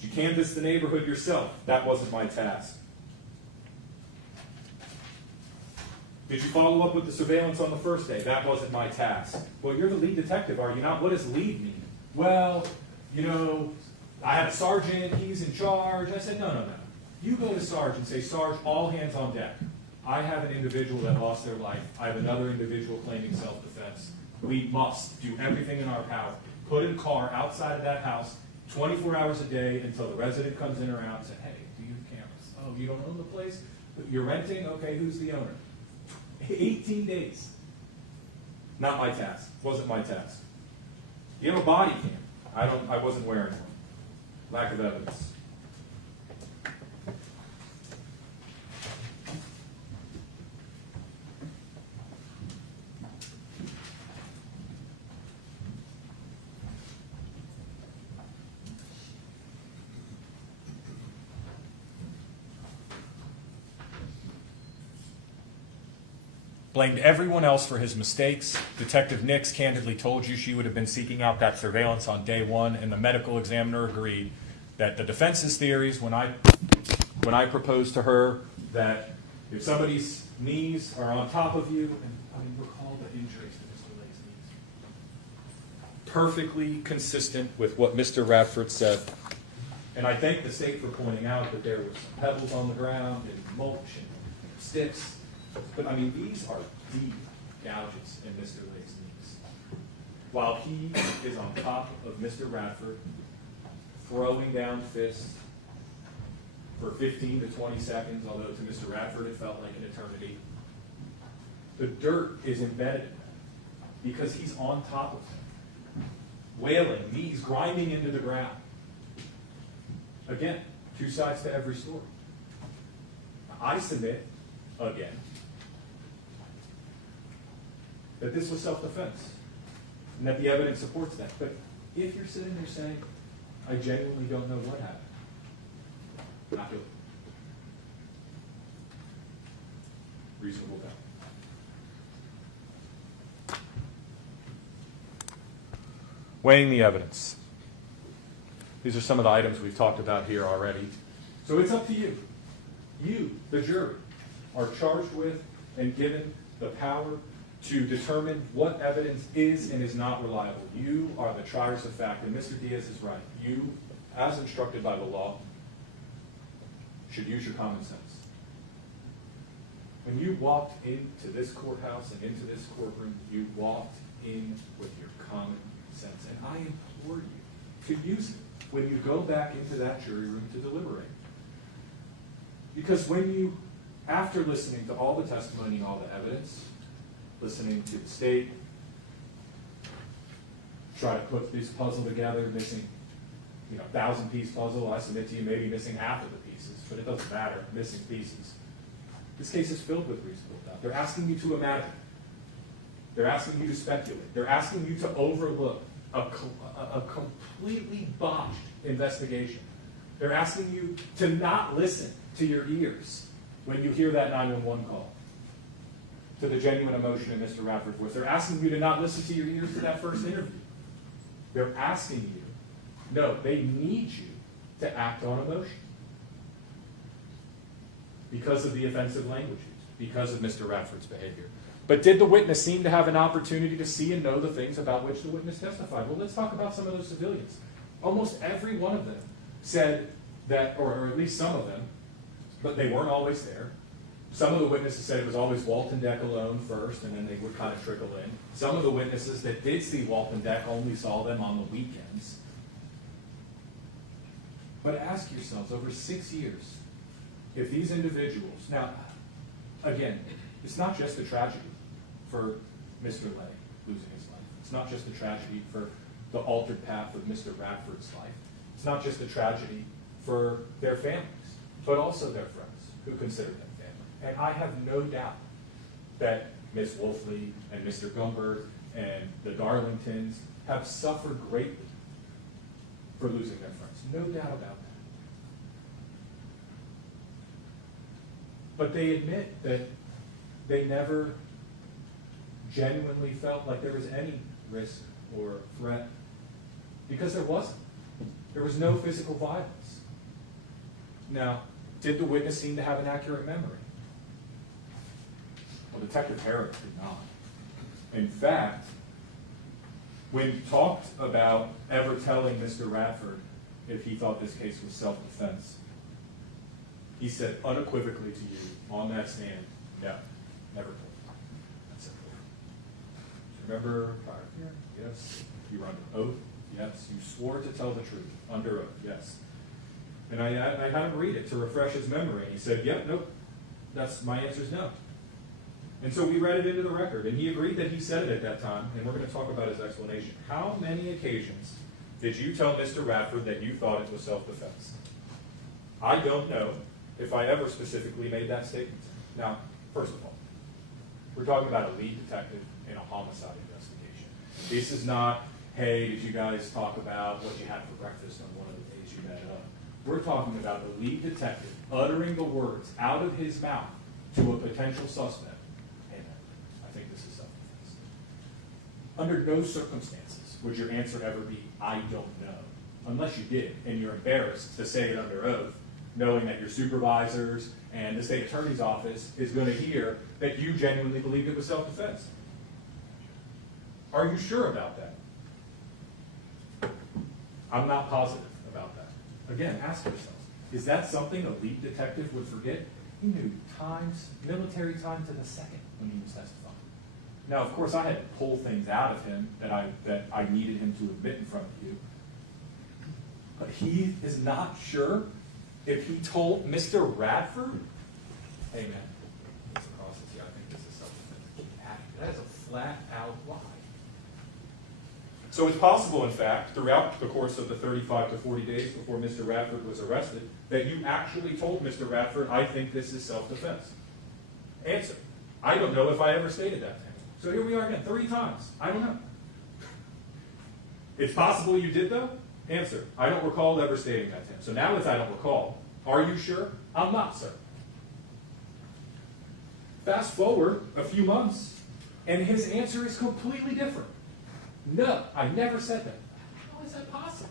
You canvass the neighborhood yourself. That wasn't my task. Did you follow up with the surveillance on the first day? That wasn't my task. Well, you're the lead detective, are you not? What does lead mean? Well, I had a sergeant, he's in charge. I said, no. You go to Sarge and say, Sarge, all hands on deck. I have an individual that lost their life. I have another individual claiming self-defense. We must do everything in our power. Put a car outside of that house 24 hours a day until the resident comes in or out and says, hey, do you have cameras? Oh, you don't own the place? You're renting? Okay, who's the owner? 18 days. Not my task. Wasn't my task. You have a body cam. I wasn't wearing one. Lack of evidence. Blamed everyone else for his mistakes. Detective Nix candidly told you she would have been seeking out that surveillance on day one, and the medical examiner agreed that the defense's theories, when I proposed to her that if somebody's knees are on top of you, and recall the injuries to Mr. Lay's knees, perfectly consistent with what Mr. Radford said. And I thank the state for pointing out that there were some pebbles on the ground and mulch and sticks. But these are deep gouges in Mr. Lay's knees. While he is on top of Mr. Radford, throwing down fists for 15 to 20 seconds, although to Mr. Radford it felt like an eternity, the dirt is embedded in him because he's on top of him, wailing, knees grinding into the ground. Again, two sides to every story. I submit, again, that this was self-defense, and that the evidence supports that. But if you're sitting there saying, I genuinely don't know what happened, not do it. Reasonable doubt. Weighing the evidence. These are some of the items we've talked about here already. So it's up to you. You, the jury, are charged with and given the power to determine what evidence is and is not reliable. You are the triers of fact, and Mr. Diaz is right. You, as instructed by the law, should use your common sense. When you walked into this courthouse and into this courtroom, you walked in with your common sense. And I implore you to use it when you go back into that jury room to deliberate. Because when you, after listening to all the testimony and all the evidence, listening to the state, try to put this puzzle together, missing, 1,000-piece puzzle, I submit to you, maybe missing half of the pieces, but it doesn't matter, missing pieces. This case is filled with reasonable doubt. They're asking you to imagine. They're asking you to speculate. They're asking you to overlook a completely botched investigation. They're asking you to not listen to your ears when you hear that 911 call, to the genuine emotion in Mr. Radford's voice. They're asking you to not listen to your ears to that first interview. They're asking you, no, they need you to act on emotion because of the offensive language used, because of Mr. Radford's behavior. But did the witness seem to have an opportunity to see and know the things about which the witness testified? Well, let's talk about some of those civilians. Almost every one of them said that, or at least some of them, but they weren't always there. Some of the witnesses said it was always Walt and Deck alone first, and then they would kind of trickle in. Some of the witnesses that did see Walt and Deck only saw them on the weekends. But ask yourselves, over 6 years, if these individuals, now, again, it's not just a tragedy for Mr. Lay losing his life. It's not just a tragedy for the altered path of Mr. Radford's life. It's not just a tragedy for their families, but also their friends who consider them family. And I have no doubt that Ms. Wolfley and Mr. Gumbert and the Darlingtons have suffered greatly for losing their friends. No doubt about that. But they admit that they never genuinely felt like there was any risk or threat, because there wasn't. There was no physical violence. Now, did the witness seem to have an accurate memory? Well, Detective Herrick did not. In fact, when talked about ever telling Mr. Radford if he thought this case was self-defense, he said unequivocally to you on that stand, no, never told him. That's it. Remember prior here? Yes. You were under oath? Yes. You swore to tell the truth under oath? Yes. And I had him read it to refresh his memory. And he said, yep, nope. My answer is no. And so we read it into the record, and he agreed that he said it at that time, and we're going to talk about his explanation. How many occasions did you tell Mr. Radford that you thought it was self-defense? I don't know if I ever specifically made that statement. Now, first of all, we're talking about a lead detective in a homicide investigation. This is not, hey, did you guys talk about what you had for breakfast on one of the days you met up? We're talking about the lead detective uttering the words out of his mouth to a potential suspect. Hey, man, I think this is self-defense. Under no circumstances would your answer ever be, I don't know, unless you did, and you're embarrassed to say it under oath, knowing that your supervisors and the state attorney's office is going to hear that you genuinely believed it was self-defense. Are you sure about that? I'm not positive about that. Again, ask yourselves, is that something a lead detective would forget? He knew military time to the second when he was testifying. Now, of course, I had to pull things out of him that I needed him to admit in front of you. But he is not sure if he told Mr. Radford, hey man, it's across this here, I think this is self-defense. That is a flat-out lie. So it's possible, in fact, throughout the course of the 35 to 40 days before Mr. Radford was arrested, that you actually told Mr. Radford, I think this is self-defense. Answer, I don't know if I ever stated that to him. So here we are again, 3 times. I don't know. It's possible you did, though? Answer, I don't recall ever stating that to him. So now it's I don't recall. Are you sure? I'm not, sir. Fast forward a few months, and his answer is completely different. No, I never said that. is that possible?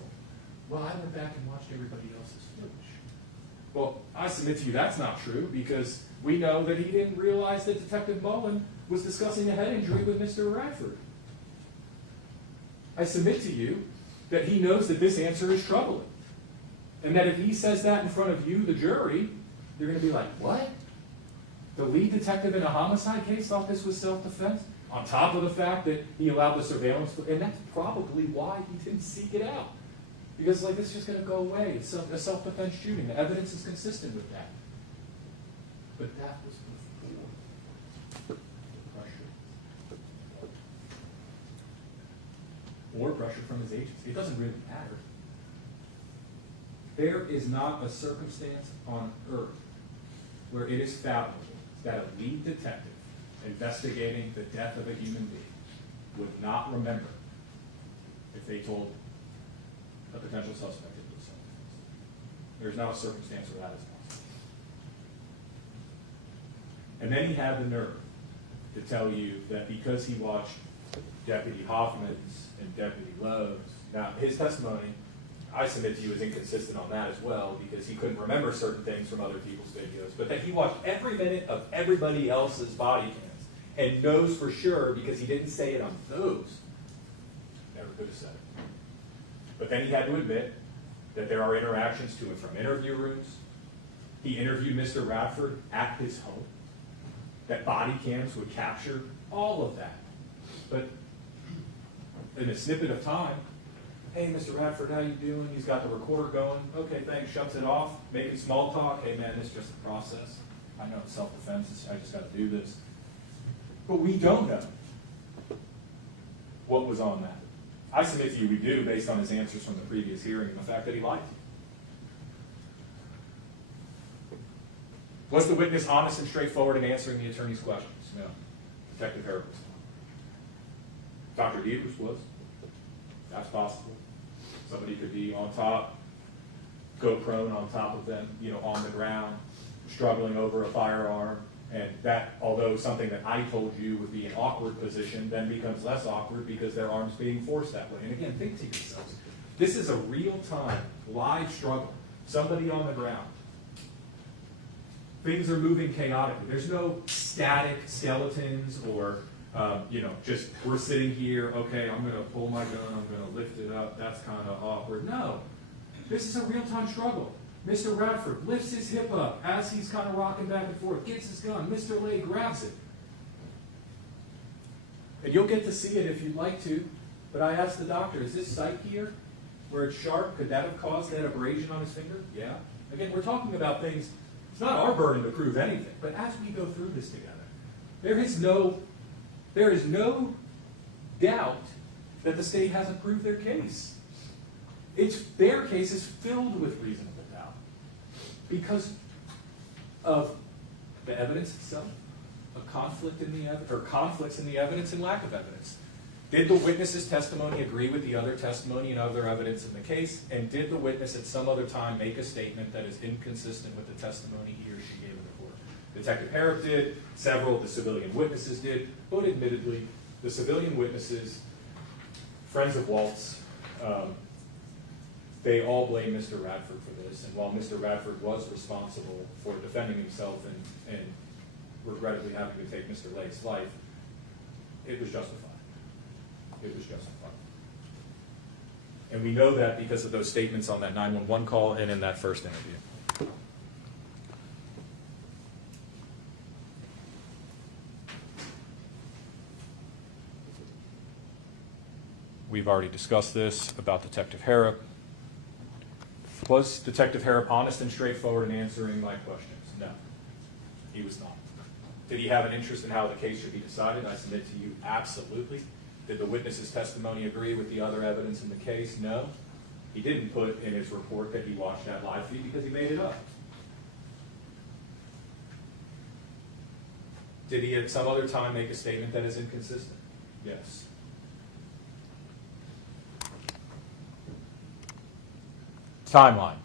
Well, I went back and watched everybody else's footage. Well, I submit to you that's not true, because we know that he didn't realize that Detective Mullen was discussing a head injury with Mr. Radford. I submit to you that he knows that this answer is troubling. And that if he says that in front of you, the jury, you're going to be like, what? The lead detective in a homicide case thought this was self-defense? On top of the fact that he allowed the surveillance, and that's probably why he didn't seek it out. Because like, this is just going to go away. It's a self-defense shooting. The evidence is consistent with that. But that was before pressure. Or pressure from his agency. It doesn't really matter. There is not a circumstance on earth where it is fathomable that a lead detective investigating the death of a human being would not remember if they told a potential suspect it was self-defense. There's not a circumstance where that is possible. And then he had the nerve to tell you that because he watched Deputy Hoffman's and Deputy Lowe's, now his testimony, I submit to you, is inconsistent on that as well, because he couldn't remember certain things from other people's videos, but that he watched every minute of everybody else's body cams and knows for sure, because he didn't say it on those, never could have said it. But then he had to admit that there are interactions to and from interview rooms. He interviewed Mr. Radford at his home, that body cams would capture all of that. But in a snippet of time, hey, Mr. Radford, how you doing? He's got the recorder going. Okay, thanks. Shuts it off. Making small talk. Hey, man, this is just a process. I know it's self-defense. I just got to do this. But we don't know what was on that. I submit to you we do, based on his answers from the previous hearing and the fact that he lied to you. Was the witness honest and straightforward in answering the attorney's questions? No. Detective Harris was not. Dr. Devers was. That's possible. Somebody could be on top, go prone on top of them, on the ground, struggling over a firearm, and that, although something that I told you would be an awkward position, then becomes less awkward because their arm's being forced that way. And again, think to yourselves, this is a real-time, live struggle. Somebody on the ground. Things are moving chaotically. There's no static skeletons or just we're sitting here, okay, I'm going to pull my gun, I'm going to lift it up, that's kind of awkward. No, this is a real-time struggle. Mr. Radford lifts his hip up as he's kind of rocking back and forth, gets his gun, Mr. Lay grabs it. And you'll get to see it if you'd like to, but I asked the doctor, is this sight here, where it's sharp, could that have caused that abrasion on his finger? Yeah. Again, we're talking about things, it's not our burden to prove anything, but as we go through this together, there is no doubt that the state hasn't proved their case. Their case is filled with reasonable doubt because of the evidence itself, conflicts in the evidence and lack of evidence. Did the witness's testimony agree with the other testimony and other evidence in the case? And did the witness at some other time make a statement that is inconsistent with the testimony he or she gave in the court? Detective Harrop did, several of the civilian witnesses did, but admittedly, the civilian witnesses, friends of Walt's, they all blame Mr. Radford for this. And while Mr. Radford was responsible for defending himself and regrettably having to take Mr. Lake's life, it was justified. It was justified. And we know that because of those statements on that 911 call and in that first interview. We've already discussed this about Detective Harrop. Was Detective Harrop honest and straightforward in answering my questions? No, he was not. Did he have an interest in how the case should be decided? I submit to you, absolutely. Did the witness's testimony agree with the other evidence in the case? No. He didn't put in his report that he watched that live feed because he made it up. Did he at some other time make a statement that is inconsistent? Yes. Timeline.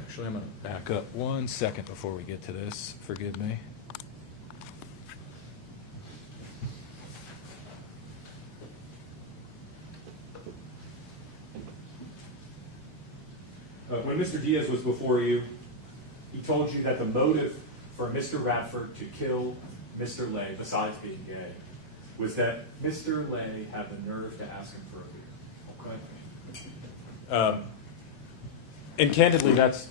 Actually, I'm going to back up 1 second before we get to this. Forgive me. But when Mr. Diaz was before you, he told you that the motive for Mr. Radford to kill Mr. Lay, besides being gay, was that Mr. Lay had the nerve to ask him for a beer. Okay? And candidly, that's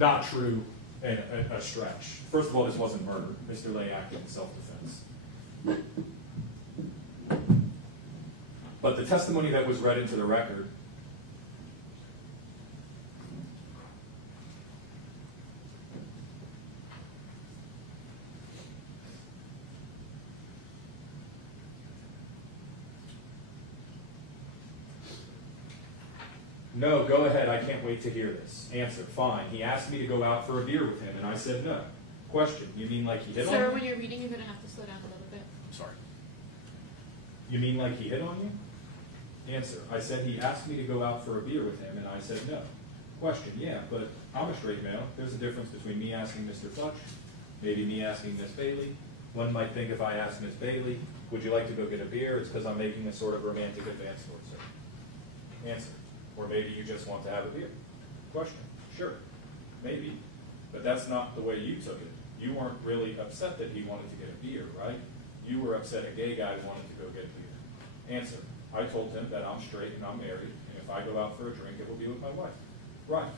not true and a stretch. First of all, this wasn't murder. Mr. Lay acted in self-defense. But the testimony that was read into the record No, go ahead, I can't wait to hear this. Answer, fine. He asked me to go out for a beer with him, and I said no. Question, you mean like he hit on Sir, you? when you're reading, you're going to have to slow down a little bit. I'm sorry. You mean like he hit on you? Answer, I said he asked me to go out for a beer with him, and I said no. Question, yeah, but I'm a straight male. There's a difference between me asking Mr. Fletch, maybe me asking Miss Bailey. One might think if I asked Miss Bailey, would you like to go get a beer? It's because I'm making a sort of romantic advance towards her. Answer, or maybe you just want to have a beer. Question, sure, maybe, but that's not the way you took it. You weren't really upset that he wanted to get a beer, right? You were upset a gay guy wanted to go get a beer. Answer, I told him that I'm straight and I'm married, and if I go out for a drink, it will be with my wife. Right.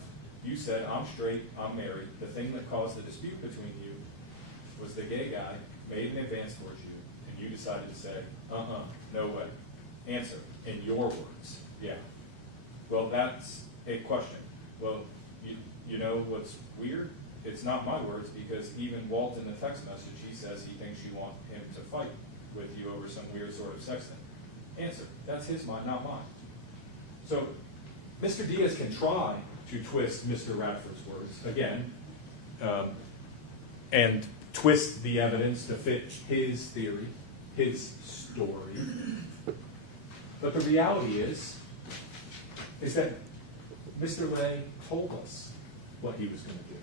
You said, I'm straight, I'm married. The thing that caused the dispute between you was the gay guy made an advance towards you, and you decided to say, no way. Answer, in your words, yeah. Well, that's a question. Well, you know what's weird? It's not my words, because even Walt in the text message, he says he thinks you want him to fight with you over some weird sort of sex thing. Answer, that's his mind, not mine. So, Mr. Diaz can try to twist Mr. Radford's words, again, and twist the evidence to fit his theory, his story. But the reality is that Mr. Lay told us what he was going to do.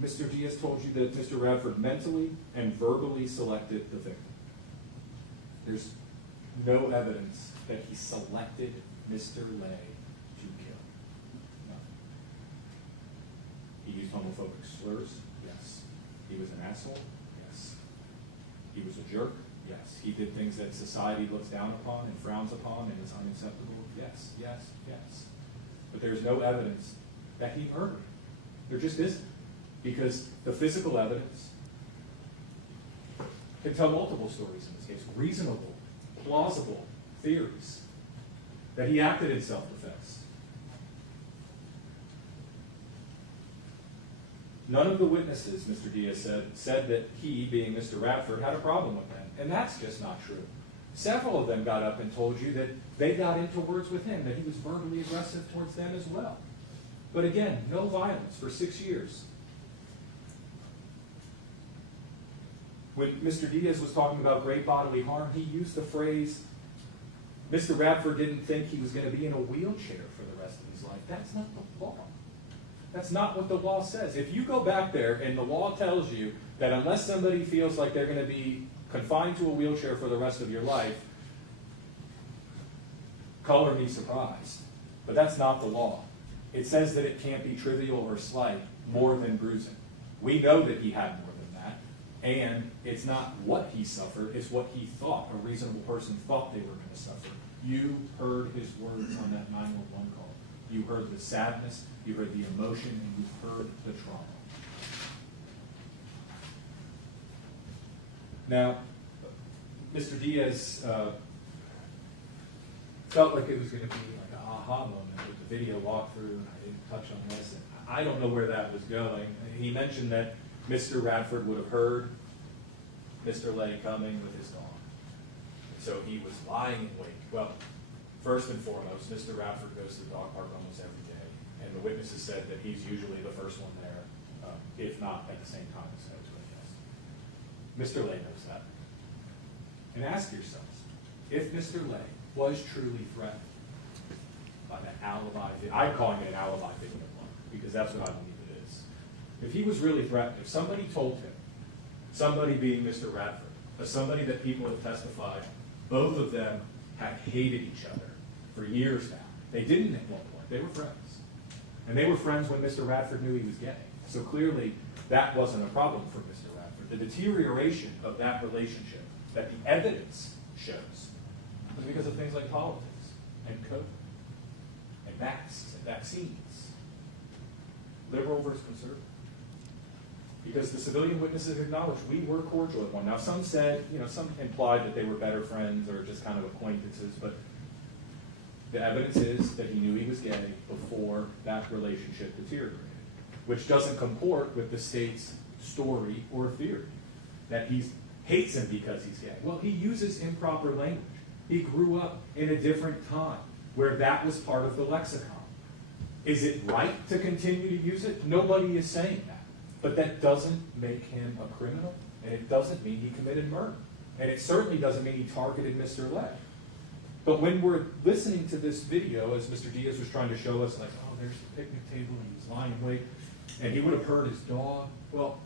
Mr. Diaz told you that Mr. Radford mentally and verbally selected the victim. There's no evidence that he selected Mr. Lay to kill. Nothing. He used homophobic slurs? Yes. He was an asshole? Yes. He was a jerk? Yes. He did things that society looks down upon and frowns upon and is unacceptable? Yes, yes, yes. But there's no evidence that he murdered. There just isn't. Because the physical evidence can tell multiple stories in this case, reasonable, plausible theories that he acted in self-defense. None of the witnesses, Mr. Diaz said that he, being Mr. Radford, had a problem with them. And that's just not true. Several of them got up and told you that they got into words with him, that he was verbally aggressive towards them as well. But again, no violence for 6 years. When Mr. Diaz was talking about great bodily harm, he used the phrase, Mr. Radford didn't think he was going to be in a wheelchair for the rest of his life. That's not the law. That's not what the law says. If you go back there and the law tells you that unless somebody feels like they're going to be confined to a wheelchair for the rest of your life, color me surprised. But that's not the law. It says that it can't be trivial or slight more than bruising. We know that he had more than that. And it's not what he suffered, it's what he thought a reasonable person thought they were going to suffer. You heard his words on that 911 call. You heard the sadness, you heard the emotion, and you heard the trauma. Now, Mr. Diaz felt like it was going to be like an aha moment with the video walkthrough, and I didn't touch on this. And I don't know where that was going. He mentioned that Mr. Radford would have heard Mr. Lay coming with his dog. So he was lying in wait. Well, first and foremost, Mr. Radford goes to the dog park almost every day. And the witnesses said that he's usually the first one there, if not at the same time as Mr. Lay knows that. And ask yourselves, if Mr. Lay was truly threatened by that alibi video, I'm calling it an alibi video because that's what I believe it is. If he was really threatened, if somebody told him, somebody being Mr. Radford, somebody that people have testified, both of them have hated each other for years now, They didn't at one point. They were friends. And they were friends when Mr. Radford knew he was gay. So clearly, that wasn't a problem for Mr. Radford. The deterioration of that relationship that the evidence shows was because of things like politics and COVID and masks and vaccines. Liberal versus conservative. Because the civilian witnesses acknowledged we were cordial at one. Now, some said, some implied that they were better friends or just kind of acquaintances, but the evidence is that he knew he was gay before that relationship deteriorated, which doesn't comport with the state's story or theory that he hates him because he's gay. Well, he uses improper language. He grew up in a different time where that was part of the lexicon. Is it right to continue to use it? Nobody is saying that. But that doesn't make him a criminal, and it doesn't mean he committed murder. And it certainly doesn't mean he targeted Mr. Legg. But when we're listening to this video, as Mr. Diaz was trying to show us, like, oh, there's the picnic table, and he's lying in wait, and he would have heard his dog. Well,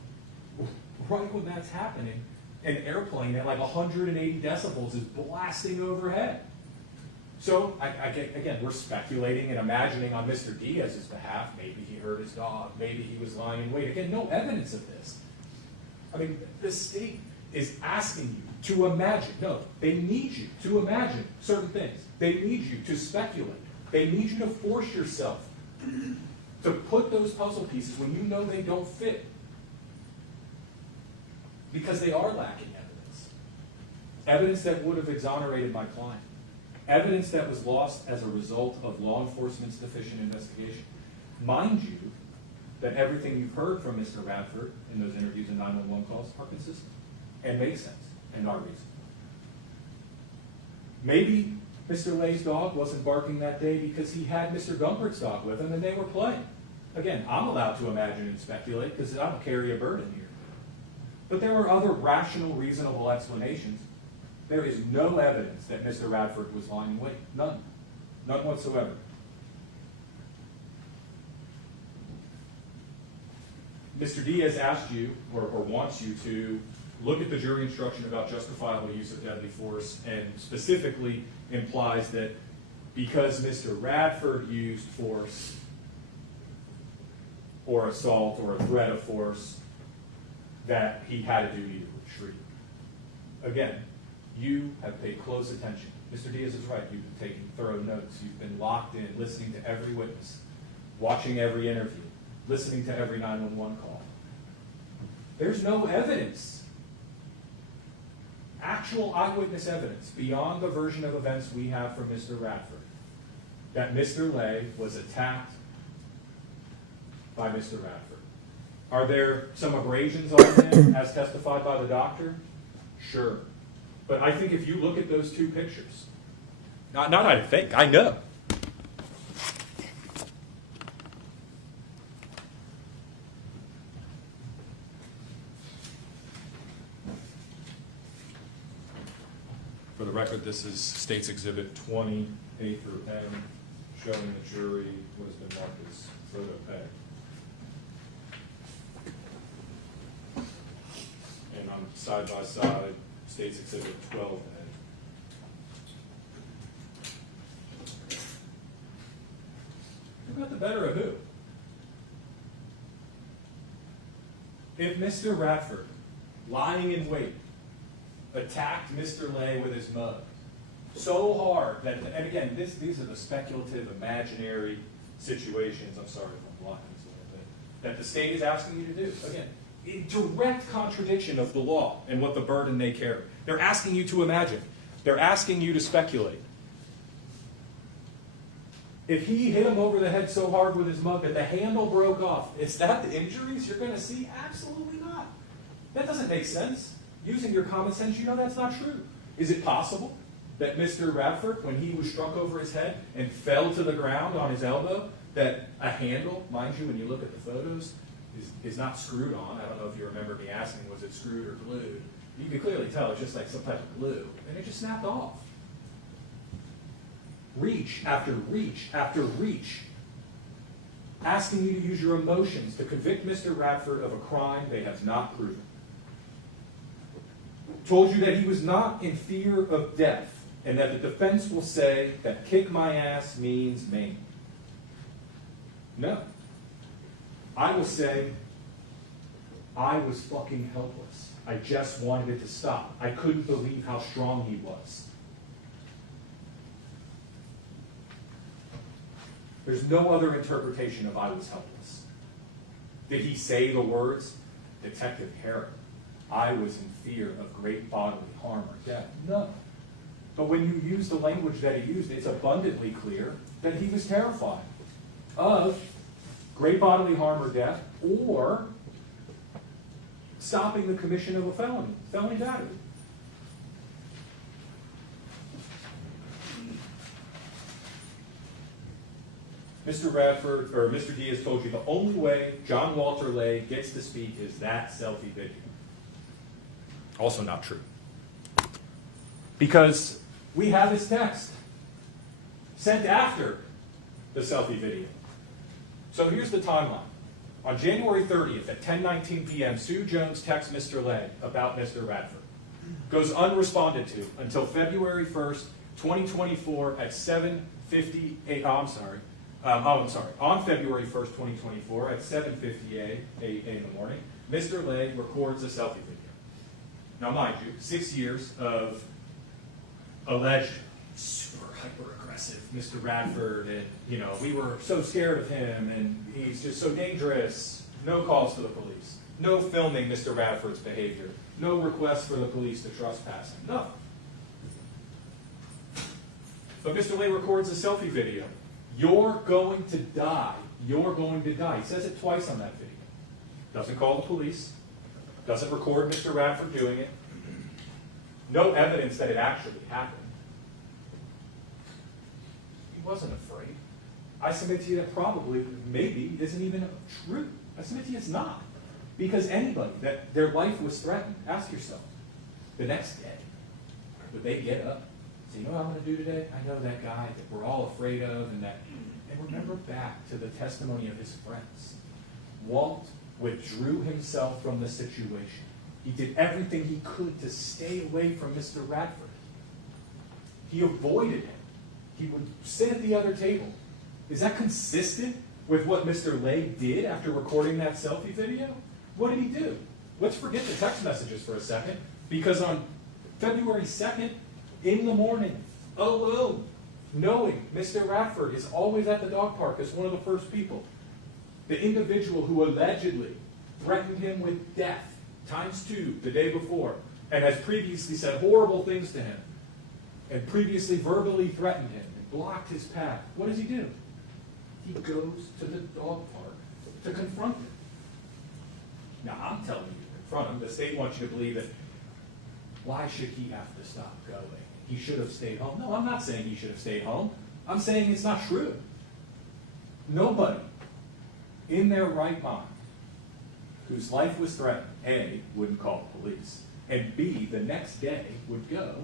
right when that's happening, an airplane at like 180 decibels is blasting overhead. So, again, we're speculating and imagining on Mr. Diaz's behalf. Maybe he heard his dog. Maybe he was lying in wait. Again, no evidence of this. I mean, the state is asking you to imagine. No, they need you to imagine certain things. They need you to speculate. They need you to force yourself to put those puzzle pieces when you know they don't fit. Because they are lacking evidence. Evidence that would have exonerated my client. Evidence that was lost as a result of law enforcement's deficient investigation. Mind you, that everything you've heard from Mr. Radford in those interviews and 911 calls are consistent and make sense and are reasonable. Maybe Mr. Lay's dog wasn't barking that day because he had Mr. Gumpert's dog with him and they were playing. Again, I'm allowed to imagine and speculate because I don't carry a burden here. But there are other rational, reasonable explanations. There is no evidence that Mr. Radford was lying in wait. None. None whatsoever. Mr. Diaz asked you, or wants you to, look at the jury instruction about justifiable use of deadly force and specifically implies that because Mr. Radford used force or assault or a threat of force, that he had a duty to retreat. Again, you have paid close attention. Mr. Diaz is right. You've been taking thorough notes. You've been locked in, listening to every witness, watching every interview, listening to every 911 call. There's no evidence, actual eyewitness evidence, beyond the version of events we have from Mr. Radford, that Mr. Lay was attacked by Mr. Radford. Are there some abrasions on him, as testified by the doctor? Sure. But I think if you look at those two pictures, not I think, I know. For the record, this is State's Exhibit 20, A through N, showing the jury what has been marked as photo peg. And on side by side, State's Exhibit 12A. Who got the better of who? If Mr. Radford, lying in wait, attacked Mr. Lay with his mug so hard that, and again, these are the speculative, imaginary situations, I'm sorry if I'm blocking this a little bit, that the state is asking you to do. Again, in direct contradiction of the law and what the burden they carry. They're asking you to imagine. They're asking you to speculate. If he hit him over the head so hard with his mug that the handle broke off, is that the injuries you're going to see? Absolutely not. That doesn't make sense. Using your common sense, you know that's not true. Is it possible that Mr. Radford, when he was struck over his head and fell to the ground on his elbow, that a handle, mind you, when you look at the photos, is not screwed on? I don't know if you remember me asking, was it screwed or glued? You can clearly tell it's just like some type of glue, and it just snapped off. Reach after reach after reach, asking you to use your emotions to convict Mr. Radford of a crime they have not proven. Told you that he was not in fear of death and that the defense will say that kick my ass means maim. No. I will say, I was fucking helpless. I just wanted it to stop. I couldn't believe how strong he was. There's no other interpretation of I was helpless. Did he say the words, Detective Herrick, I was in fear of great bodily harm or death? No. But when you use the language that he used, it's abundantly clear that he was terrified of great bodily harm or death, or stopping the commission of a felony battery. Mr. Radford, or Mr. Diaz told you the only way John Walter Lay gets to speak is that selfie video. Also not true. Because we have his text sent after the selfie video. So here's the timeline. On January 30th at 10:19 p.m., Sue Jones texts Mr. Lay about Mr. Radford. Goes unresponded to until February 1st, 2024 at 7:58, on February 1st, 2024 at 7:58 in the morning, Mr. Lay records a selfie video. Now mind you, 6 years of alleged super hyper-aggressive Mr. Radford, and we were so scared of him, and he's just so dangerous. No calls to the police. No filming Mr. Radford's behavior. No request for the police to trespass him. Nothing. But Mr. Lay records a selfie video. You're going to die. You're going to die. He says it twice on that video. Doesn't call the police. Doesn't record Mr. Radford doing it. No evidence that it actually happened. He wasn't afraid. I submit to you that probably, maybe, isn't even true. I submit to you it's not. Because anybody that their life was threatened, ask yourself, the next day, would they get up? So you know what I'm going to do today? I know that guy that we're all afraid of, and remember back to the testimony of his friends. Walt withdrew himself from the situation. He did everything he could to stay away from Mr. Radford. He avoided him. He would sit at the other table. Is that consistent with what Mr. Lay did after recording that selfie video? What did he do? Let's forget the text messages for a second, because on February 2nd, in the morning, alone, knowing Mr. Radford is always at the dog park as one of the first people, the individual who allegedly threatened him with death ×2 the day before, and has previously said horrible things to him, and previously verbally threatened him and blocked his path, what does he do? He goes to the dog park to confront him. Now, I'm telling you to confront him. The state wants you to believe that. Why should he have to stop going? He should have stayed home. No, I'm not saying he should have stayed home. I'm saying it's not true. Nobody in their right mind whose life was threatened, A, wouldn't call the police, and B, the next day would go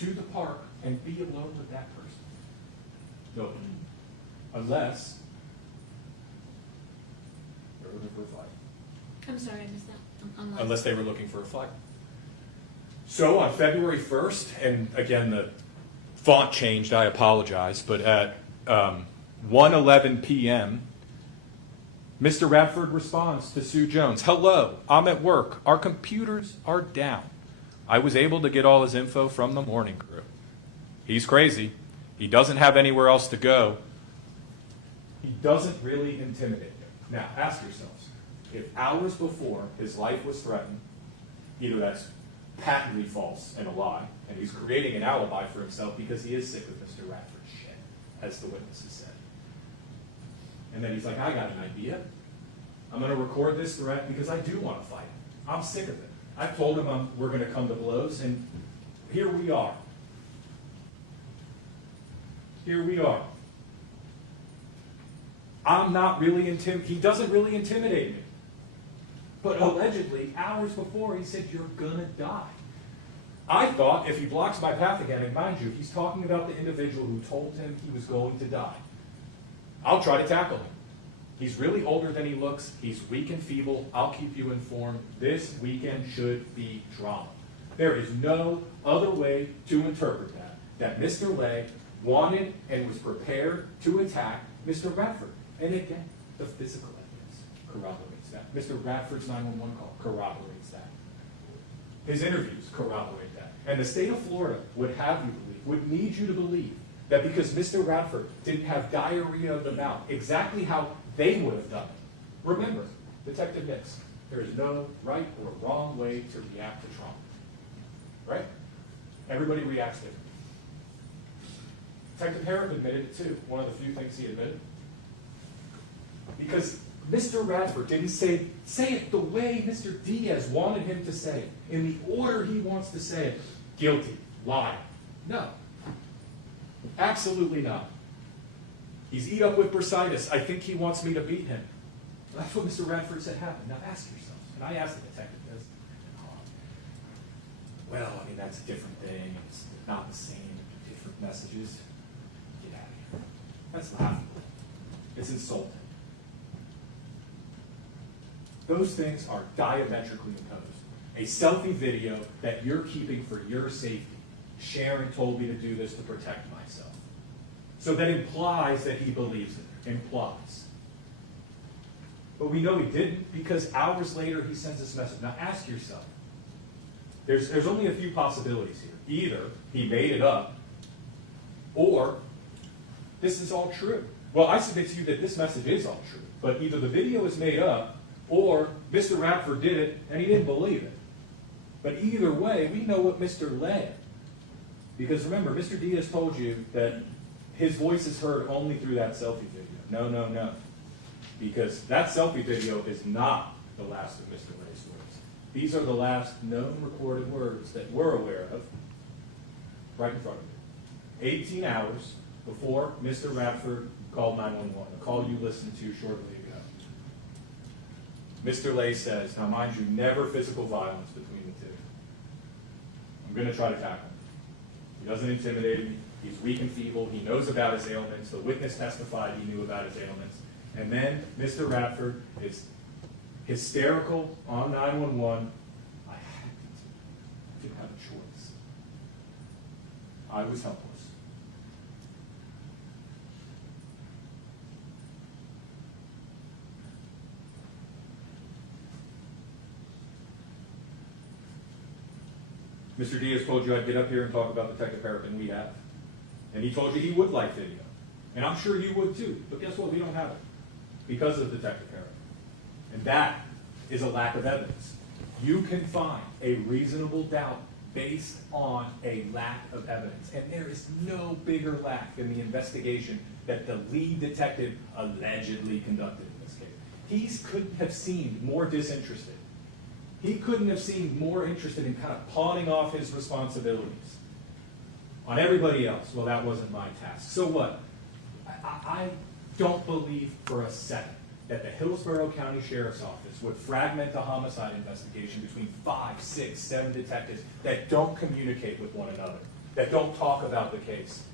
to the park and be alone with that person. Nobody. Unless they're looking for a fight. I'm sorry, I missed that. Unless they were looking for a fight. So on February 1st, and again the font changed, I apologize, but at 1:11 p.m., Mr. Radford responds to Sue Jones, "Hello, I'm at work. Our computers are down. I was able to get all his info from the morning crew. He's crazy. He doesn't have anywhere else to go. He doesn't really intimidate you." Now, ask yourselves, if hours before his life was threatened, either that's patently false and a lie, and he's creating an alibi for himself because he is sick of Mr. Radford's shit, as the witnesses said. And then he's like, I got an idea. I'm going to record this threat because I do want to fight him. I'm sick of it. I've told him we're going to come to blows, and here we are. Here we are. I'm not really he doesn't really intimidate me. But allegedly, hours before, he said, you're going to die. I thought if he blocks my path again, and mind you, he's talking about the individual who told him he was going to die. I'll try to tackle him. He's really older than he looks. He's weak and feeble. I'll keep you informed. This weekend should be drama. There is no other way to interpret that that Mr. Lay wanted and was prepared to attack Mr. Radford. And again, the physical evidence corroborates that. Mr. Radford's 911 call corroborates that. His interviews corroborate that. And the state of Florida would have you believe, would need you to believe, that because Mr. Radford didn't have diarrhea of the mouth, exactly how they would have done it. Remember, Detective Nix, there is no right or wrong way to react to trauma. Right? Everybody reacts differently. Detective Herrick admitted it too. One of the few things he admitted. Because Mr. Radford didn't say it the way Mr. Diaz wanted him to say it, in the order he wants to say it. Guilty, lie. No. Absolutely not. He's eat up with bursitis. I think he wants me to beat him. That's what Mr. Radford said happened. Now ask yourselves. And I asked the detective this. Well, I mean, that's a different thing. It's not the same. Different messages. Get out of here. That's laughable. It's insulting. Those things are diametrically opposed. A selfie video that you're keeping for your safety. Sharon told me to do this to protect myself. So that implies that he believes it. Implies. But we know he didn't, because hours later he sends this message. Now ask yourself. There's only a few possibilities here. Either he made it up, or this is all true. Well, I submit to you that this message is all true. But either the video is made up, or Mr. Radford did it and he didn't believe it. But either way, we know what Mr. Lay. Because remember, Mr. Diaz told you that his voice is heard only through that selfie video. No. Because that selfie video is not the last of Mr. Lay's words. These are the last known recorded words that we're aware of right in front of you. 18 hours before Mr. Radford called 911, a call you listened to shortly ago. Mr. Lay says, now mind you, never physical violence between the two. I'm going to try to tackle him. He doesn't intimidate me. He's weak and feeble. He knows about his ailments. The witness testified he knew about his ailments. And then Mr. Radford is hysterical on 911. I didn't have a choice. I was helpless. Mr. Diaz told you I'd get up here and talk about Detective Herrick, and we have. And he told you he would like video. And I'm sure you would too. But guess what? We don't have it. Because of Detective Herrick. And that is a lack of evidence. You can find a reasonable doubt based on a lack of evidence. And there is no bigger lack than the investigation that the lead detective allegedly conducted in this case. He couldn't have seemed more disinterested. He couldn't have seemed more interested in kind of pawning off his responsibilities on everybody else. Well, that wasn't my task. So what? I don't believe for a second that the Hillsborough County Sheriff's Office would fragment a homicide investigation between 5, 6, 7 detectives that don't communicate with one another, that don't talk about the case.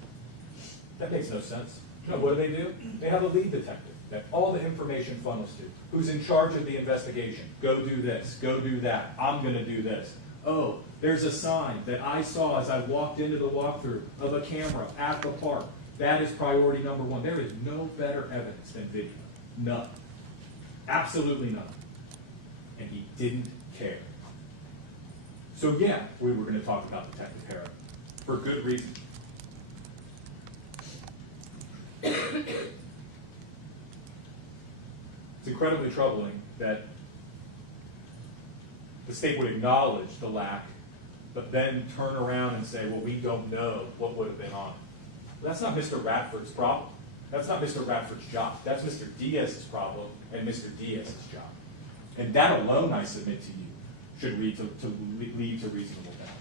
That makes no sense. You know, what do? They have a lead detective that all the information funnels to, who's in charge of the investigation. Go do this, go do that, I'm going to do this. Oh, there's a sign that I saw as I walked into the walkthrough of a camera at the park. That is priority number 1. There is no better evidence than video. None. Absolutely none. And he didn't care. So yeah, we were going to talk about Detective Herrick. For good reason. It's incredibly troubling that the state would acknowledge the lack, but then turn around and say, well, we don't know what would have been on it. That's not Mr. Radford's problem. That's not Mr. Radford's job. That's Mr. Diaz's problem and Mr. Diaz's job. And that alone, I submit to you, should lead to reasonable doubt.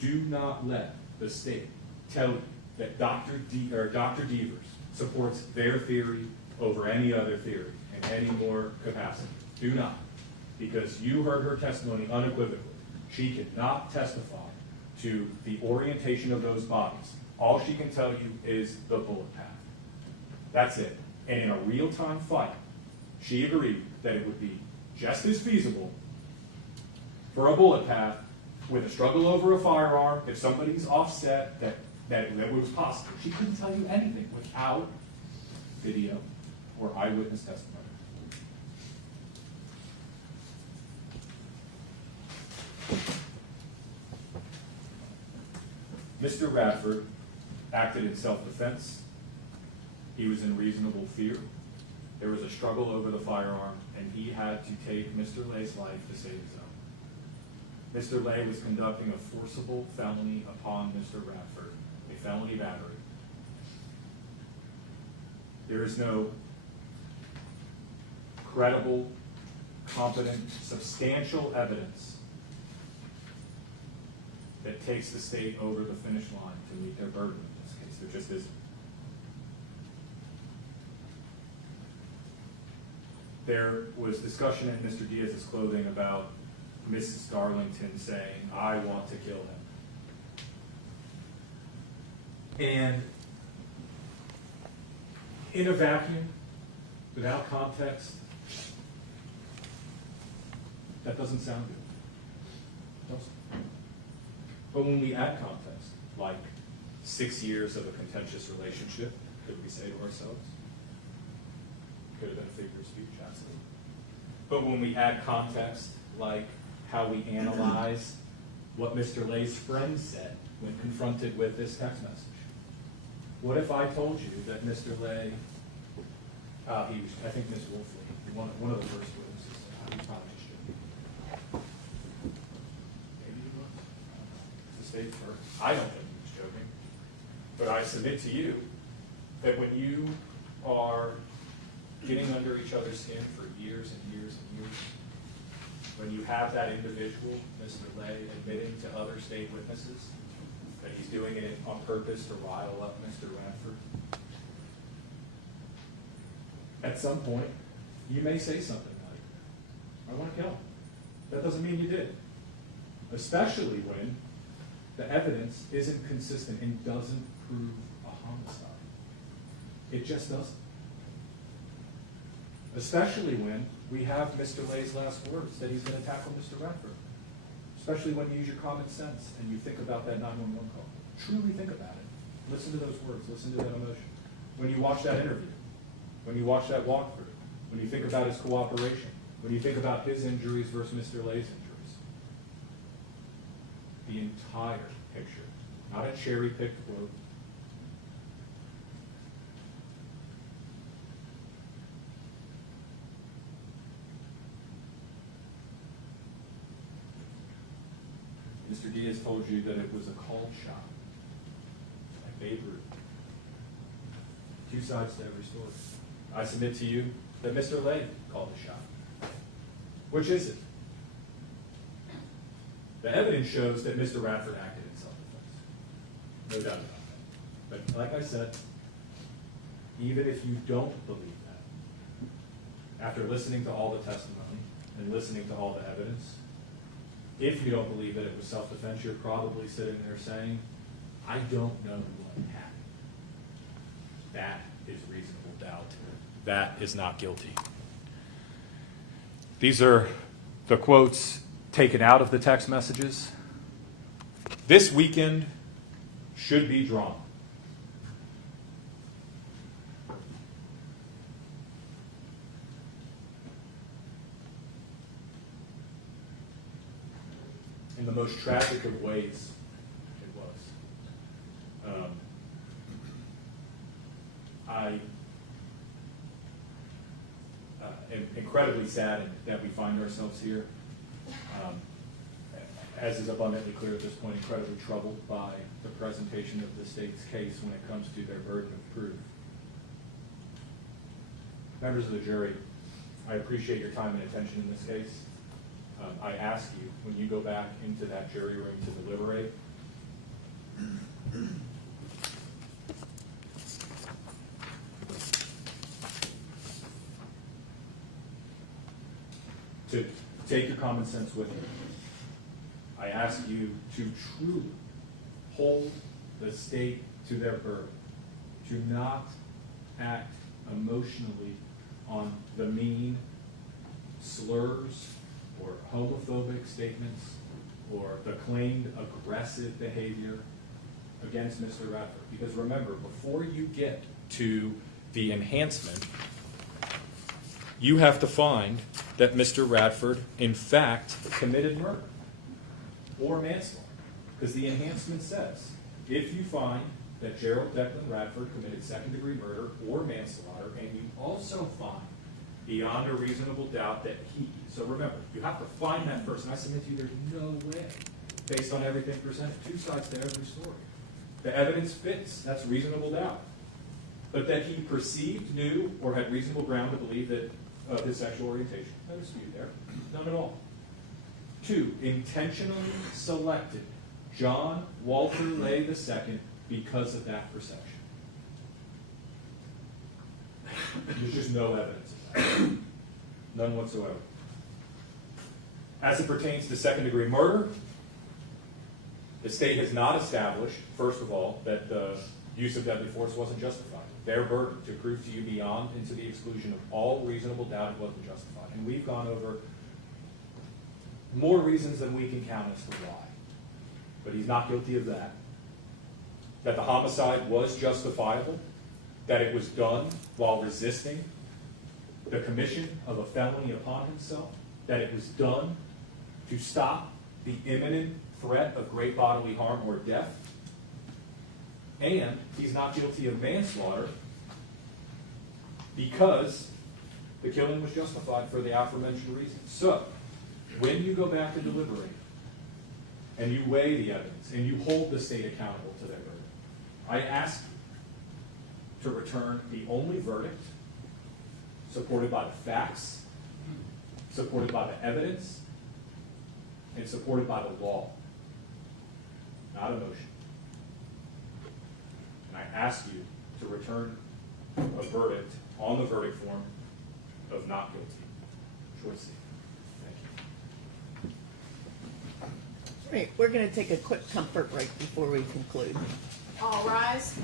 Do not let the state tell you that Dr. Devers supports their theory over any other theory in any more capacity. Do not. Because you heard her testimony unequivocally. She cannot testify to the orientation of those bodies. All she can tell you is the bullet path. That's it. And in a real-time fight, she agreed that it would be just as feasible for a bullet path with a struggle over a firearm, if somebody's offset, that it was possible. She couldn't tell you anything without video or eyewitness testimony. Mr. Radford acted in self-defense. He was in reasonable fear. There was a struggle over the firearm, and he had to take Mr. Lay's life to save his own. Mr. Lay was conducting a forcible felony upon Mr. Radford, a felony battery. There is no credible, competent, substantial evidence that takes the state over the finish line to meet their burden in this case. There just isn't. There was discussion in Mr. Diaz's clothing about Mrs. Darlington saying, "I want to kill him." And in a vacuum, without context, that doesn't sound good. It doesn't. But when we add context, like 6 years of a contentious relationship, could we say to ourselves, could have been a figure of speech, absolutely. But when we add context, like how we analyze what Mr. Lay's friend said when confronted with this text message. What if I told you that Mr. Lay, I think Ms. Wolfley, one of the first witnesses, he probably just joking. Maybe he was. It's the state first. I don't think he was joking. But I submit to you that when you are getting under each other's skin for years and years and years, when you have that individual, Mr. Lay, admitting to other state witnesses that he's doing it on purpose to rile up Mr. Radford, at some point, you may say something like, "I want to kill him." That doesn't mean you did. Especially when the evidence isn't consistent and doesn't prove a homicide. It just doesn't. Especially when we have Mr. Lay's last words that he's going to tackle Mr. Radford. Especially when you use your common sense and you think about that 911 call. Truly think about it. Listen to those words. Listen to that emotion. When you watch that interview, when you watch that walkthrough, when you think about his cooperation, when you think about his injuries versus Mr. Lay's injuries. The entire picture, not a cherry-picked quote. Mr. Diaz told you that it was a called shot, like Babe Ruth. Two sides to every story. I submit to you that Mr. Lay called the shot. Which is it? The evidence shows that Mr. Radford acted in self-defense. No doubt about that. But like I said, even if you don't believe that, after listening to all the testimony and listening to all the evidence, if you don't believe that it was self-defense, you're probably sitting there saying, "I don't know what happened." That is reasonable doubt. That is not guilty. These are the quotes taken out of the text messages. This weekend should be drawn. In the most tragic of ways, it was. I am incredibly saddened that we find ourselves here. As is abundantly clear at this point, incredibly troubled by the presentation of the state's case when it comes to their burden of proof. Members of the jury, I appreciate your time and attention in this case. I ask you, when you go back into that jury room to deliberate, to take your common sense with you. I ask you to truly hold the state to their burden, to not act emotionally on the mean slurs or homophobic statements or the claimed aggressive behavior against Mr. Radford. Because remember, before you get to the enhancement, you have to find that Mr. Radford, in fact, committed murder or manslaughter. Because the enhancement says, if you find that Gerald Declan Radford committed second-degree murder or manslaughter, and you also find beyond a reasonable doubt that he, so remember, you have to find that first, and I submit to you there's no way, based on everything presented, two sides to every story. The evidence fits, that's reasonable doubt. But that he perceived, knew, or had reasonable ground to believe that of his sexual orientation, no dispute there, none at all. 2, intentionally selected John Walter Lay II because of that perception. There's just no evidence of that. None whatsoever. As it pertains to second-degree murder, the state has not established, first of all, that the use of deadly force wasn't justified. Their burden to prove to you beyond and to the exclusion of all reasonable doubt it wasn't justified. And we've gone over more reasons than we can count as to why. But he's not guilty of that. That the homicide was justifiable, that it was done while resisting the commission of a felony upon himself, that it was done to stop the imminent threat of great bodily harm or death, and he's not guilty of manslaughter because the killing was justified for the aforementioned reasons. So, when you go back to deliberate, and you weigh the evidence, and you hold the state accountable to their verdict, I ask you to return the only verdict supported by the facts, supported by the evidence, and supported by the law, not emotion. And I ask you to return a verdict on the verdict form of not guilty. Choice C. Thank you. All right, we're going to take a quick comfort break before we conclude. All rise.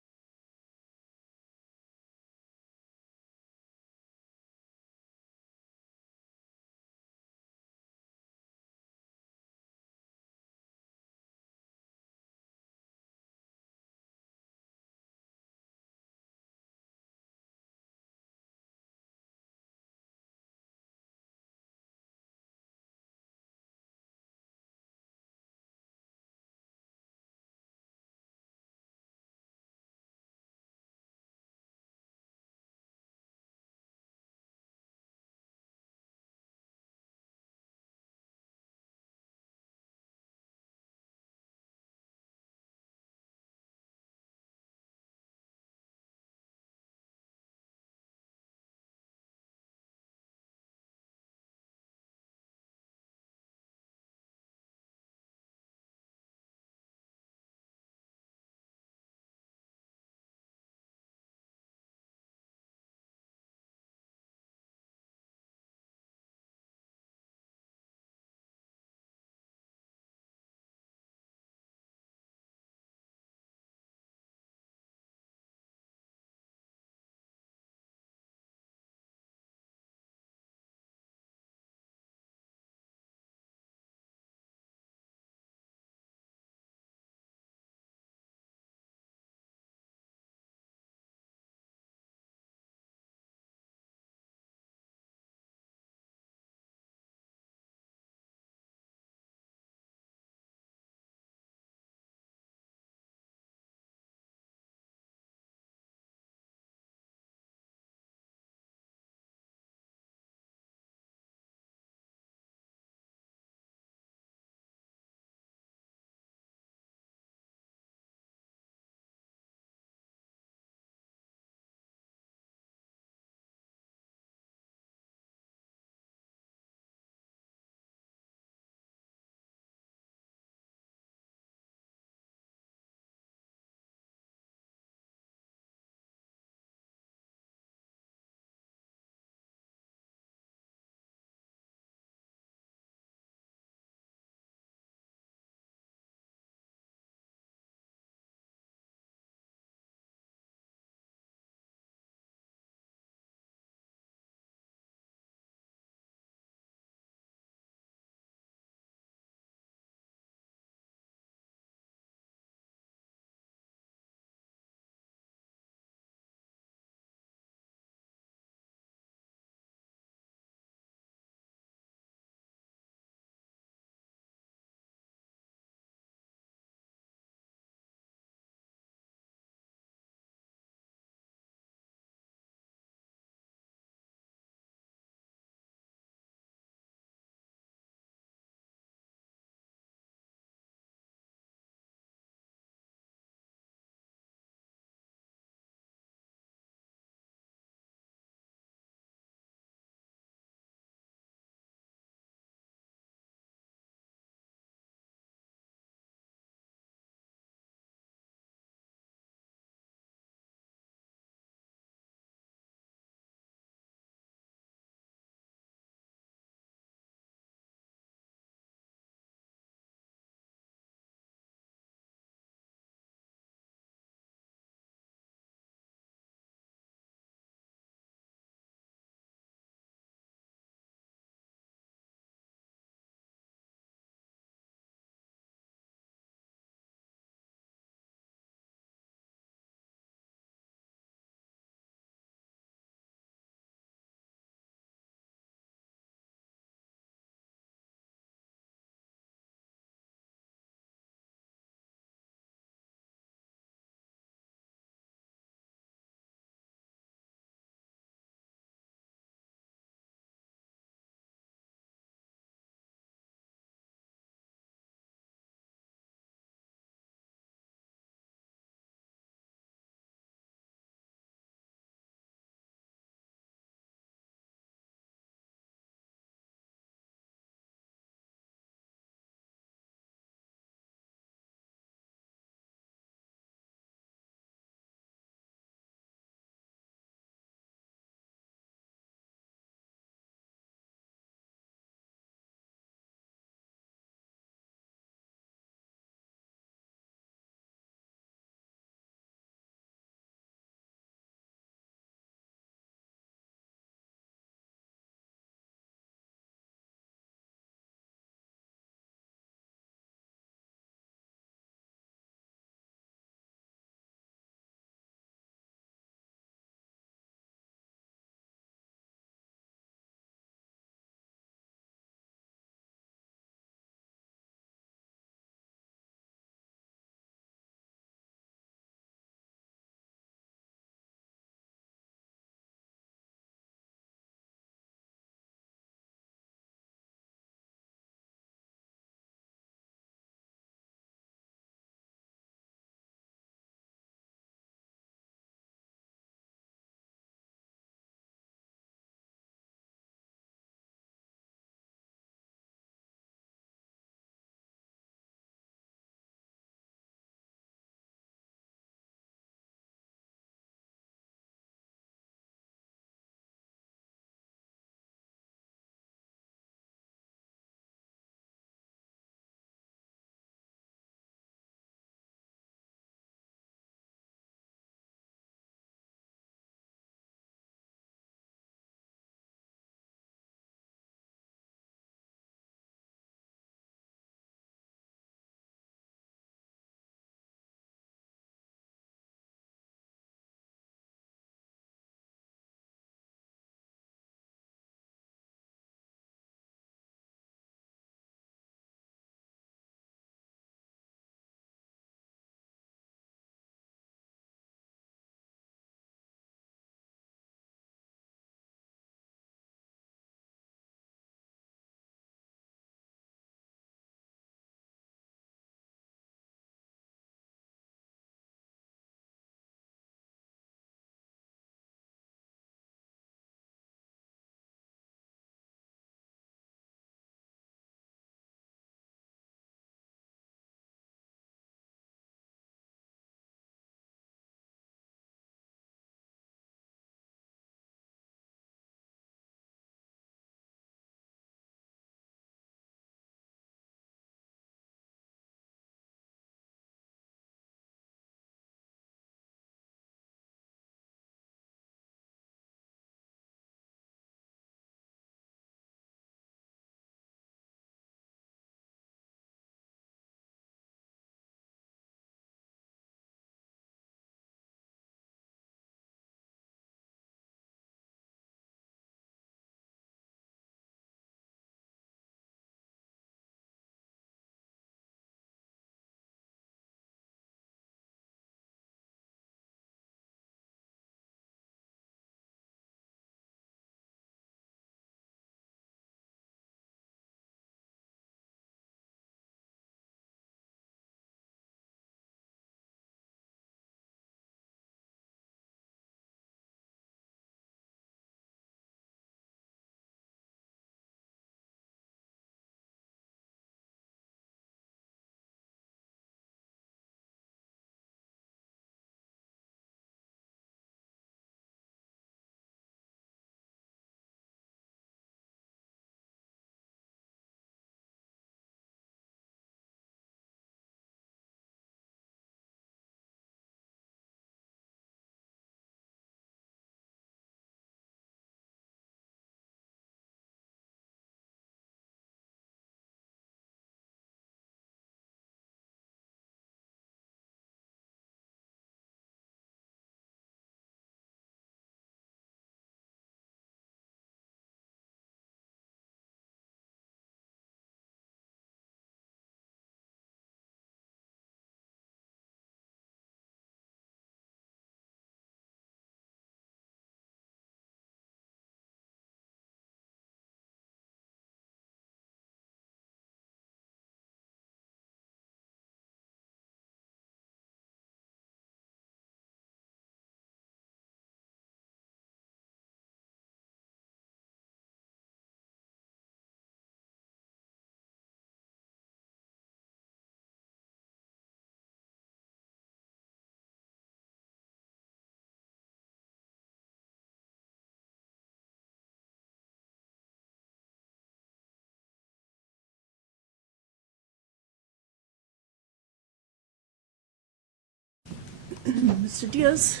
Mr. Diaz?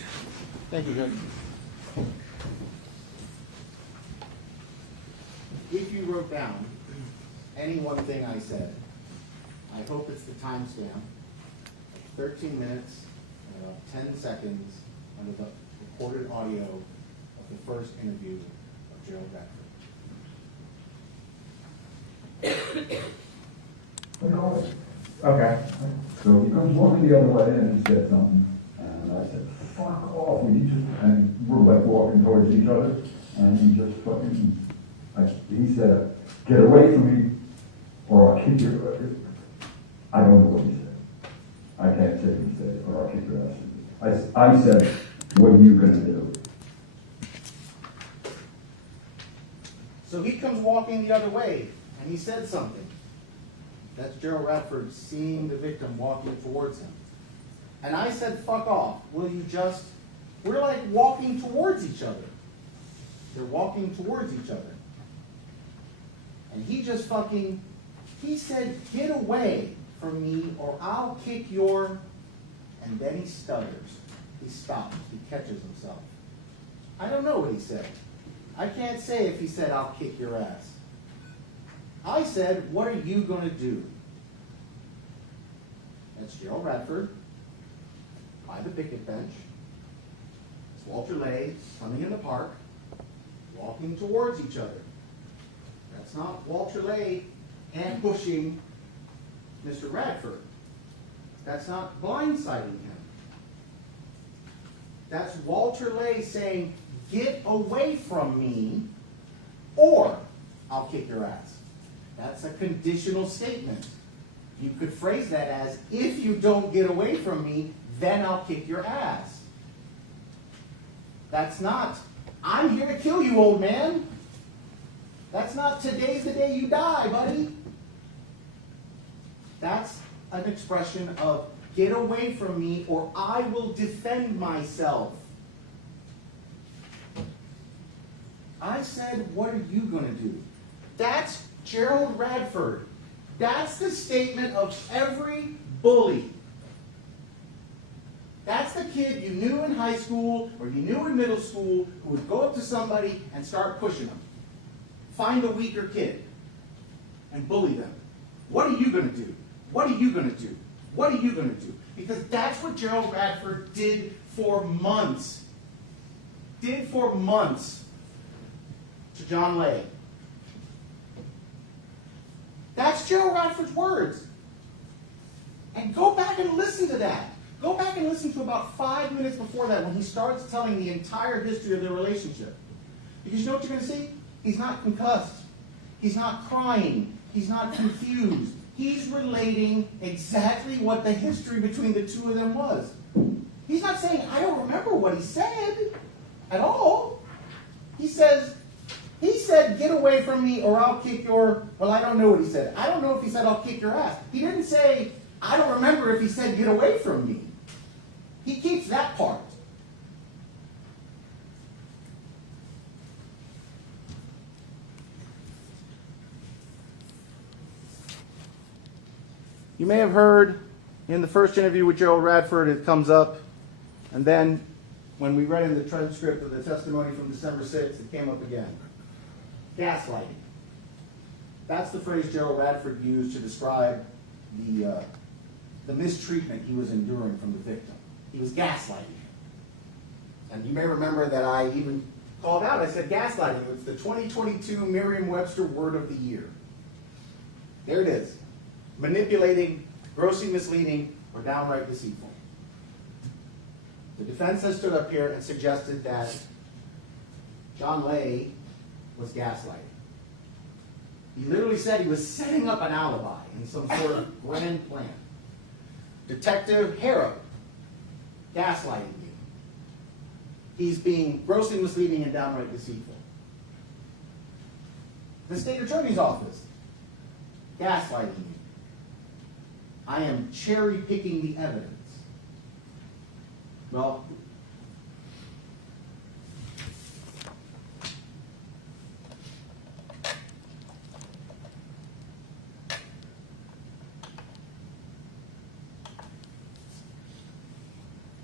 Thank you, Judge. If you wrote down any one thing I said, I hope it's the timestamp, 13 minutes and about 10 seconds under the recorded audio of the first interview of Gerald Radford. Okay. So he comes walking the other way and he said something. And I said, fuck off. And we're like walking towards each other. And he just fucking, he said, get away from me or I'll kick your, I don't know what he said. I can't say what he said or I'll kick your ass. I said, what are you going to do? So he comes walking the other way and he said something. That's Gerald Radford seeing the victim walking towards him. And I said, fuck off. Will you just, we're like walking towards each other. They're walking towards each other. And he just fucking, he said, get away from me or I'll kick your, and then he stutters. He stops. He catches himself. I don't know what he said. I can't say if he said, I'll kick your ass. I said, what are you going to do? That's Gerald Radford by the picket bench. It's Walter Lay coming in the park, walking towards each other. That's not Walter Lay ambushing Mr. Radford. That's not blindsiding him. That's Walter Lay saying, get away from me or I'll kick your ass. That's a conditional statement. You could phrase that as, if you don't get away from me, then I'll kick your ass. That's not, I'm here to kill you, old man. That's not, today's the day you die, buddy. That's an expression of, get away from me or I will defend myself. I said, what are you going to do? That's Gerald Radford. That's the statement of every bully. That's the kid you knew in high school or you knew in middle school who would go up to somebody and start pushing them. Find a weaker kid and bully them. What are you going to do? What are you going to do? What are you going to do? Because that's what Gerald Radford did for months. Did for months to John Lay. That's Gerald Radford's words. And go back and listen to that. Go back and listen to about 5 minutes before that when he starts telling the entire history of their relationship. Because you know what you're going to see? He's not concussed. He's not crying. He's not confused. He's relating exactly what the history between the two of them was. He's not saying, I don't remember what he said at all. He said, get away from me or I'll kick your, well, I don't know what he said. I don't know if he said, I'll kick your ass. He didn't say, I don't remember if he said, get away from me. He keeps that part. You may have heard in the first interview with Gerald Radford, it comes up, and then when we read in the transcript of the testimony from December 6th, it came up again. Gaslighting. That's the phrase Gerald Radford used to describe the mistreatment he was enduring from the victim. He was gaslighting him. And you may remember that I even called out, I said gaslighting. It's the 2022 Merriam-Webster word of the year. There it is. Manipulating, grossly misleading, or downright deceitful. The defense has stood up here and suggested that John Lay was gaslighting. He literally said he was setting up an alibi in some sort of grand plan. Detective Harrow, gaslighting you. He's being grossly misleading and downright deceitful. The state attorney's office, gaslighting you. I am cherry-picking the evidence. Well,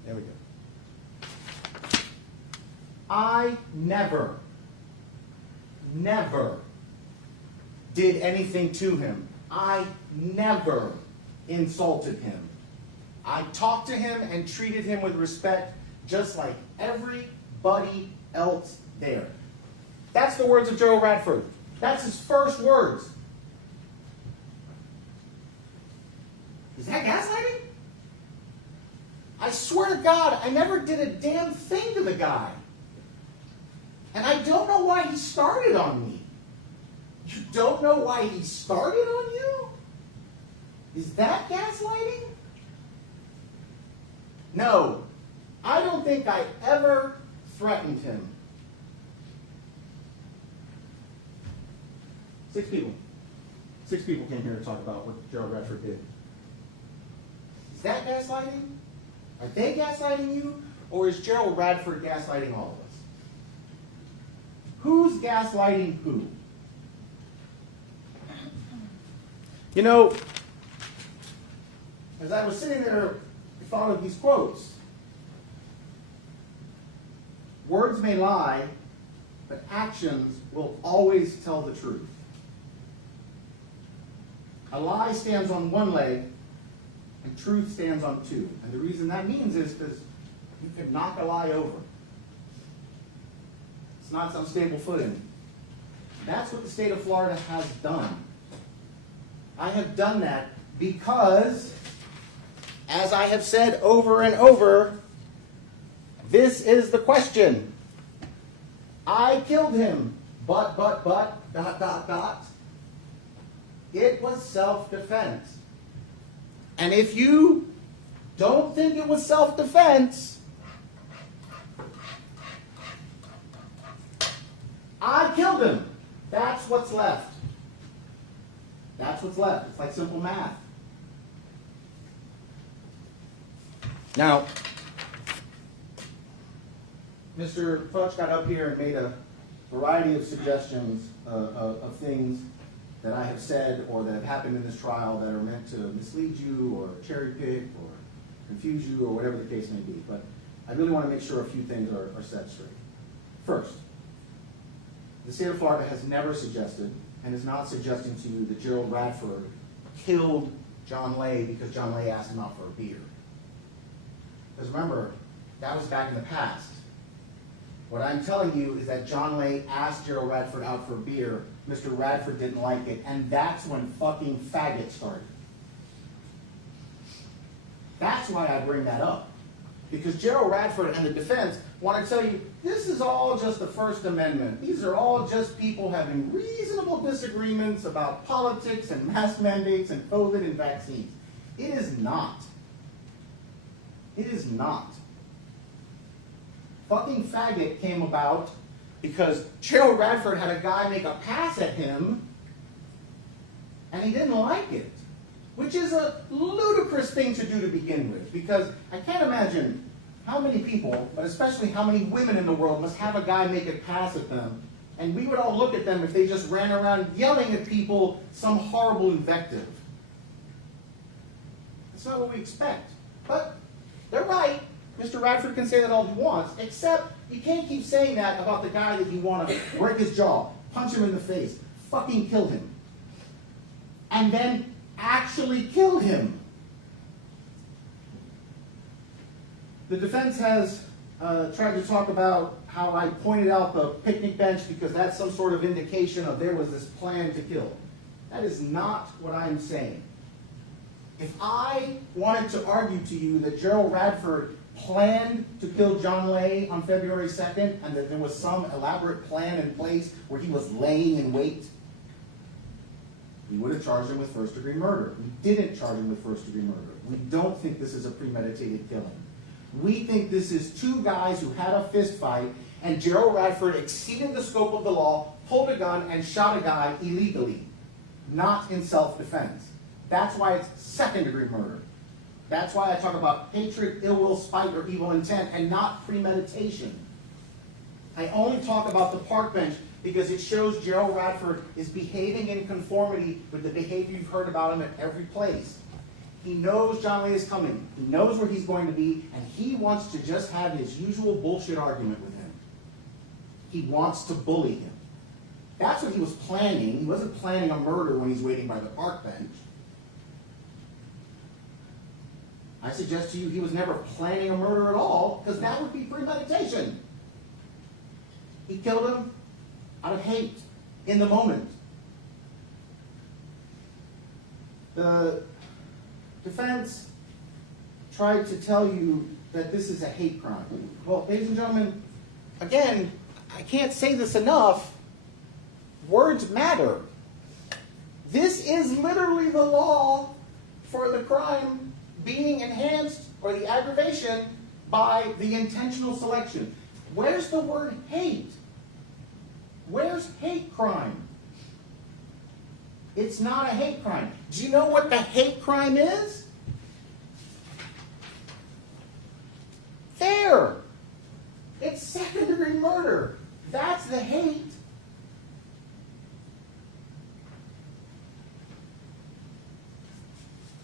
there we go. I never did anything to him. I never insulted him. I talked to him and treated him with respect just like everybody else there. That's the words of Gerald Radford. That's his first words. Is that gaslighting? I swear to God, I never did a damn thing to the guy. And I don't know why he started on me. You don't know why he started on you? Is that gaslighting? No, I don't think I ever threatened him. 6 people. 6 people came here to talk about what Gerald Radford did. Is that gaslighting? Are they gaslighting you? Or is Gerald Radford gaslighting all of us? Who's gaslighting who? You know, as I was sitting there, I thought of these quotes. Words may lie, but actions will always tell the truth. A lie stands on one leg, and truth stands on 2. And the reason that means is because you can knock a lie over. It's not some stable footing. That's what the state of Florida has done. I have done that because, as I have said over and over, this is the question. I killed him, but, it was self-defense. And if you don't think it was self-defense, I killed him. That's what's left. That's what's left. It's like simple math. Now, Mr. Fudge got up here and made a variety of suggestions of things that I have said or that have happened in this trial that are meant to mislead you or cherry pick or confuse you or whatever the case may be. But I really want to make sure a few things are set straight. First, the state of Florida has never suggested and is not suggesting to you that Gerald Radford killed John Lay because John Lay asked him out for a beer. Because remember, that was back in the past. What I'm telling you is that John Lay asked Gerald Radford out for a beer. Mr. Radford didn't like it, and that's when fucking faggot started. That's why I bring that up. Because Gerald Radford and the defense want to tell you, this is all just the First Amendment. These are all just people having reasonable disagreements about politics and mask mandates and COVID and vaccines. It is not. It is not. Fucking faggot came about because Gerald Radford had a guy make a pass at him and he didn't like it. Which is a ludicrous thing to do to begin with, because I can't imagine how many people, but especially how many women in the world, must have a guy make a pass at them, and we would all look at them if they just ran around yelling at people some horrible invective. That's not what we expect. But they're right. Mr. Radford can say that all he wants, except you can't keep saying that about the guy that you want to break his jaw, punch him in the face, fucking kill him, and then actually killed him. The defense has tried to talk about how I pointed out the picnic bench because that's some sort of indication of there was this plan to kill. That is not what I'm saying. If I wanted to argue to you that Gerald Radford planned to kill John Lay on February 2nd and that there was some elaborate plan in place where he was laying in wait, we would have charged him with first-degree murder. We didn't charge him with first-degree murder. We don't think this is a premeditated killing. We think this is 2 guys who had a fist fight, and Gerald Radford exceeded the scope of the law, pulled a gun, and shot a guy illegally, not in self-defense. That's why it's second-degree murder. That's why I talk about hatred, ill will, spite, or evil intent, and not premeditation. I only talk about the park bench because it shows Gerald Radford is behaving in conformity with the behavior you've heard about him at every place. He knows John Lay is coming. He knows where he's going to be, and he wants to just have his usual bullshit argument with him. he wants to bully him. That's what he was planning. He wasn't planning a murder when he's waiting by the park bench. I suggest to you he was never planning a murder at all, because that would be premeditation. He killed him out of hate in the moment. The defense tried to tell you that this is a hate crime. Well, ladies and gentlemen, again, I can't say this enough. Words matter. This is literally the law for the crime being enhanced or the aggravation by the intentional selection. Where's the word hate? Where's hate crime? It's not a hate crime. Do you know what the hate crime is? There. It's second-degree murder. That's the hate.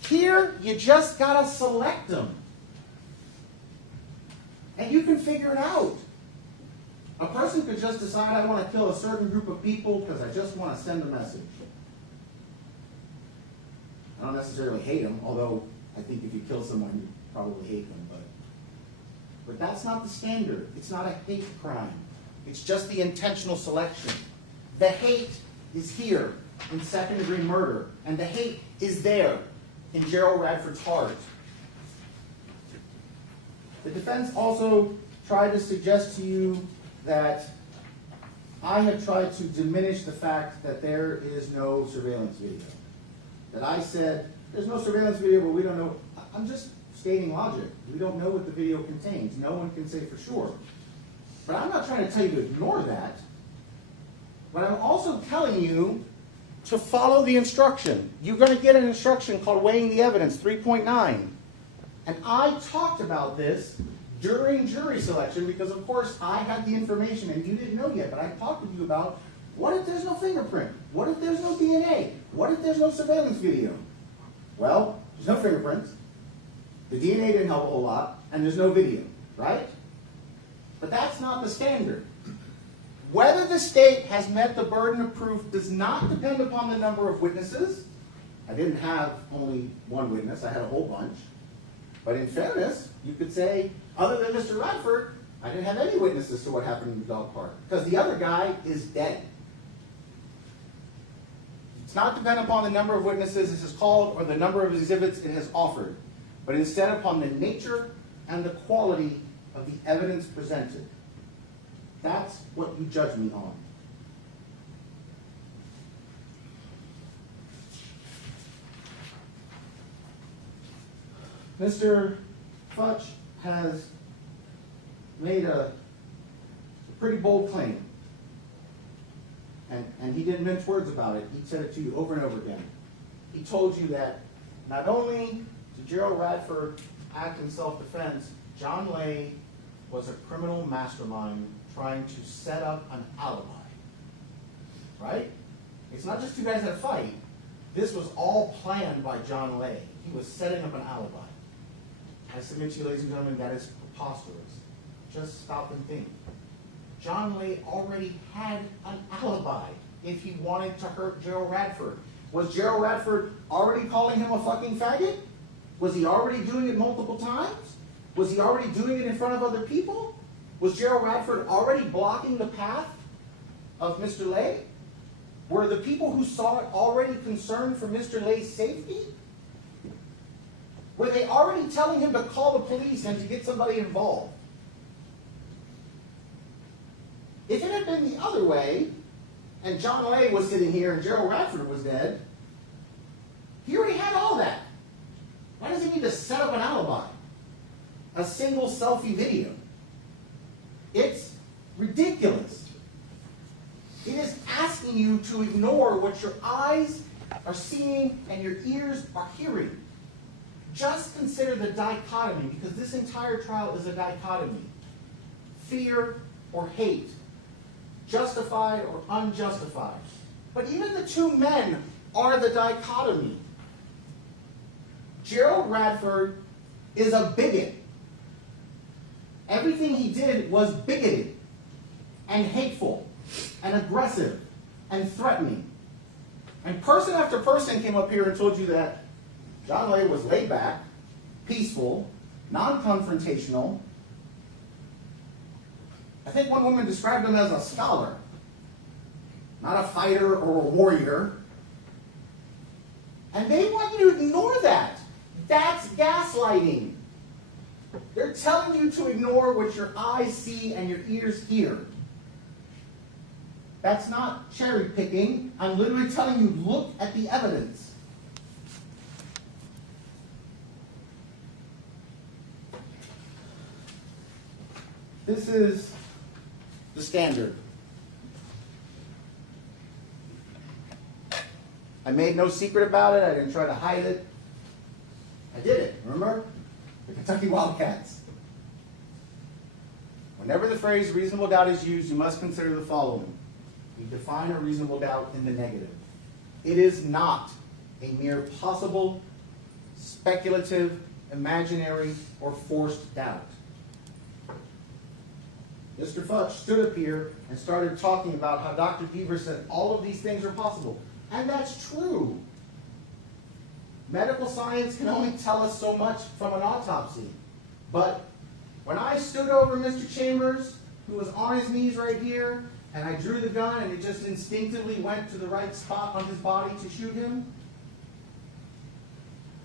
Here, you just gotta select them. And you can figure it out. A person could just decide, I want to kill a certain group of people because I just want to send a message. I don't necessarily hate them, although I think if you kill someone, you probably hate them. But that's not the standard. It's not a hate crime. It's just the intentional selection. The hate is here in second-degree murder, and the hate is there in Gerald Radford's heart. The defense also tried to suggest to you that I have tried to diminish the fact that there is no surveillance video. That I said, there's no surveillance video, but we don't know. I'm just stating logic. We don't know what the video contains. No one can say for sure. But I'm not trying to tell you to ignore that. But I'm also telling you to follow the instruction. You're going to get an instruction called Weighing the Evidence 3.9. And I talked about this during jury selection because, of course, I had the information and you didn't know yet. But I talked with you about, what if there's no fingerprint? What if there's no DNA? What if there's no surveillance video? Well, there's no fingerprints. The DNA didn't help a whole lot. And there's no video, right? But that's not the standard. Whether the state has met the burden of proof does not depend upon the number of witnesses. I didn't have only one witness. I had a whole bunch. But in fairness, you could say, other than Mr. Radford, I didn't have any witnesses to what happened in the dog park. Because the other guy is dead. It's not dependent upon the number of witnesses this is called or the number of exhibits it has offered, but instead upon the nature and the quality of the evidence presented. That's what you judge me on. Mr. Futch has made a pretty bold claim. And he didn't mince words about it. He said it to you over and over again. He told you that not only did Gerald Radford act in self-defense, John Lay was a criminal mastermind trying to set up an alibi. Right? It's not just two guys had a fight. This was all planned by John Lay. He was setting up an alibi. I submit to you, ladies and gentlemen, that is preposterous. Just stop and think. John Lay already had an alibi if he wanted to hurt Gerald Radford. Was Gerald Radford already calling him a fucking faggot? Was he already doing it multiple times? Was he already doing it in front of other people? Was Gerald Radford already blocking the path of Mr. Lay? Were the people who saw it already concerned for Mr. Lay's safety? Were they already telling him to call the police and to get somebody involved? If it had been the other way, and John Lay was sitting here and Gerald Radford was dead, he already had all that. Why does he need to set up an alibi? A single selfie video. It's ridiculous. It is asking you to ignore what your eyes are seeing and your ears are hearing. Just consider the dichotomy, because this entire trial is a dichotomy. Fear or hate. Justified or unjustified. But even the two men are the dichotomy. Gerald Radford is a bigot. Everything he did was bigoted. and hateful and aggressive and threatening. And person after person came up here and told you that John Lay was laid back, peaceful, non-confrontational. I think one woman described him as a scholar, not a fighter or a warrior. And they want you to ignore that. That's gaslighting. They're telling you to ignore what your eyes see and your ears hear. That's not cherry picking. I'm literally telling you, look at the evidence. This is the standard. I made no secret about it. I didn't try to hide it. I did it, remember? The Kentucky Wildcats. Whenever the phrase reasonable doubt is used, you must consider the following. We define a reasonable doubt in the negative. It is not a mere possible, speculative, imaginary, or forced doubt. Mr. Futch stood up here and started talking about how Dr. Deaver said all of these things are possible. And that's true. Medical science can only tell us so much from an autopsy. But when I stood over Mr. Chambers, who was on his knees right here, and I drew the gun and it just instinctively went to the right spot on his body to shoot him,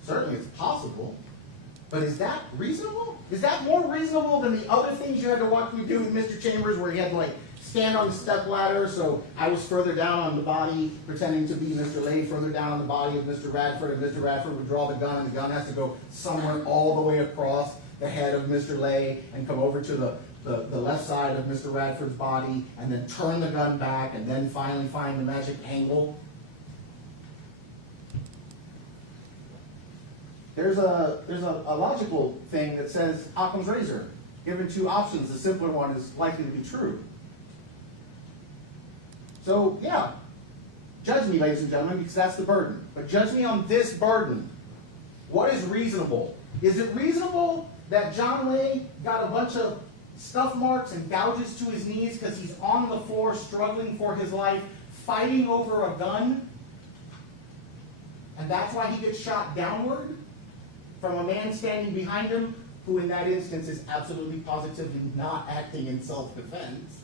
certainly it's possible. But is that reasonable? Is that more reasonable than the other things you had to watch me do with Mr. Chambers, where he had to like stand on the step ladder, so I was further down on the body, pretending to be Mr. Lay, further down on the body of Mr. Radford, and Mr. Radford would draw the gun, and the gun has to go somewhere all the way across the head of Mr. Lay and come over to the left side of Mr. Radford's body, and then turn the gun back, and then finally find the magic angle. There's a logical thing that says Occam's razor. Given two options, the simpler one is likely to be true. So, yeah, judge me, ladies and gentlemen, because that's the burden. But judge me on this burden. What is reasonable? Is it reasonable that John Lay got a bunch of scuff marks and gouges to his knees because he's on the floor struggling for his life, fighting over a gun? And that's why he gets shot downward from a man standing behind him, who in that instance is absolutely positively not acting in self-defense?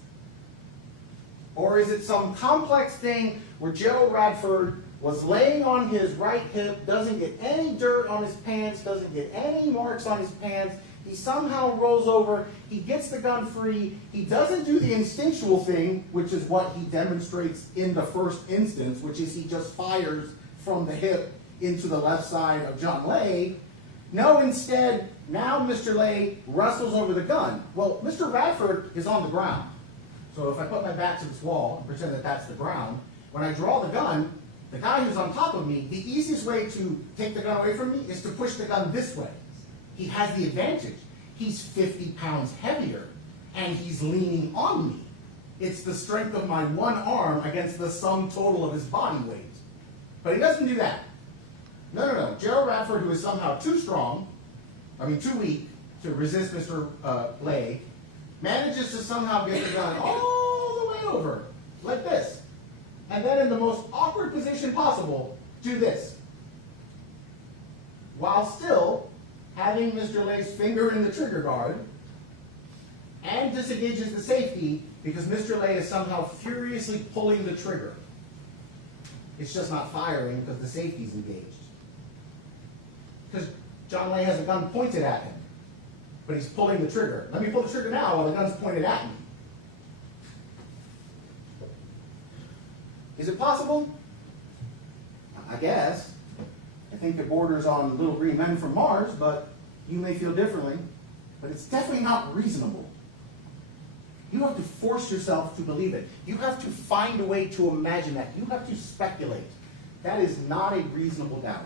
Or is it some complex thing where Gerald Radford was laying on his right hip, doesn't get any dirt on his pants, doesn't get any marks on his pants, he somehow rolls over, he gets the gun free, he doesn't do the instinctual thing, which is what he demonstrates in the first instance, which is he just fires from the hip into the left side of John Lay. No, instead, now Mr. Lay wrestles over the gun. Well, Mr. Radford is on the ground. So if I put my back to this wall and pretend that that's the ground, when I draw the gun, the guy who's on top of me, the easiest way to take the gun away from me is to push the gun this way. He has the advantage. He's 50 pounds heavier, and he's leaning on me. It's the strength of my one arm against the sum total of his body weight. But he doesn't do that. No. Gerald Radford, who is somehow too weak to resist Mr. Lay, manages to somehow get the gun all the way over, like this. And then in the most awkward position possible, do this. While still having Mr. Lay's finger in the trigger guard, and disengages the safety because Mr. Lay is somehow furiously pulling the trigger. It's just not firing because the safety's engaged. Because John Lay has a gun pointed at him, but he's pulling the trigger. Let me pull the trigger now while the gun's pointed at me. Is it possible? I guess. I think it borders on Little Green Men from Mars, but you may feel differently. But it's definitely not reasonable. You have to force yourself to believe it. You have to find a way to imagine that. You have to speculate. That is not a reasonable doubt.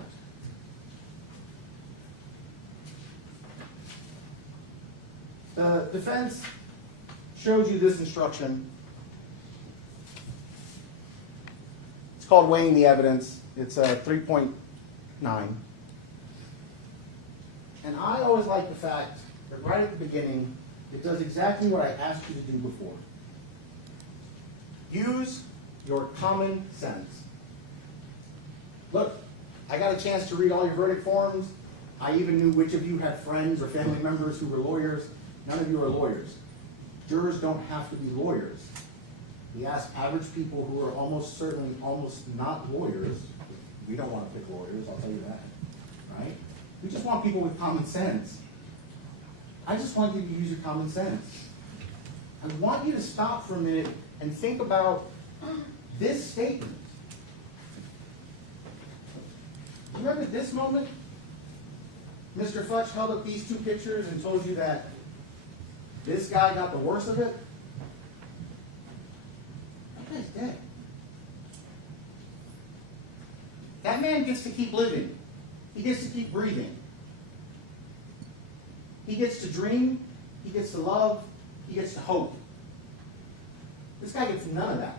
The defense shows you this instruction. It's called weighing the evidence. It's 3.9. And I always like the fact that right at the beginning, it does exactly what I asked you to do before. Use your common sense. Look, I got a chance to read all your verdict forms. I even knew which of you had friends or family members who were lawyers. None of you are lawyers. Jurors don't have to be lawyers. We ask average people who are almost certainly almost not lawyers. We don't want to pick lawyers, I'll tell you that. Right? We just want people with common sense. I just want you to use your common sense. I want you to stop for a minute and think about this statement. Do you remember this moment? Mr. Futch held up these two pictures and told you that this guy got the worst of it. That guy's dead. That man gets to keep living. He gets to keep breathing. He gets to dream. He gets to love. He gets to hope. This guy gets none of that.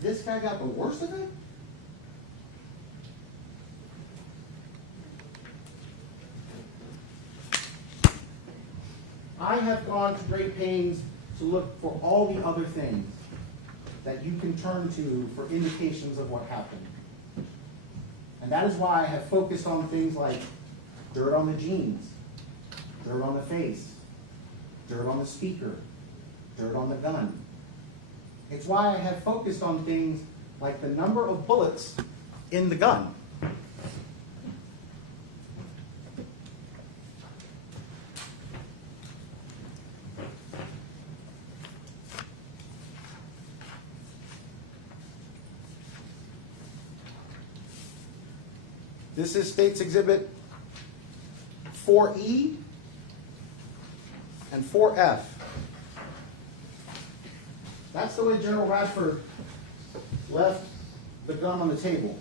This guy got the worst of it? I have gone to great pains to look for all the other things that you can turn to for indications of what happened. And that is why I have focused on things like dirt on the jeans, dirt on the face, dirt on the speaker, dirt on the gun. It's why I have focused on things like the number of bullets in the gun. This is State's Exhibit 4E and 4F. That's the way Gerald Radford left the gun on the table.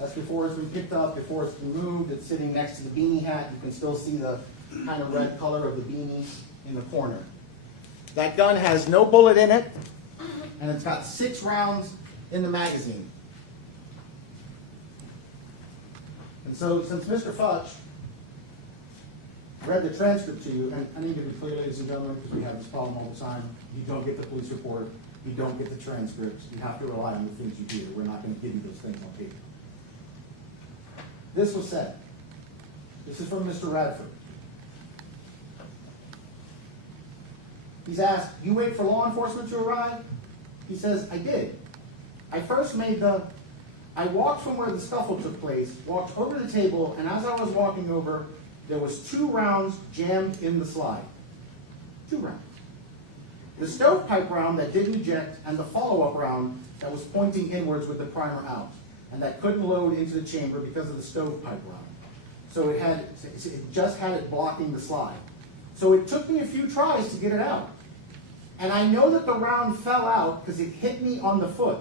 That's before it's been picked up, before it's been moved. It's sitting next to the beanie hat. You can still see the kind of red color of the beanie in the corner. That gun has no bullet in it, and it's got 6 rounds in the magazine. And so, since Mr. Futch read the transcript to you, and I need to be clear, ladies and gentlemen, because we have this problem all the time, you don't get the police report, you don't get the transcripts, you have to rely on the things you hear. We're not going to give you those things on paper. This was said. This is from Mr. Radford. He's asked, you wait for law enforcement to arrive? He says, I did. I walked from where the scuffle took place, walked over to the table, and as I was walking over, there was 2 rounds jammed in the slide. 2 rounds. The stovepipe round that didn't eject, and the follow-up round that was pointing inwards with the primer out, and that couldn't load into the chamber because of the stovepipe round. So it just had it blocking the slide. So it took me a few tries to get it out. And I know that the round fell out because it hit me on the foot.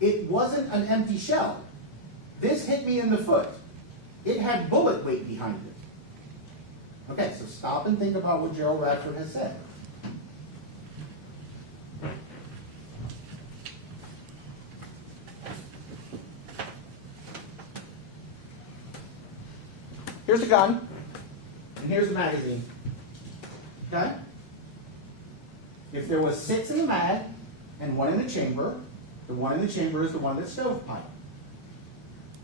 It wasn't an empty shell. This hit me in the foot. It had bullet weight behind it. Okay, so stop and think about what Gerald Radford has said. Here's the gun, and here's the magazine. Okay? If there was 6 in the mag and 1 in the chamber, the one in the chamber is the one that's stovepipe.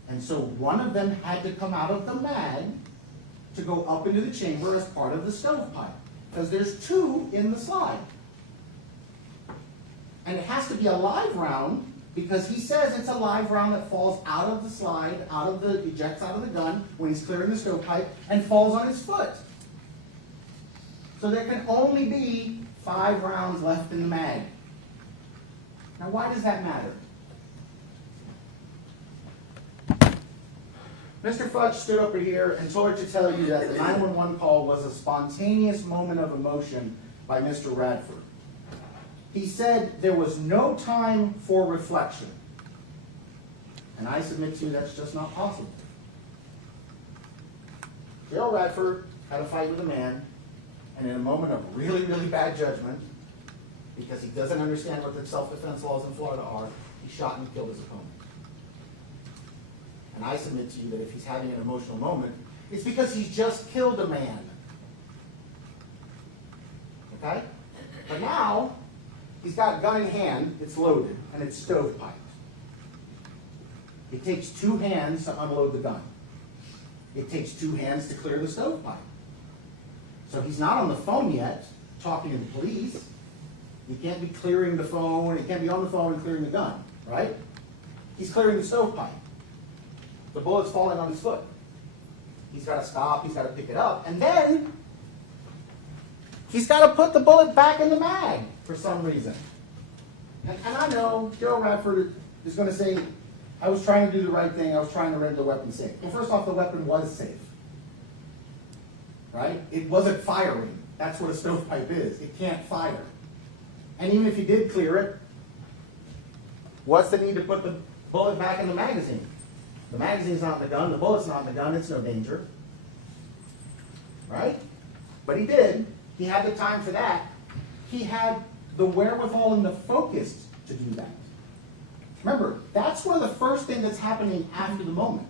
And so one of them had to come out of the mag to go up into the chamber as part of the stovepipe. Because there's 2 in the slide. And it has to be a live round because he says it's a live round that falls out of the slide, ejects out of the gun when he's clearing the stovepipe and falls on his foot. So there can only be 5 rounds left in the mag. Now, why does that matter? Mr. Futch stood over here and told her to tell you that the 911 call was a spontaneous moment of emotion by Mr. Radford. He said there was no time for reflection. And I submit to you that's just not possible. Gerald Radford had a fight with a man, and in a moment of really, really bad judgment, because he doesn't understand what the self-defense laws in Florida are, he shot and killed his opponent. And I submit to you that if he's having an emotional moment, it's because he's just killed a man. Okay? But now, he's got a gun in hand, it's loaded, and it's stovepiped. It takes 2 hands to unload the gun. It takes 2 hands to clear the stovepipe. So he's not on the phone yet, talking to the police. He can't be clearing the phone, he can't be on the phone and clearing the gun, right? He's clearing the stovepipe. The bullet's falling on his foot. He's got to stop, he's got to pick it up, and then he's got to put the bullet back in the mag for some reason. And I know Gerald Radford is going to say, I was trying to do the right thing, I was trying to render the weapon safe. Well, first off, the weapon was safe. Right? It wasn't firing. That's what a stovepipe is. It can't fire. And even if you did clear it, what's the need to put the bullet back in the magazine? The magazine's not in the gun, the bullet's not in the gun, it's no danger. Right? But he did. He had the time for that. He had the wherewithal and the focus to do that. Remember, that's one of the first things that's happening after the moment.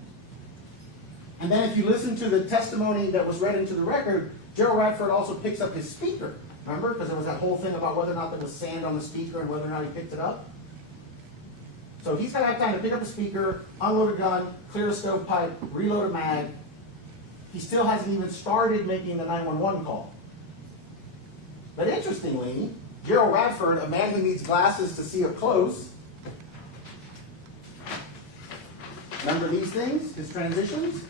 And then if you listen to the testimony that was read into the record, Gerald Radford also picks up his speaker. Remember? Because there was that whole thing about whether or not there was sand on the speaker and whether or not he picked it up. So he's got to have time to pick up a speaker, unload a gun, clear a stovepipe, reload a mag. He still hasn't even started making the 911 call. But interestingly, Gerald Radford, a man who needs glasses to see up close, remember these things, his transitions?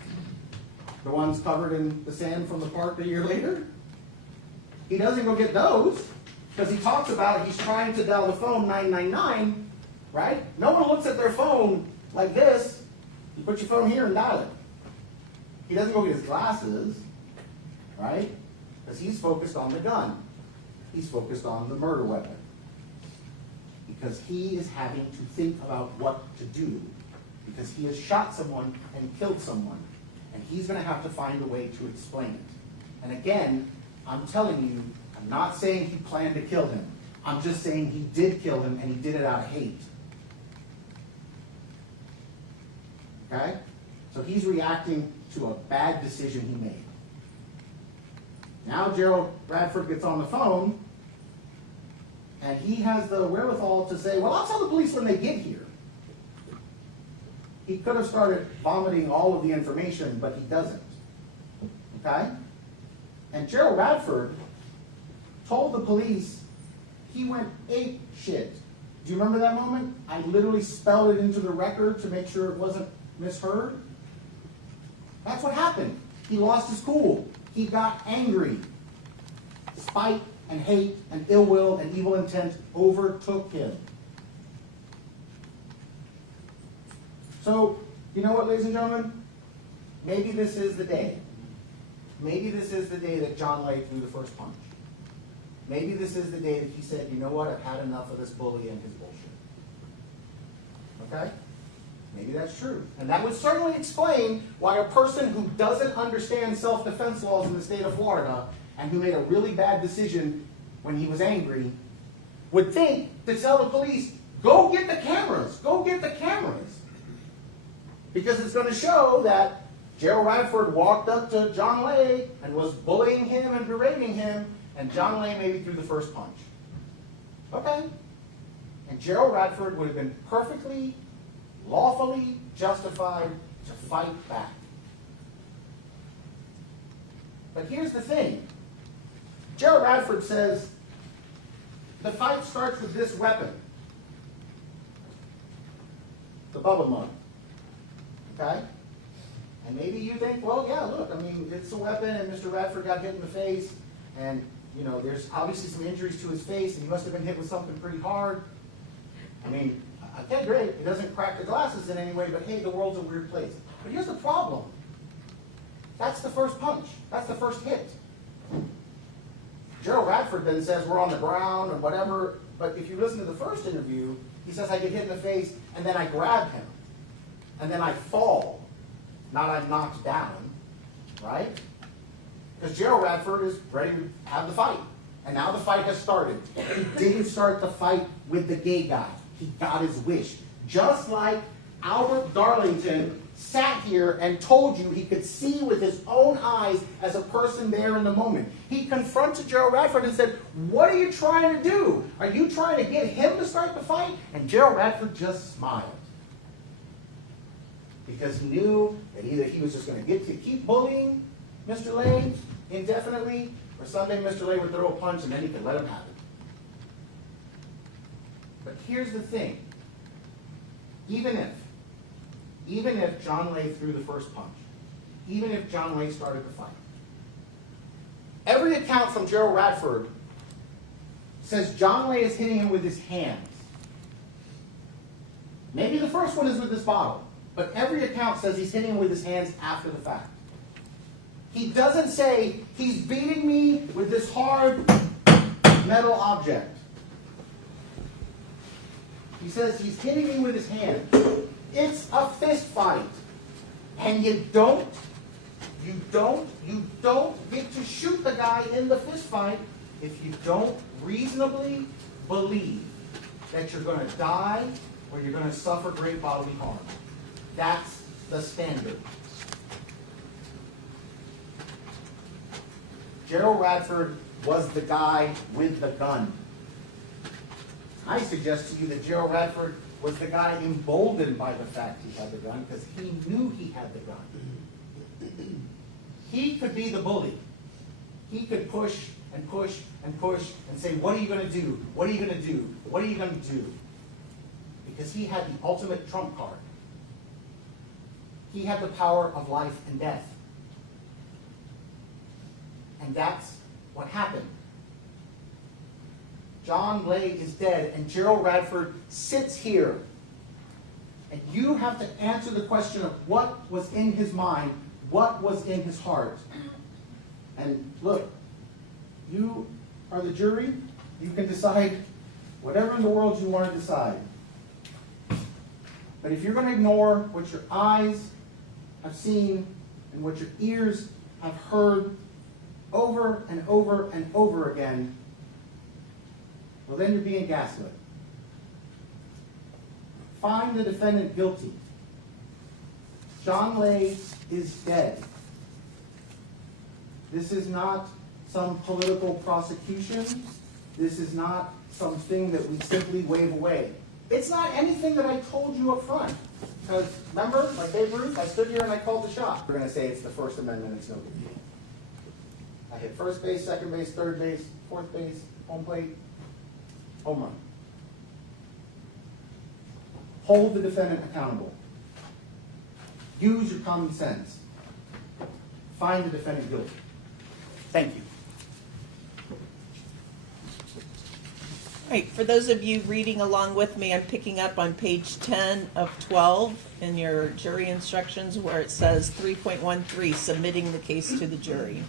The ones covered in the sand from the park a year later? He doesn't go get those, because he talks about he's trying to dial the phone 999, right? No one looks at their phone like this. You put your phone here and dial it. He doesn't go get his glasses, right? Because he's focused on the gun. He's focused on the murder weapon. Because he is having to think about what to do. Because he has shot someone and killed someone. And he's going to have to find a way to explain it. And again, I'm telling you, I'm not saying he planned to kill him. I'm just saying he did kill him, and he did it out of hate. Okay? So he's reacting to a bad decision he made. Now Gerald Radford gets on the phone, and he has the wherewithal to say, well, I'll tell the police when they get here. He could have started vomiting all of the information, but he doesn't. Okay? And Gerald Radford told the police he went ape shit. Do you remember that moment? I literally spelled it into the record to make sure it wasn't misheard. That's what happened. He lost his cool. He got angry. Spite and hate and ill will and evil intent overtook him. So, you know what, ladies and gentlemen? Maybe this is the day. Maybe this is the day that John Lay threw the first punch. Maybe this is the day that he said, you know what, I've had enough of this bully and his bullshit. Okay? Maybe that's true. And that would certainly explain why a person who doesn't understand self-defense laws in the state of Florida and who made a really bad decision when he was angry would think to tell the police, go get the cameras, go get the cameras. Because it's going to show that Gerald Radford walked up to John Lay and was bullying him and berating him, and John Lay maybe threw the first punch. Okay. And Gerald Radford would have been perfectly, lawfully justified to fight back. But here's the thing. Gerald Radford says, the fight starts with this weapon. The Bubba mug. Okay? And maybe you think, well, yeah, look, I mean, it's a weapon, and Mr. Radford got hit in the face, and, you know, there's obviously some injuries to his face, and he must have been hit with something pretty hard. I mean, okay, great. It doesn't crack the glasses in any way, but hey, the world's a weird place. But here's the problem. That's the first punch. That's the first hit. Gerald Radford then says we're on the ground or whatever, but if you listen to the first interview, he says I get hit in the face, and then I grab him. And then I fall, not I'm knocked down, right? Because Gerald Radford is ready to have the fight. And now the fight has started. He didn't start the fight with the gay guy. He got his wish. Just like Albert Darlington sat here and told you he could see with his own eyes as a person there in the moment. He confronted Gerald Radford and said, "What are you trying to do? Are you trying to get him to start the fight?" And Gerald Radford just smiled. Because he knew that either he was just going to keep bullying Mr. Lay indefinitely, or someday Mr. Lay would throw a punch and then he could let him have it. But here's the thing. Even if John Lay threw the first punch, even if John Lay started the fight, every account from Gerald Radford says John Lay is hitting him with his hands. Maybe the first one is with this bottle, but every account says he's hitting him with his hands after the fact. He doesn't say he's beating me with this hard metal object. He says he's hitting me with his hands. It's a fist fight. And you don't get to shoot the guy in the fist fight if you don't reasonably believe that you're going to die or you're going to suffer great bodily harm. That's the standard. Gerald Radford was the guy with the gun. I suggest to you that Gerald Radford was the guy emboldened by the fact he had the gun because he knew he had the gun. He could be the bully. He could push and push and push and say, "What are you going to do? What are you going to do? What are you going to do?" Because he had the ultimate trump card. He had the power of life and death. And that's what happened. John Lay is dead, and Gerald Radford sits here. And you have to answer the question of what was in his mind, what was in his heart. And look, you are the jury. You can decide whatever in the world you want to decide. But if you're going to ignore what your eyes have seen and what your ears have heard over and over and over again, well, then you're being gaslit. Find the defendant guilty. John Lay is dead. This is not some political prosecution. This is not something that we simply wave away. It's not anything that I told you up front. Because remember, like Babe Ruth, I stood here and I called the shot. We're going to say it's the First Amendment, it's no big deal. I hit first base, second base, third base, fourth base, home plate, home run. Hold the defendant accountable. Use your common sense. Find the defendant guilty. Thank you. All right, for those of you reading along with me, I'm picking up on page 10 of 12 in your jury instructions where it says 3.13, submitting the case to the jury.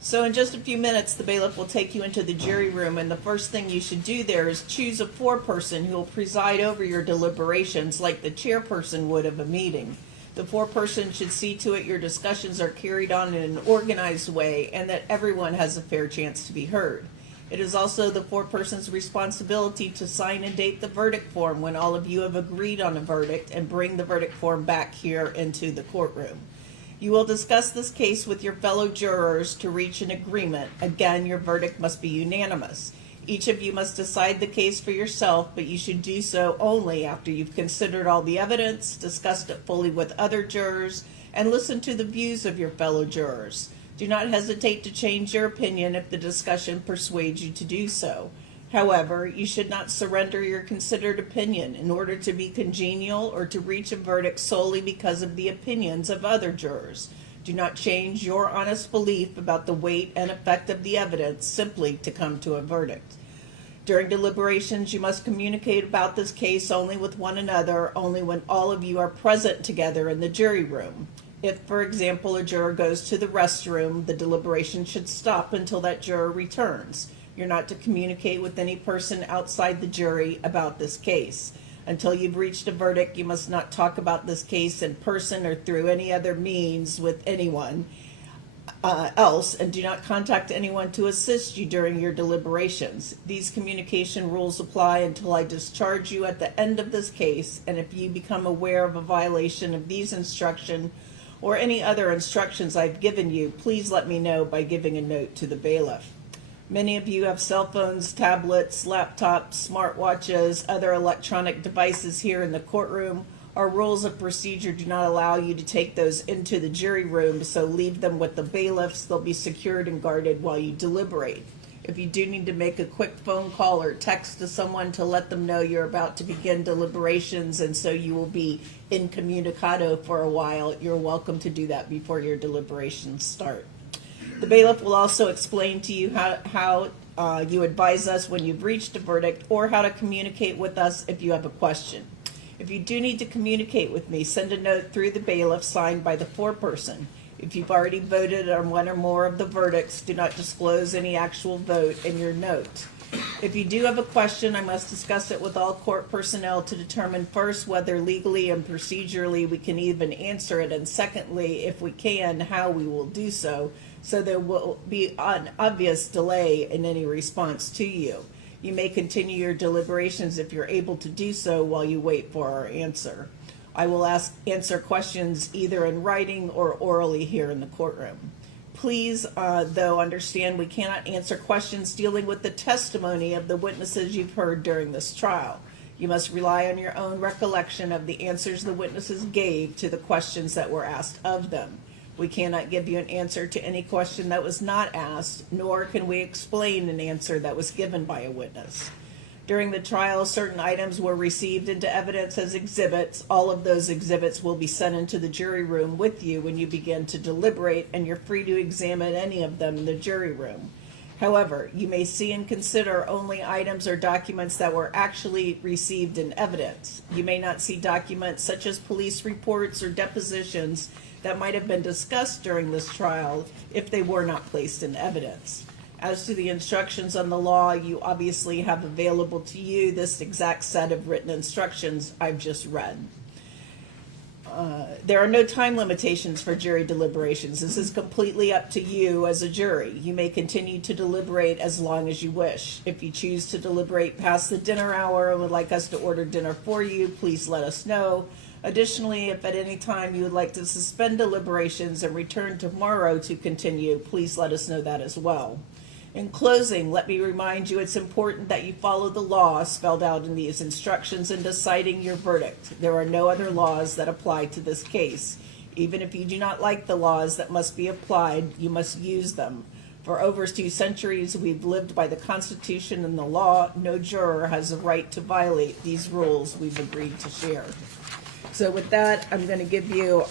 So in just a few minutes, the bailiff will take you into the jury room, and the first thing you should do there is choose a foreperson who will preside over your deliberations like the chairperson would of a meeting. The foreperson should see to it your discussions are carried on in an organized way and that everyone has a fair chance to be heard. It is also the foreperson's responsibility to sign and date the verdict form when all of you have agreed on a verdict and bring the verdict form back here into the courtroom. You will discuss this case with your fellow jurors to reach an agreement. Again, your verdict must be unanimous. Each of you must decide the case for yourself, but you should do so only after you've considered all the evidence, discussed it fully with other jurors, and listened to the views of your fellow jurors. Do not hesitate to change your opinion if the discussion persuades you to do so. However, you should not surrender your considered opinion in order to be congenial or to reach a verdict solely because of the opinions of other jurors. Do not change your honest belief about the weight and effect of the evidence simply to come to a verdict. During deliberations, you must communicate about this case only with one another, only when all of you are present together in the jury room. If, for example, a juror goes to the restroom, the deliberation should stop until that juror returns. You're not to communicate with any person outside the jury about this case. Until you've reached a verdict, you must not talk about this case in person or through any other means with anyone. else, and do not contact anyone to assist you during your deliberations. These communication rules apply until I discharge you at the end of this case, and if you become aware of a violation of these instructions or any other instructions I've given you, please let me know by giving a note to the bailiff. Many of you have cell phones, tablets, laptops, smartwatches, other electronic devices here in the courtroom. Our rules of procedure do not allow you to take those into the jury room, so leave them with the bailiffs. They'll be secured and guarded while you deliberate. If you do need to make a quick phone call or text to someone to let them know you're about to begin deliberations and so you will be incommunicado for a while, you're welcome to do that before your deliberations start. The bailiff will also explain to you how you advise us when you've reached a verdict or how to communicate with us if you have a question. If you do need to communicate with me, send a note through the bailiff signed by the foreperson. If you've already voted on one or more of the verdicts, do not disclose any actual vote in your note. If you do have a question, I must discuss it with all court personnel to determine first whether legally and procedurally we can even answer it, and secondly, if we can, how we will do so there will be an obvious delay in any response to you. You may continue your deliberations if you're able to do so while you wait for our answer. I will answer questions either in writing or orally here in the courtroom. Please, though, understand we cannot answer questions dealing with the testimony of the witnesses you've heard during this trial. You must rely on your own recollection of the answers the witnesses gave to the questions that were asked of them. We cannot give you an answer to any question that was not asked, nor can we explain an answer that was given by a witness. During the trial, certain items were received into evidence as exhibits. All of those exhibits will be sent into the jury room with you when you begin to deliberate, and you're free to examine any of them in the jury room. However, you may see and consider only items or documents that were actually received in evidence. You may not see documents such as police reports or depositions that might have been discussed during this trial if they were not placed in evidence. As to the instructions on the law, you obviously have available to you this exact set of written instructions I've just read. There are no time limitations for jury deliberations. This is completely up to you as a jury. You may continue to deliberate as long as you wish. If you choose to deliberate past the dinner hour and would like us to order dinner for you, please let us know. Additionally, if at any time you would like to suspend deliberations and return tomorrow to continue, please let us know that as well. In closing, let me remind you it's important that you follow the law spelled out in these instructions in deciding your verdict. There are no other laws that apply to this case. Even if you do not like the laws that must be applied, you must use them. For over 2 centuries, we've lived by the Constitution and the law. No juror has a right to violate these rules we've agreed to share. So with that, I'm going to give you,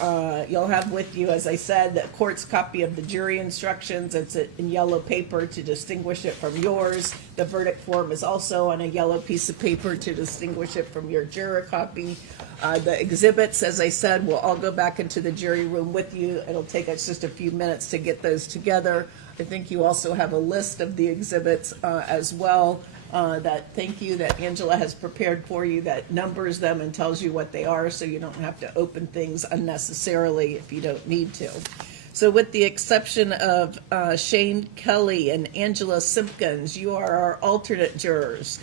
you'll have with you, as I said, the court's copy of the jury instructions. It's in yellow paper to distinguish it from yours. The verdict form is also on a yellow piece of paper to distinguish it from your juror copy. The exhibits, as I said, will all go back into the jury room with you. It'll take us just a few minutes to get those together. I think you also have a list of the exhibits as well. Thank you that Angela has prepared for you, that numbers them and tells you what they are, so you don't have to open things unnecessarily if you don't need to. So with the exception of Shane Kelly and Angela Simpkins, you are our alternate jurors.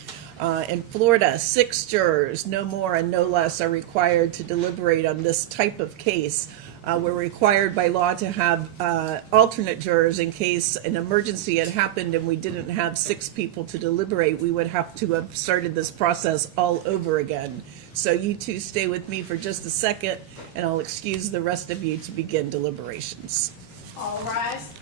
In Florida, 6 jurors, no more and no less, are required to deliberate on this type of case. We're required by law to have alternate jurors in case an emergency had happened and we didn't have 6 people to deliberate. We would have to have started this process all over again. So you two stay with me for just a second, and I'll excuse the rest of you to begin deliberations. All rise.